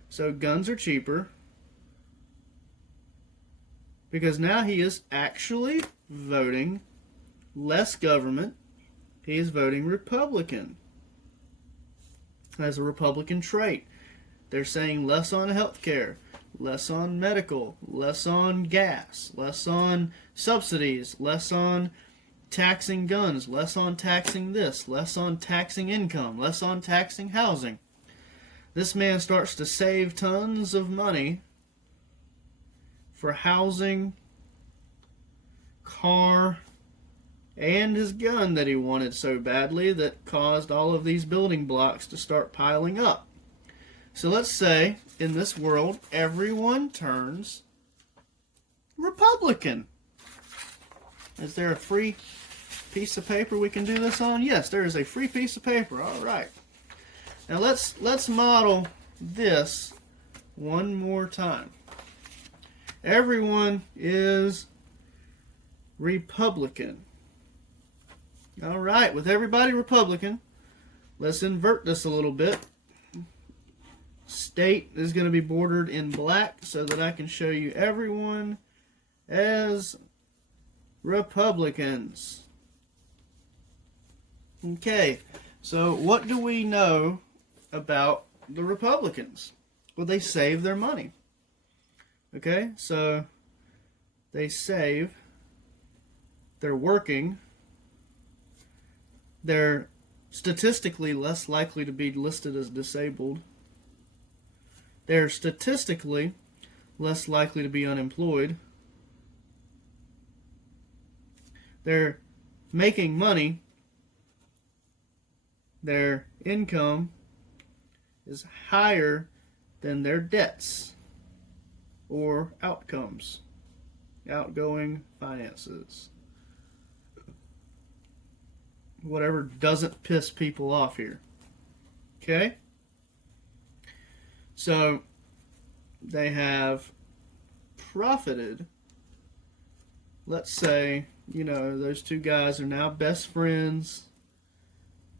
so guns are cheaper because now he is actually voting less government. He is voting Republican. As a Republican trait. They're saying less on health care, less on medical, less on gas, less on subsidies, less on taxing guns, less on taxing this, less on taxing income, less on taxing housing. This man starts to save tons of money for housing, car, and his gun that he wanted so badly that caused all of these building blocks to start piling up. So let's say in this world everyone turns Republican. Is there a free piece of paper we can do this on? Yes, there is a free piece of paper. All right. Now let's model this one more time. Everyone is Republican. All right, with everybody Republican, let's invert this a little bit. State is going to be bordered in black so that I can show you everyone as Republicans. Okay, so what do we know about the Republicans? Well, they save their money. Okay, so they save, they're working, they're statistically less likely to be listed as disabled. They're statistically less likely to be unemployed. They're making money. Their income is higher than their debts or outcomes, outgoing finances. Whatever doesn't piss people off here. Okay? So, they have profited. Let's say, those two guys are now best friends.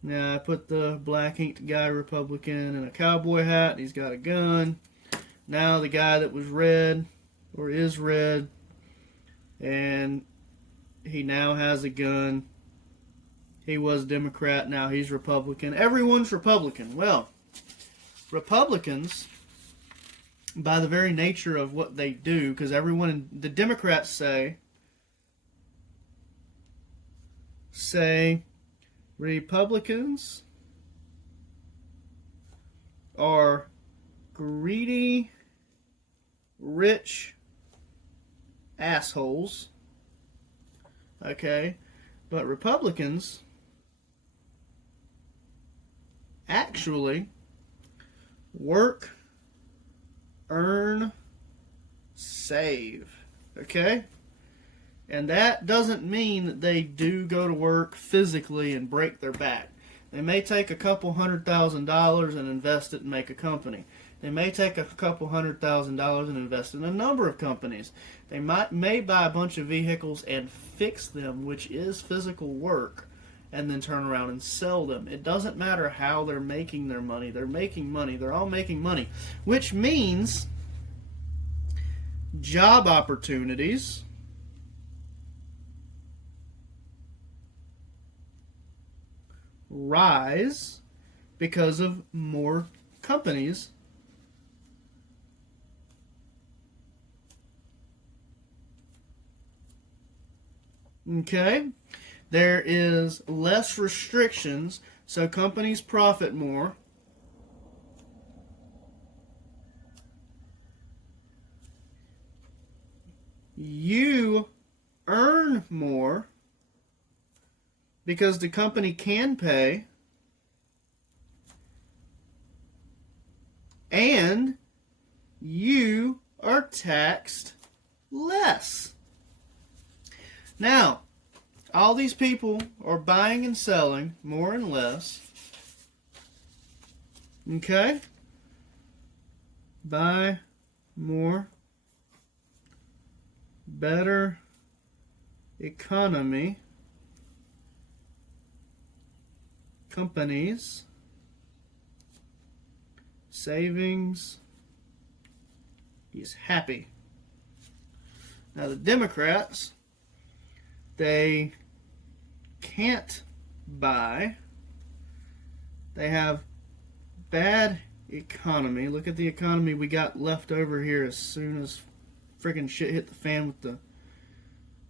Now, I put the black inked guy Republican in a cowboy hat. He's got a gun. Now, the guy that was red, or is red, and he now has a gun. He was Democrat, now he's Republican. Everyone's Republican. Well, Republicans, by the very nature of what they do, because the Democrats say Republicans are greedy, rich assholes. Okay? But Republicans actually work, earn, save. Okay? And that doesn't mean that they do go to work physically and break their back. They may take a couple $100,000 and invest it and make a company. They may take a couple $100,000 and invest in a number of companies. They may buy a bunch of vehicles and fix them, which is physical work, and then turn around and sell them. It doesn't matter how they're making their money. They're making money. They're all making money, which means job opportunities rise because of more companies. Okay? There is less restrictions, so companies profit more. You earn more because the company can pay, and you are taxed less. Now, all these people are buying and selling more and less. Okay? Buy more, better economy, companies, savings, he's happy. Now the Democrats, they can't buy. They have bad economy. Look at the economy we got left over here as soon as freaking shit hit the fan with the...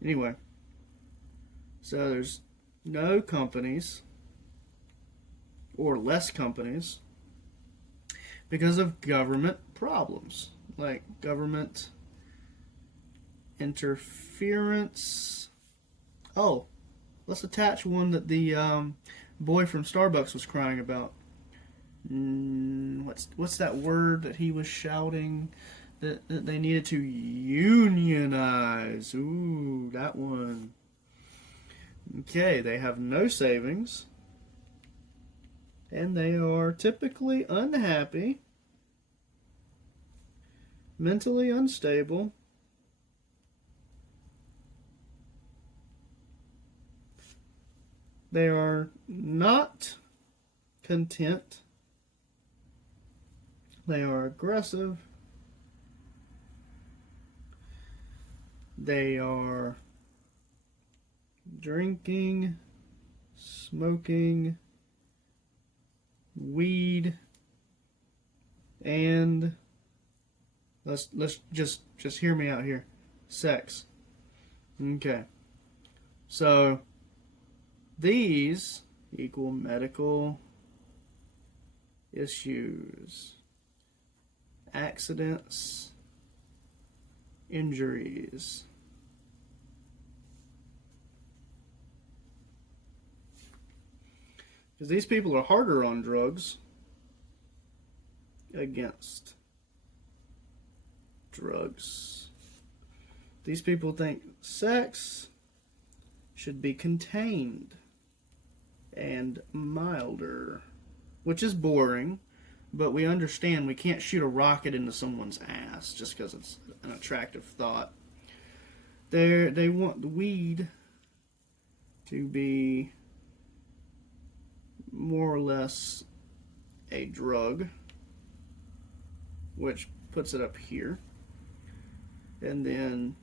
Anyway. So there's no companies, or less companies, because of government problems. Like government interference. Oh, let's attach one that the boy from Starbucks was crying about. What's that word that he was shouting that they needed to unionize? Ooh, that one. Okay, they have no savings, and they are typically unhappy, mentally unstable, they are not content, they are aggressive, they are drinking, smoking, weed, and let's just hear me out here. Sex. Okay. So these equal medical issues, accidents, injuries. Because these people are harder on drugs against drugs. These people think sex should be contained and milder, which is boring, but we understand we can't shoot a rocket into someone's ass just because it's an attractive thought. They want the weed to be more or less a drug, which puts it up here. And then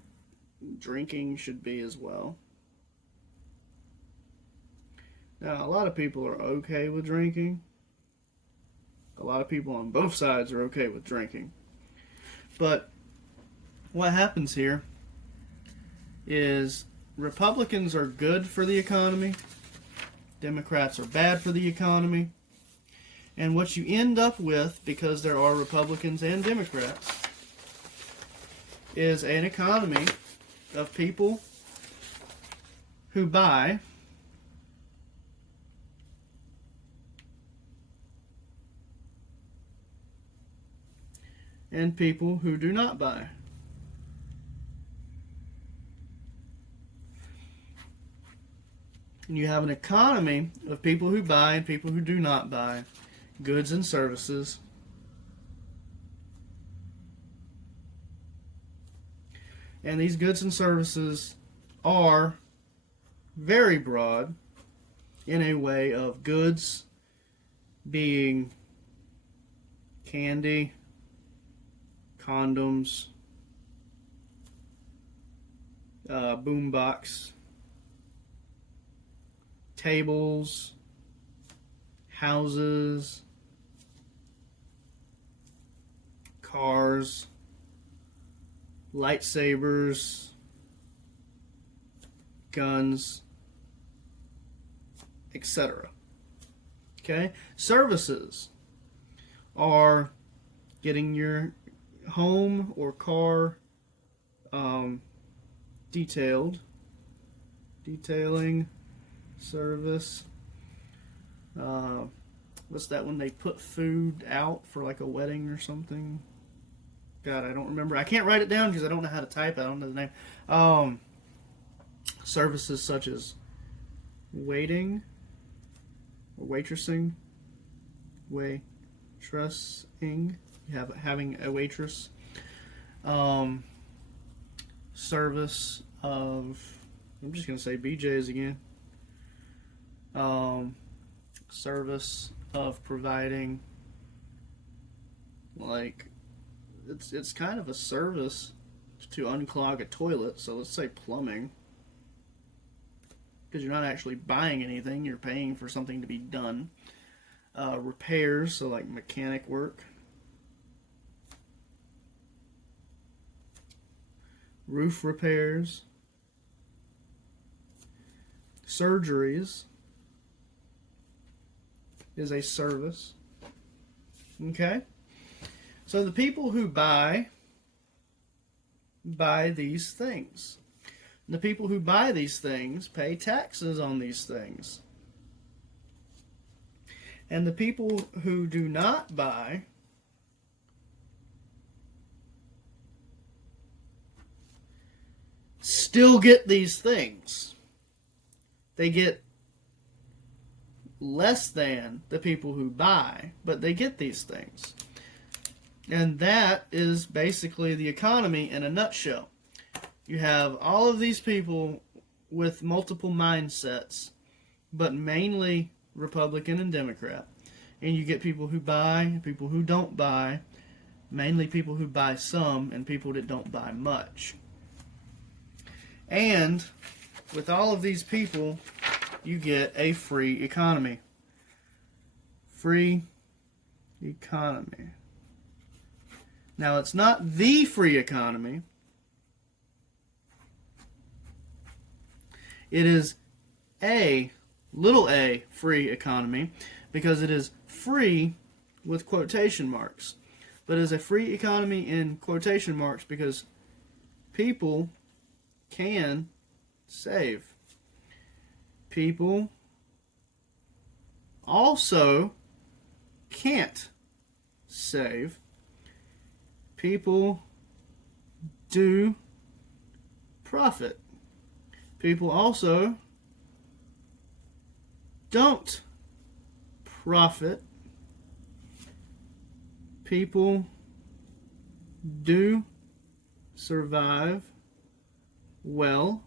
drinking should be as well. Now, a lot of people are okay with drinking. A lot of people on both sides are okay with drinking. But what happens here is Republicans are good for the economy. Democrats are bad for the economy. And what you end up with, because there are Republicans and Democrats, is an economy of people who buy and people who do not buy. And you have an economy of people who buy and people who do not buy goods and services. And these goods and services are very broad in a way of goods being candy, condoms, boombox, tables, houses, cars, lightsabers, guns, etc. Okay? Services are getting your home or car detailing service. What's that when they put food out for like a wedding or something? God, I don't remember. I can't write it down because I don't know how to type it. I don't know the name. Services such as waiting, or waitressing, having a waitress. Service of, I'm just going to say BJ's again. Service of providing, like, it's kind of a service to unclog a toilet. So let's say plumbing, because you're not actually buying anything, you're paying for something to be done. Repairs, so like mechanic work. Roof repairs. Surgeries is a service. Okay? So the people who buy these things. The people who buy these things pay taxes on these things. And the people who do not buy still get these things. They get less than the people who buy, but they get these things. And that is basically the economy in a nutshell. You have all of these people with multiple mindsets, but mainly Republican and Democrat. And you get people who buy, people who don't buy, mainly people who buy some, and people that don't buy much. And with all of these people, you get a free economy. Free economy. Now, it's not the free economy. It is a little a free economy because it is free with quotation marks. But it is a free economy in quotation marks because people can save. People also can't save. People do profit. People also don't profit. People do survive well.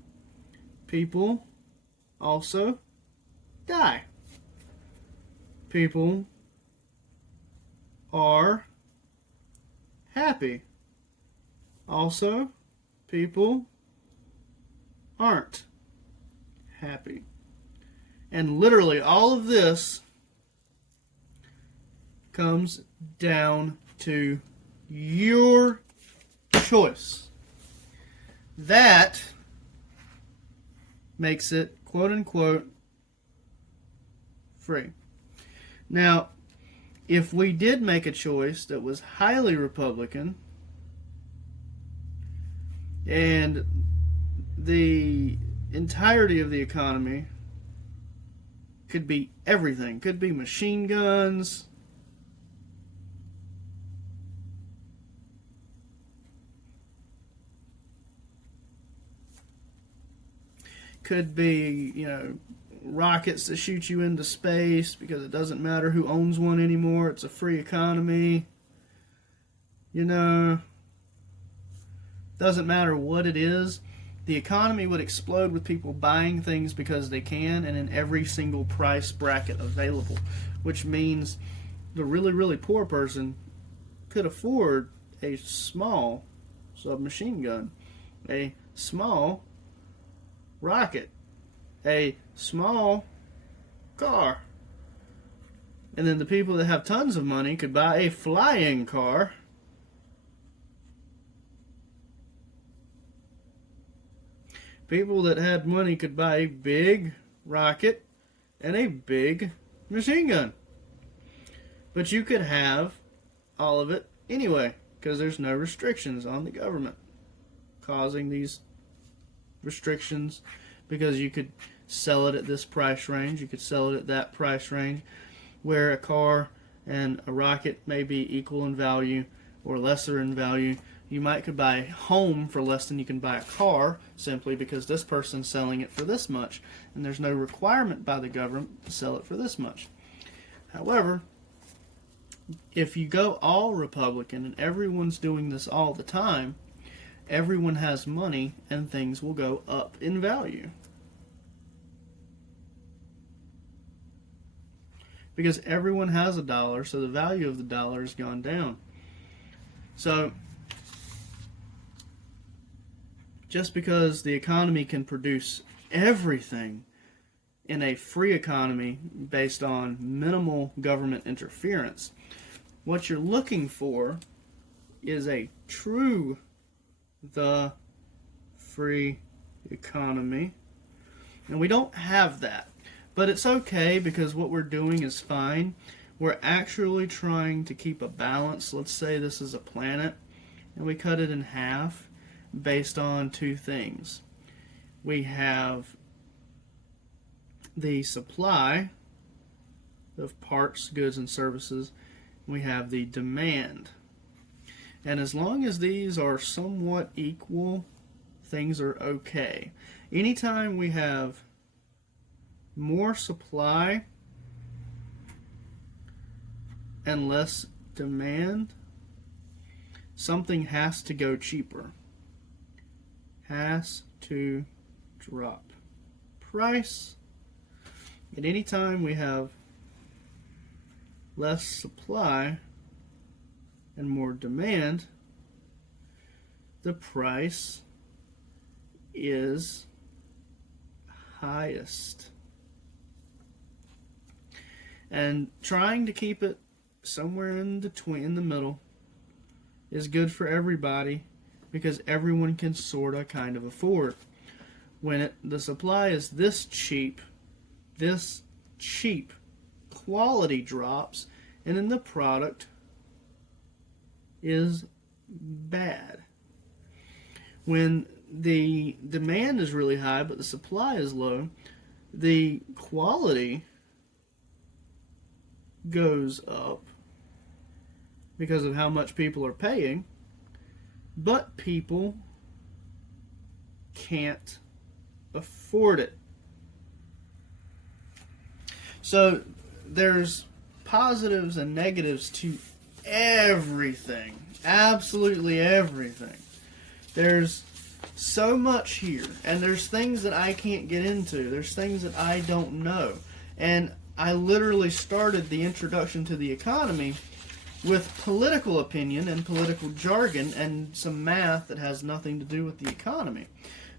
People also die. People are happy. Also, people aren't happy. And literally all of this comes down to your choice. That makes it, quote unquote, free. Now, if we did make a choice that was highly Republican and the entirety of the economy could be everything, could be machine guns, could be, rockets that shoot you into space because it doesn't matter who owns one anymore. It's a free economy. Doesn't matter what it is. The economy would explode with people buying things because they can and in every single price bracket available, which means the really, really poor person could afford a small submachine gun, a small rocket, a small car, And then the people that have tons of money could buy a flying car. People that had money could buy a big rocket and a big machine gun. But you could have all of it anyway, because there's no restrictions on the government causing these restrictions, because you could sell it at this price range, you could sell it at that price range, where a car and a rocket may be equal in value or lesser in value. You might could buy a home for less than you can buy a car, simply because this person's selling it for this much, and there's no requirement by the government to sell it for this much. However, if you go all Republican and everyone's doing this all the time, everyone has money and things will go up in value. Because everyone has a dollar, so the value of the dollar has gone down. So, just because the economy can produce everything in a free economy based on minimal government interference, what you're looking for is a true the free economy. And we don't have that. But it's okay, because what we're doing is fine. We're actually trying to keep a balance. Let's say this is a planet, and we cut it in half based on two things. We have the supply of parts, goods, and services. We have the demand. And as long as these are somewhat equal, things are okay. Anytime we have more supply and less demand, something has to go cheaper. Has to drop price. At any time we have less supply and more demand, the price is highest. And trying to keep it somewhere in the middle is good for everybody, because everyone can sort of kind of afford. When the supply is this cheap, quality drops, and then the product is bad. When the demand is really high but the supply is low, the quality goes up because of how much people are paying, but people can't afford it. So there's positives and negatives to everything, absolutely everything. There's so much here, and there's things that I can't get into. There's things that I don't know. And I literally started the introduction to the economy with political opinion and political jargon and some math that has nothing to do with the economy.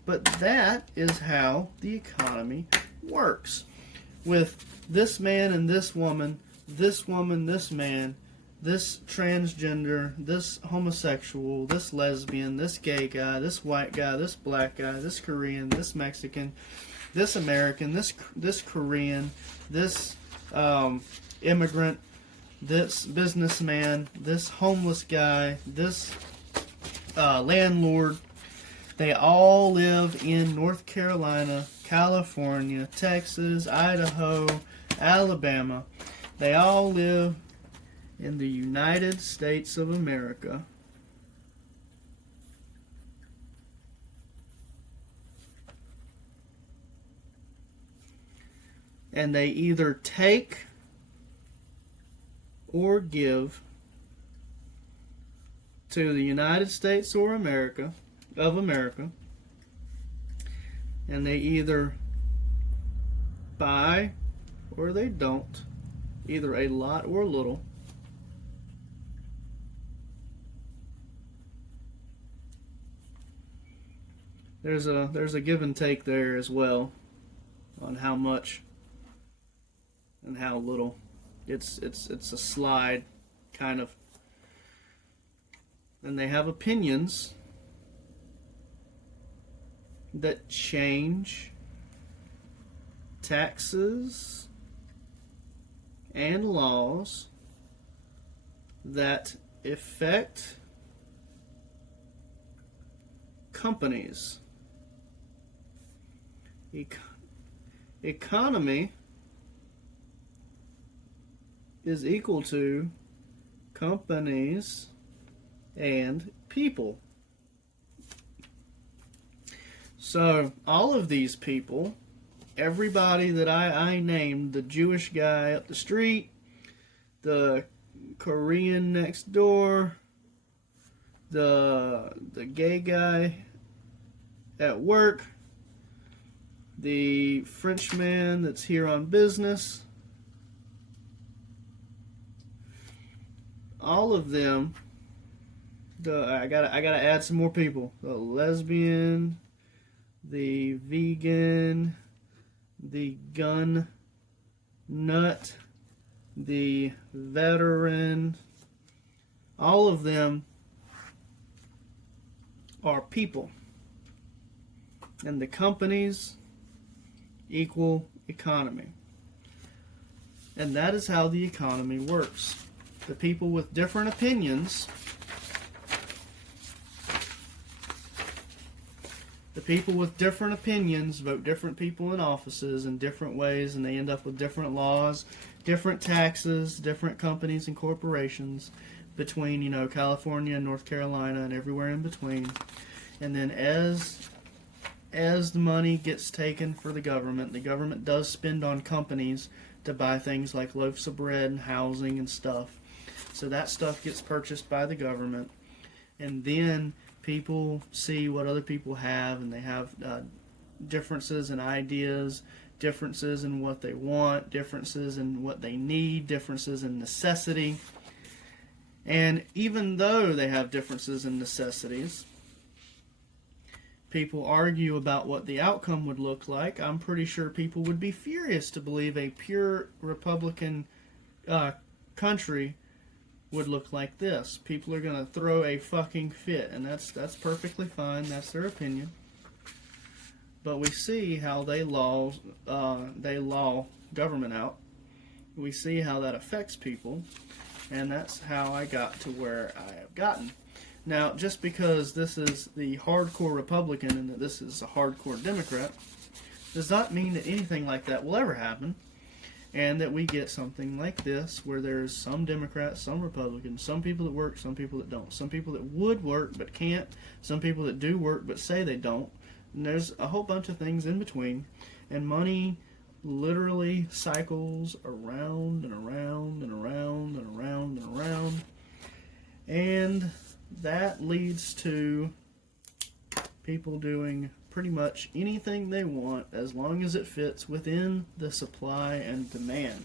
But that is how the economy works. With this man and this woman, this man, this transgender, this homosexual, this lesbian, this gay guy, this white guy, this black guy, this Korean, this Mexican, this American, this Korean, this immigrant, this businessman, this homeless guy, this landlord. They all live in North Carolina, California, Texas, Idaho, Alabama. They all live in the United States of America. And they either take or give to the United States or America, and they either buy or they don't, either a lot or little. There's a give and take there as well on how much and how little. It's a slide, kind of. And they have opinions that change taxes and laws that affect companies. Economy is equal to companies and people. So all of these people, everybody that I named, the Jewish guy up the street, the Korean next door, the gay guy at work, the Frenchman that's here on business, all of them. I gotta add some more people. The lesbian, the vegan, the gun nut, the veteran, all of them are people. And the companies equal economy. And that is how the economy works. The people with different opinions, vote different people in offices in different ways, and they end up with different laws, different taxes, different companies and corporations between, California and North Carolina and everywhere in between. And then as the money gets taken for the government does spend on companies to buy things like loaves of bread and housing and stuff. So that stuff gets purchased by the government. And then people see what other people have, and they have differences in ideas, differences in what they want, differences in what they need, differences in necessity. And even though they have differences in necessities, people argue about what the outcome would look like. I'm pretty sure people would be furious to believe a pure Republican country would look like this. People are going to throw a fucking fit, and that's perfectly fine. That's their opinion. But we see how they law government out. We see how that affects people, and that's how I got to where I have gotten. Now, just because this is the hardcore Republican and that this is a hardcore Democrat does not mean that anything like that will ever happen, and that we get something like this where there's some Democrats, some Republicans, some people that work, some people that don't, some people that would work but can't, some people that do work but say they don't, and there's a whole bunch of things in between, and money literally cycles around and around and around and around and around, and that leads to people doing pretty much anything they want as long as it fits within the supply and demand.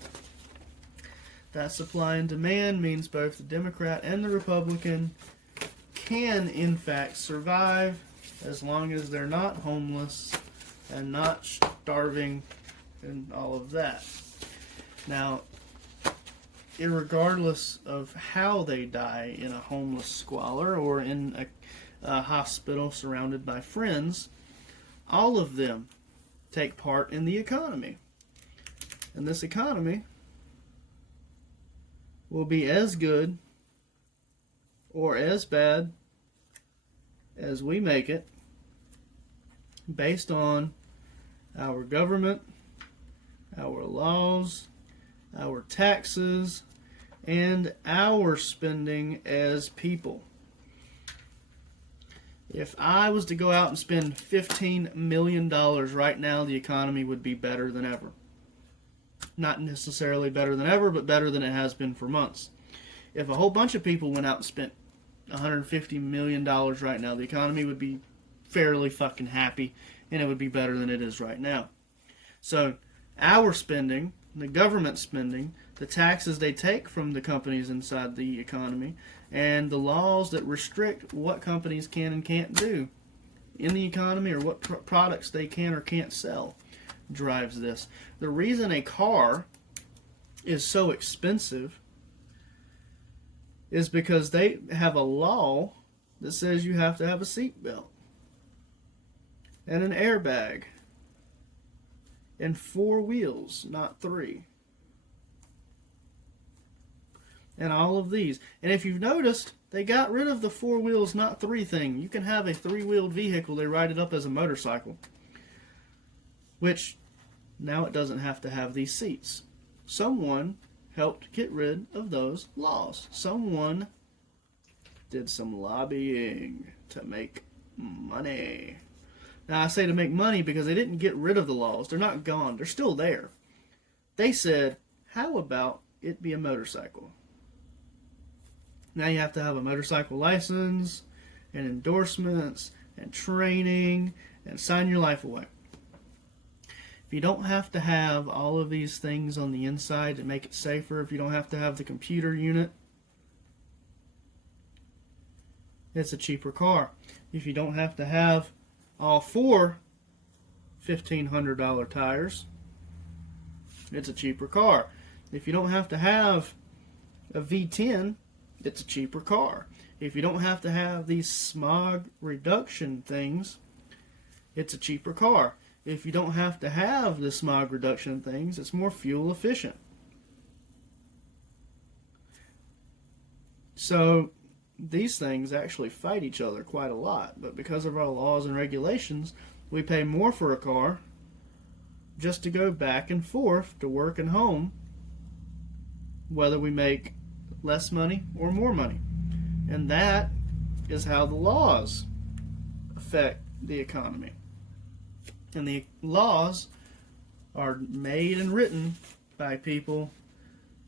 That supply and demand means both the Democrat and the Republican can in fact survive as long as they're not homeless and not starving and all of that. Now, irregardless of how they die in a homeless squalor or in a hospital surrounded by friends, all of them take part in the economy. And this economy will be as good or as bad as we make it based on our government, our laws, our taxes, and our spending as people. If I was to go out and spend $15 million right now, the economy would be better than ever. Not necessarily better than ever, but better than it has been for months. If a whole bunch of people went out and spent $150 million right now, the economy would be fairly fucking happy, and it would be better than it is right now. So, our spending, the government spending, the taxes they take from the companies inside the economy, and the laws that restrict what companies can and can't do in the economy or what products they can or can't sell drives this. The reason a car is so expensive is because they have a law that says you have to have a seatbelt and an airbag and 4 wheels, not 3. And all of these. And if you've noticed, they got rid of the 4 wheels, not 3 thing. You can have a 3-wheeled vehicle. They ride it up as a motorcycle. Which, now it doesn't have to have these seats. Someone helped get rid of those laws. Someone did some lobbying to make money. Now, I say to make money because they didn't get rid of the laws. They're not gone. They're still there. They said, how about it be a motorcycle? Now you have to have a motorcycle license and endorsements and training and sign your life away. If you don't have to have all of these things on the inside to make it safer, if you don't have to have the computer unit, it's a cheaper car. If you don't have to have all 4 $1,500 tires, it's a cheaper car. If you don't have to have a V10, it's a cheaper car. If you don't have to have these smog reduction things, it's a cheaper car. If you don't have to have the smog reduction things, it's more fuel efficient. So these things actually fight each other quite a lot, but because of our laws and regulations, we pay more for a car just to go back and forth to work and home, whether we make less money or more money. And that is how the laws affect the economy. And the laws are made and written by people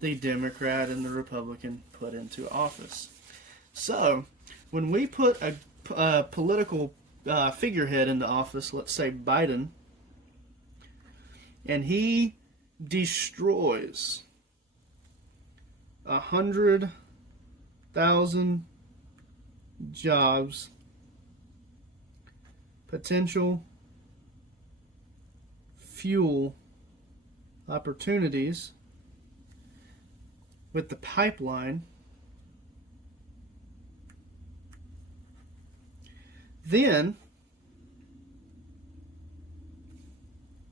the Democrat and the Republican put into office. So, when we put a political figurehead into office, let's say Biden, and he destroys 100,000 jobs, potential fuel opportunities with the pipeline, then,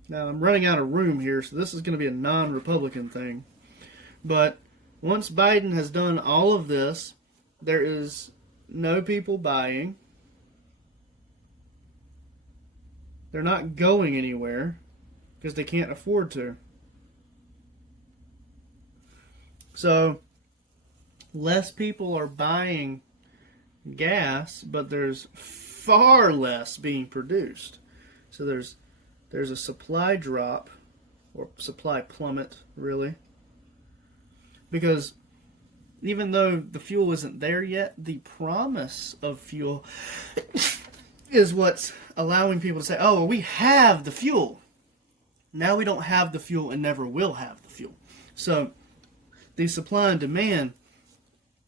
now I'm running out of room here, so this is going to be a non-Republican thing, but once Biden has done all of this, there is no people buying. They're not going anywhere because they can't afford to. So, less people are buying gas, but there's far less being produced. So there's a supply drop, or supply plummet, really. Because even though the fuel isn't there yet, the promise of fuel is what's allowing people to say, oh, well, we have the fuel. Now we don't have the fuel and never will have the fuel. So the supply and demand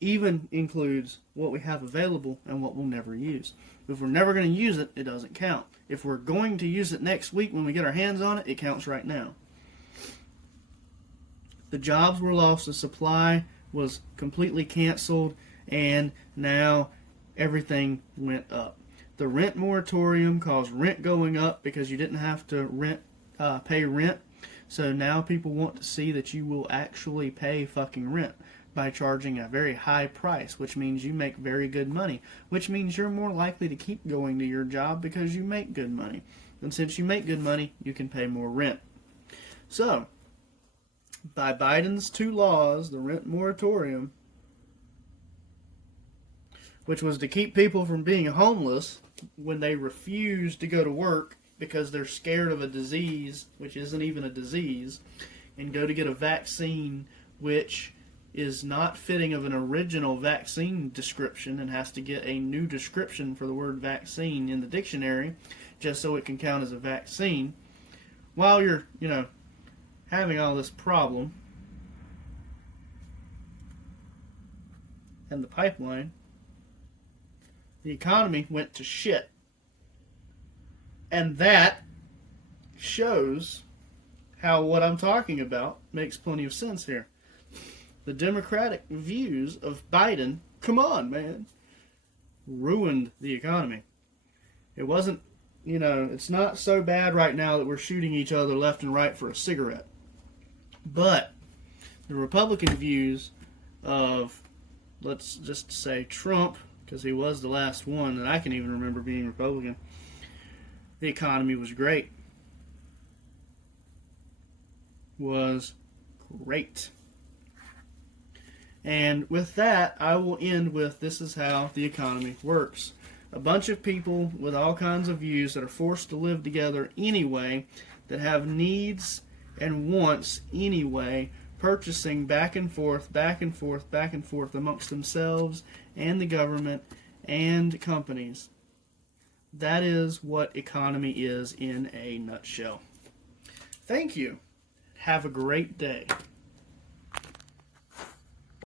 even includes what we have available and what we'll never use. If we're never going to use it, it doesn't count. If we're going to use it next week when we get our hands on it, it counts right now. The jobs were lost, the supply was completely canceled, and now everything went up. The rent moratorium caused rent going up because you didn't have to pay rent. So now people want to see that you will actually pay fucking rent by charging a very high price, which means you make very good money, which means you're more likely to keep going to your job because you make good money. And since you make good money, you can pay more rent. So, by Biden's 2 laws, the rent moratorium, which was to keep people from being homeless when they refuse to go to work because they're scared of a disease, which isn't even a disease, and go to get a vaccine which is not fitting of an original vaccine description and has to get a new description for the word vaccine in the dictionary just so it can count as a vaccine. While you're, having all this problem and the pipeline, the economy went to shit. And that shows how what I'm talking about makes plenty of sense here. The Democratic views of Biden, come on, man, ruined the economy. It wasn't, it's not so bad right now that we're shooting each other left and right for a cigarette. But the Republican views of, let's just say Trump, because he was the last one that I can even remember being Republican, the economy was great. Was great. And with that, I will end with this is how the economy works. A bunch of people with all kinds of views that are forced to live together anyway, that have needs and wants anyway, purchasing back and forth, back and forth, back and forth amongst themselves and the government and companies. That is what economy is in a nutshell. Thank you. Have a great day.